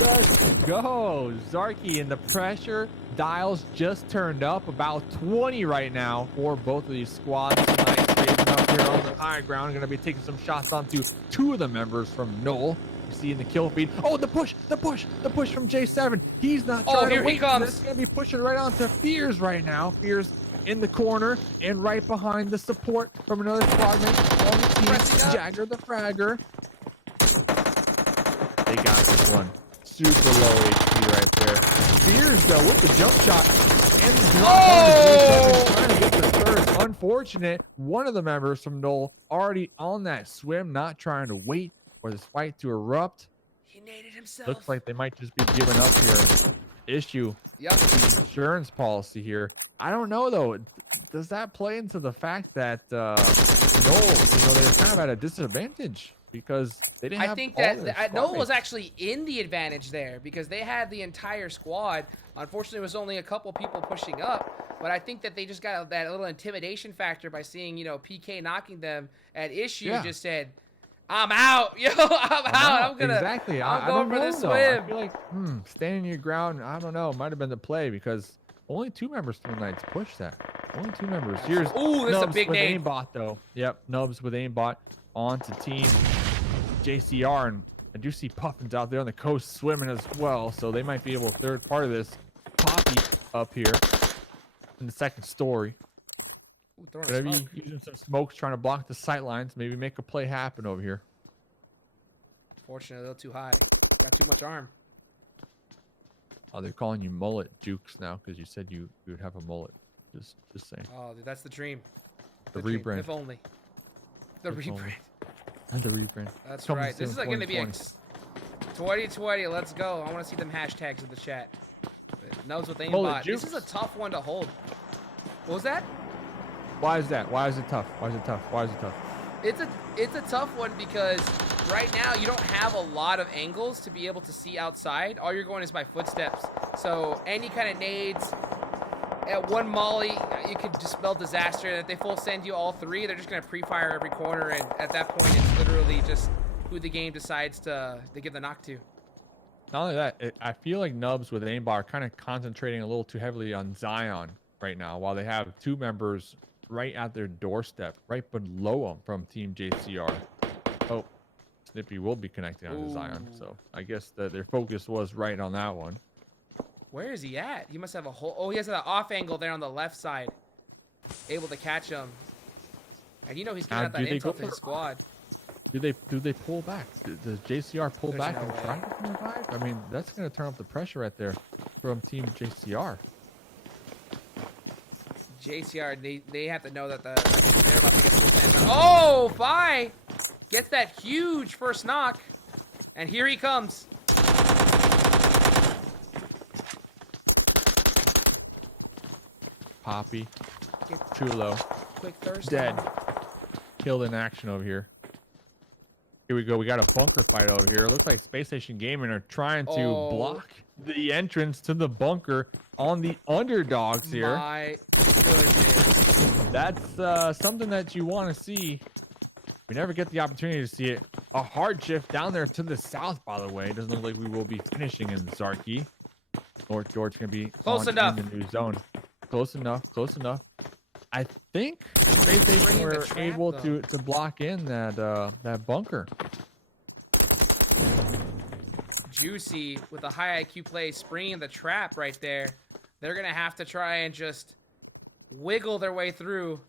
Let's go. Zarky, and the pressure dials just turned up about 20 right now for both of these squads tonight. Raven up here on the high ground, going to be taking some shots onto two of the members from Null. You see in the kill feed. Oh, the push from J7. He's not trying here to wait. he comes. It's going to be pushing right onto Fears right now. Fears in the corner and right behind the support from another squad mate on the team. Jagger the Fragger. They got this one super low HP right there. Fears though with the jump shot and the drop on the G7 trying to get the third. Unfortunate. One of the members from Knoll already on that swim, not trying to wait for this fight to erupt. He naded himself. Looks like they might just be giving up here. Issue. Yep. Insurance policy here. I don't know though. Does that play into the fact that Knoll, they're kind of at a disadvantage because they didn't have I think all that their Knoll was squad mates? actually in the advantage there because they had the entire squad. Unfortunately, it was only a couple people pushing up, but I think that they just got that little intimidation factor by seeing, PK knocking them at issue. Yeah. Just said, "I'm out, yo, I'm out. I'm gonna exactly. I'm I going don't for know, the though. swim." I feel like standing your ground. I don't know. Might have been the play because only 2 members from the Knights pushed that. Only 2 members. Here's Ooh, this is a Nubs big with nade. aimbot though. Yep, Nubs with aimbot onto team JCR, and I do see Puffins out there on the coast swimming as well, so they might be able to third part of this. Poppy up here in the second story. Ooh, throwing Whatever, smoke. using some smokes, trying to block the sight lines, maybe make a play happen over here. Fortunately, a little too high. Got too much arm. Oh, they're calling you mullet Jukes now because you said you would have a mullet. Just saying. Oh, dude, that's the dream. The dream. rebrand. If only. The If rebrand. only. And the rebrand. That's Coming right. This is soon, going to be 2020. 2020. Let's go. I want to see them hashtags in the chat. Nubs with Mullet aimbot. This is a Jukes. tough one to hold. What was that? Why is that? Why is it tough? Why is it tough? Why is it tough? It's a tough one because right now you don't have a lot of angles to be able to see outside. All you're going is by footsteps. So any kind of nades at one molly, you could just spell disaster. And if they full send you all 3, they're just gonna pre-fire every corner, and at that point it's literally just who the game decides to give the knock to. Not only that, I feel like Nubs with aimbot are kind of concentrating a little too heavily on Zion right now, while they have 2 members right at their doorstep, right below them from Team JCR. Oh, Snippy will be connecting on to Zion, so I guess that their focus was right on that one. Where is he at? He must have a whole... Oh, he has an off angle there on the left side. Able to catch him. And he's giving out that intel to his squad. Do they pull back? Does JCR pull There's back no and way. try to revive? I mean, that's going to turn up the pressure right there from Team JCR. JCR, they have to know that they're about to get full send. Oh, Fi gets that huge first knock. And here he comes. Poppy, Get Chulo, quick thirst. dead. Killed in action over here. Here we go. We got a bunker fight over here. It looks like Spacestation Gaming are trying to block the entrance to the bunker on the Underdogs here. My goodness. That's something that you want to see. We never get the opportunity to see it. A hard shift down there to the south, by the way. It doesn't look like we will be finishing in Zarky. North George going to be Close on enough. in the new zone. Close enough. Close enough. I think Spacestation Bringing the were trap, able though. to block in that bunker. Juicy with a high IQ play, springing the trap right there. They're going to have to try and just wiggle their way through.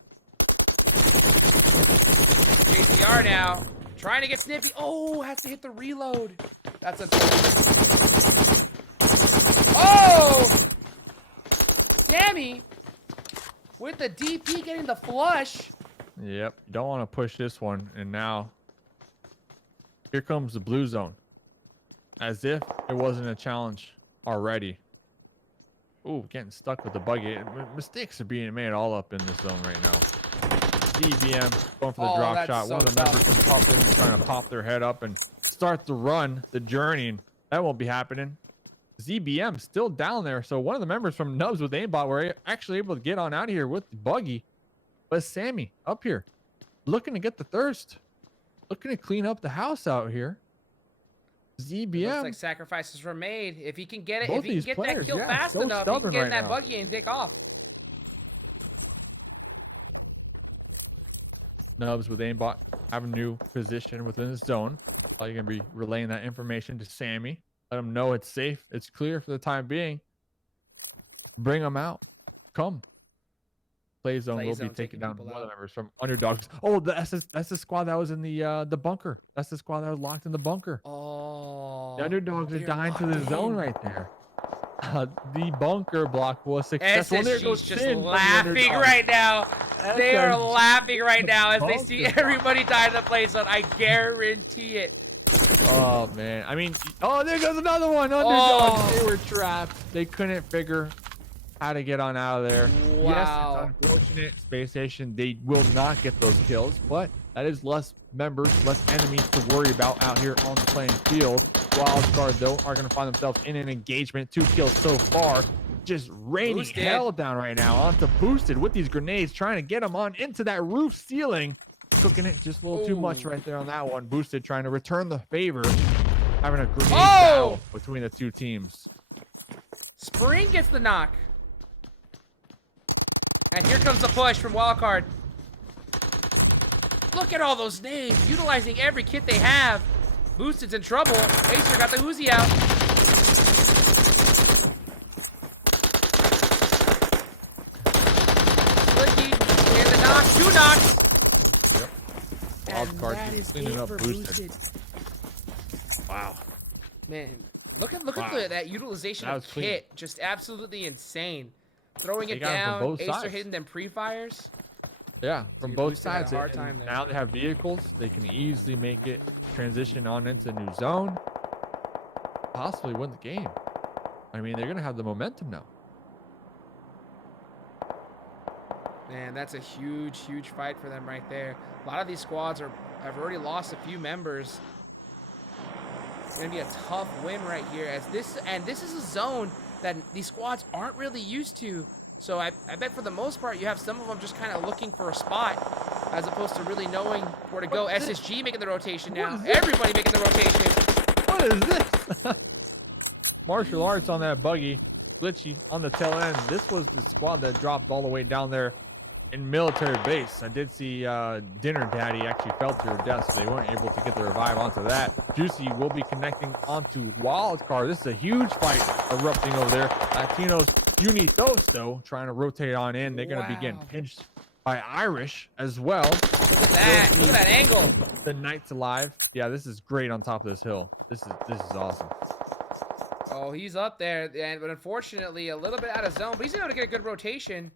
JCR now, trying to get Snippy. Oh, has to hit the reload. That's unfortunate. Oh! Sammy with the DP getting the flush. Yep. You don't want to push this one. And now, here comes the blue zone. As if it wasn't a challenge already. Ooh, getting stuck with the buggy. Mistakes are being made all up in this zone right now. DBM going for the drop that's shot. so One of the members from Puffins trying to pop their head up and start the run, the journey. And that won't be happening. ZBM still down there. So one of the members from Nubs with aimbot were actually able to get on out of here with the buggy. But Sammy up here looking to get the thirst. Looking to clean up the house out here. ZBM. Looks like sacrifices were made. If he can get it, Both if he can these get players, that kill yeah, fast so enough, he can stubborn get in right that now. buggy and take off. Nubs with aimbot have a new position within the zone. Probably gonna be relaying that information to Sammy. Let him know it's safe. It's clear for the time being. Bring them out. Come. Play zone Play will zone be taking taking down people one of the out. members from Underdogs. Oh, that's the squad that was in the bunker. That's the squad that was locked in the bunker. Oh. The Underdogs are they're dying to the locked zone in. right there. The bunker block was successful. There SSG's goes just Sin from the laughing Underdogs. right now. They are SSG laughing right now as they see bunker. everybody die in the play zone. I guarantee it. Oh man, I mean, oh, there goes another one. Underdogs, Oh. they were trapped. They couldn't figure how to get on out of there. Wow. Yes, it's unfortunate. Space Station, they will not get those kills, but that is less members, less enemies to worry about out here on the playing field. Wildcard, though, are going to find themselves in an engagement. 2 kills so far. Just raining Boosted. hell down right now onto Boosted with these grenades, trying to get him on into that roof ceiling. Cooking it just a little too much right there on that one. Boosted trying to return the favor. Having a grenade battle between the two teams. Spring gets the knock. And here comes the push from Wildcard. Look at all those nades, utilizing every kit they have. Boosted's in trouble. Acer got the Uzi out. Slicky, and the knock, 2 knocks. Wildcard that just is cleaning it up for Boosted. Wow. Man, look at that utilization That of was clean. kit. Just absolutely insane. Throwing They it got 'em from down, both Acer sides. hitting them pre-fires. Yeah, from Dude, both Boosted had a sides. hard And time there. now they have vehicles. They can easily make it transition on into a new zone. Possibly win the game. I mean, they're going to have the momentum now. Man, that's a huge, huge fight for them right there. A lot of these squads have already lost a few members. It's gonna be a tough win right here, as this is a zone that these squads aren't really used to. So I bet for the most part you have some of them just kind of looking for a spot as opposed to really knowing where to go. SSG making the rotation now. Everybody making the rotation. What is this? Martial arts on that buggy. Glitchy on the tail end. This was the squad that dropped all the way down there in military base. I did see Dinner Daddy actually fell to her death, so they weren't able to get the revive onto that. Juicy will be connecting onto Wildcard. This is a huge fight erupting over there. Latinos Unitos, though, trying to rotate on in. They're going to be getting pinched by Irish as well. Look at that. Look at that angle. The Knights alive. Yeah, this is great on top of this hill. This is awesome. Oh, he's up there, but unfortunately a little bit out of zone. But he's able to get a good rotation.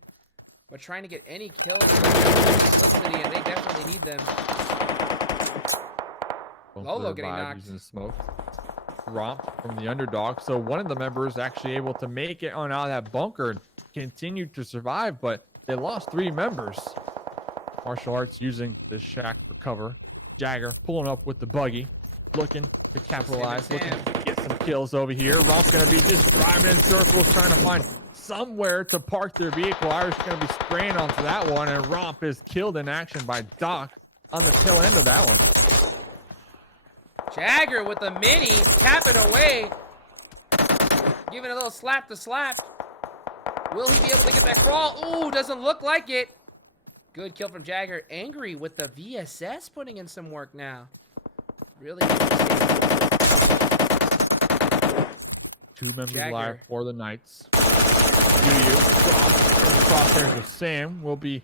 But trying to get any kills, Simplicity, and they definitely need them. Lolo getting knocked. Using smoke. Romp from the Underdog. So one of the members actually able to make it on out of that bunker and continue to survive, but they lost 3 members. Martial arts using this shack for cover. Jagger pulling up with the buggy, looking to capitalize, looking to get some kills over here. Romp's gonna be just driving in circles, trying to find somewhere to park their vehicle. Irish gonna be spraying onto that one, and Romp is killed in action by Doc on the tail end of that one. Jagger with the mini, tapping away. Giving a little slap to slap. Will he be able to get that crawl? Ooh, doesn't look like it. Good kill from Jagger. Angry with the VSS putting in some work now. Really interesting. 2 members Jagger. live for the Knights. Crosshairs of Sam will be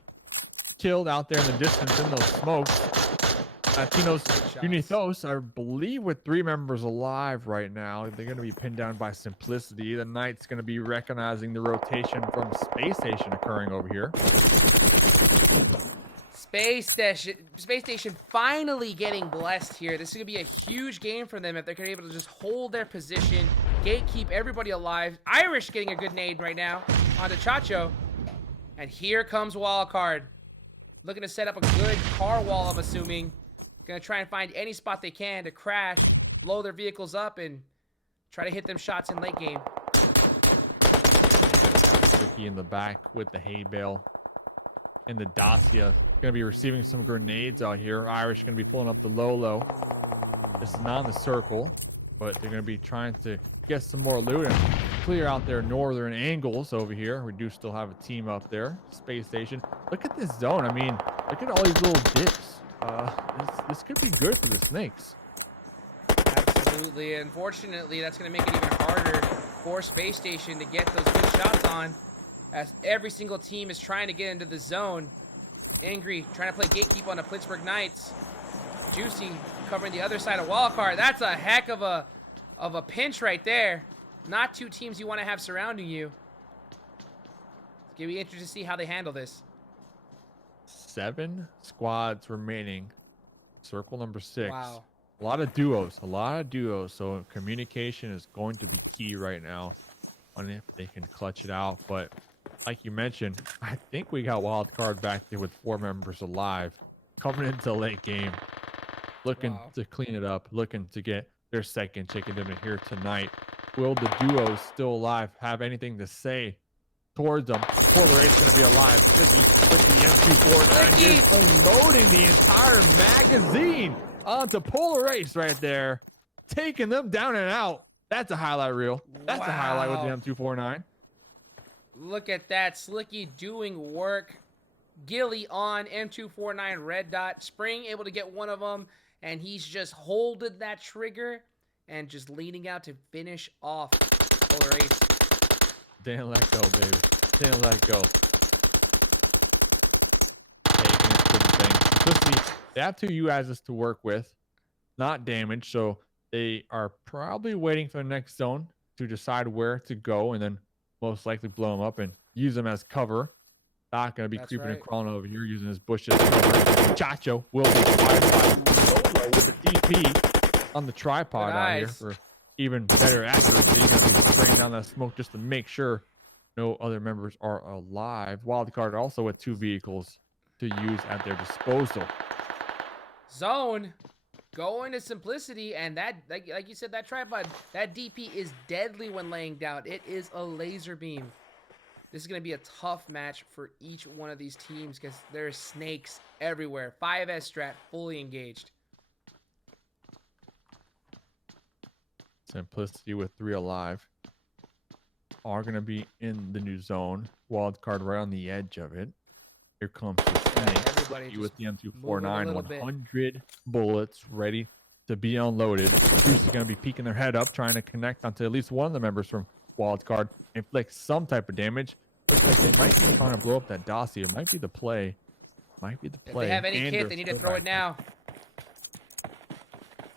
killed out there in the distance in those smokes. Latinos Unitos, I believe, with 3 members alive right now. They're going to be pinned down by Simplicity. The Knights going to be recognizing the rotation from Space Station occurring over here. Space Station finally getting blessed here. This is going to be a huge game for them if they're going to be able to just hold their position, gatekeep everybody alive. Irish getting a good nade right now onto Chacho. And here comes Wildcard. Looking to set up a good car wall, I'm assuming. Going to try and find any spot they can to crash, blow their vehicles up, and try to hit them shots in late game. Ricky in the back with the hay bale. And the Dacia going to be receiving some grenades out here. Irish going to be pulling up the Lolo. This is not in the circle, but they're going to be trying to get some more loot and clear out their northern angles over here. We do still have a team up there. Space Station. Look at this zone. I mean, look at all these little dips. This could be good for the Snakes. Absolutely. Unfortunately, that's going to make it even harder for Space Station to get those good shots on, as every single team is trying to get into the zone. Angry, trying to play gatekeep on the Pittsburgh Knights. Juicy covering the other side of Wildcard. That's a heck of a of a pinch right there. Not two teams you want to have surrounding you. It's going to be interesting to see how they handle this. 7 squads remaining. Circle number 6. Wow. A lot of duos. So communication is going to be key right now on if they can clutch it out. But like you mentioned, I think we got Wildcard back there with 4 members alive. Coming into late game. Looking to clean it up. Looking to get their second chicken dinner here tonight. Will the duos still alive have anything to say towards them? Polar Ace going to be alive. Slicky with the M249 just unloading the entire magazine onto Polar Ace right there. Taking them down and out. That's a highlight reel. That's a highlight with the M249. Look at that. Slicky doing work. Gilly on M249 red dot. Spring able to get one of them. And he's just holding that trigger and just leaning out to finish off Polar Ace. Didn't let go, baby. Didn't let go. They have 2 UASs to work with. Not damage, so they are probably waiting for the next zone to decide where to go and then most likely blow them up and use them as cover. Not going to be creeping and crawling over here using his bush as cover. Chacho will be fired by Solo with the DP on the tripod out here for even better accuracy. He's going to be spraying down that smoke just to make sure no other members are alive. Wildcard also with 2 vehicles to use at their disposal. Zone going to Simplicity, and that, like you said, that tripod, that DP is deadly when laying down. It is a laser beam. This is going to be a tough match for each one of these teams because there's snakes everywhere. 5S strat fully engaged. Simplicity with 3 alive are going to be in the new zone. Wildcard right on the edge of it. Here comes the snake with the M249. 100 bullets ready to be unloaded. Juice is going to be peeking their head up, trying to connect onto at least one of the members from Wildcard. Inflict some type of damage. Looks like they might be trying to blow up that dossier. It might be the play. If they have any kit, they need to throw it now.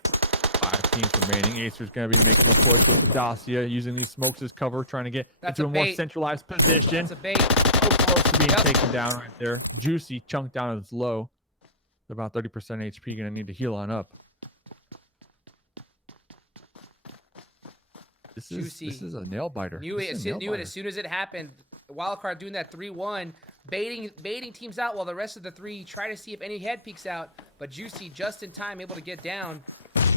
5 teams remaining. Acer's going to be making a push with the dossier, using these smokes as cover, trying to get into a more centralized position. That's a bait. So close to being taken down right there. Juicy chunked down as low. About 30% HP. Going to need to heal on up. This is a nail biter. Knew it as soon as it happened. Wildcard doing that 3-1, baiting teams out while the rest of the 3 try to see if any head peeks out. But Juicy just in time able to get down.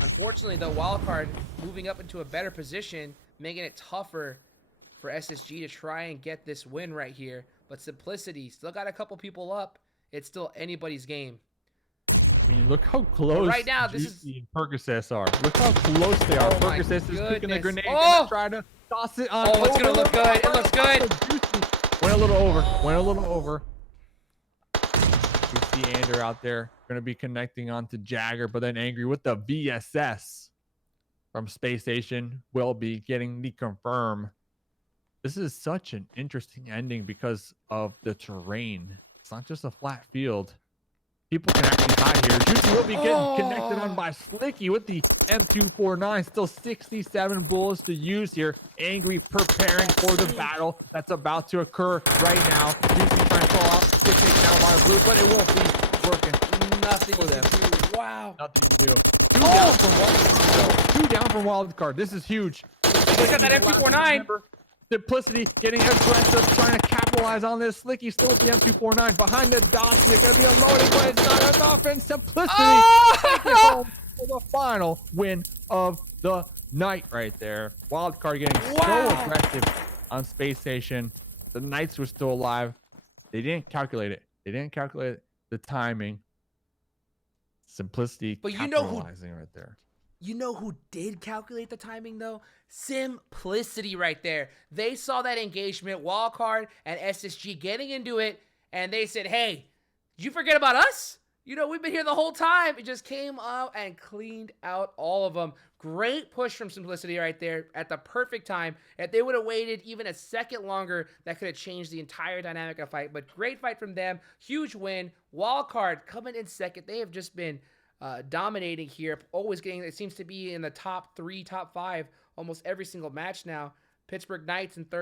Unfortunately, though, Wildcard moving up into a better position, making it tougher for SSG to try and get this win right here. But Simplicity still got a couple people up. It's still anybody's game. I mean, look how close right now, this is Percocets are. Look how close they are. Percocets is picking the grenade and trying to toss it on. Oh, it's gonna look good. It looks good. Went a little over. Went a little over. We see Ander out there. Gonna be connecting onto Jagger, but then Angry with the VSS from Space Station will be getting the confirm. This is such an interesting ending because of the terrain. It's not just a flat field. People can actually hide here. Juicy will be getting connected on by Slicky with the M249. Still 67 bullets to use here. Angry preparing for the battle that's about to occur right now. Juicy trying to fall out. Get taken out by Blue, but it won't be working. Nothing for them. Wow. Nothing to do. 2 down from Wildcard. 2 down from Wildcard. This is huge. Look at that M249. Simplicity getting aggressive, trying to capitalize on this. Slicky still with the M249 behind the dossier, gonna be unloaded, but it's not enough. And Simplicity taking home for the final win of the night right there. Wildcard getting so aggressive on Space Station. The Knights were still alive. They didn't calculate it. They didn't calculate the timing. Simplicity, but capitalizing right there. You know who did calculate the timing, though? Simplicity right there. They saw that engagement, Wildcard and SSG getting into it, and they said, hey, did you forget about us? You know, we've been here the whole time. It just came out and cleaned out all of them. Great push from Simplicity right there at the perfect time. If they would have waited even a second longer, that could have changed the entire dynamic of the fight. But great fight from them. Huge win. Wildcard coming in second. They have just been dominating here, always getting, it seems to be in the top 3, top 5, almost every single match now. Pittsburgh Knights in third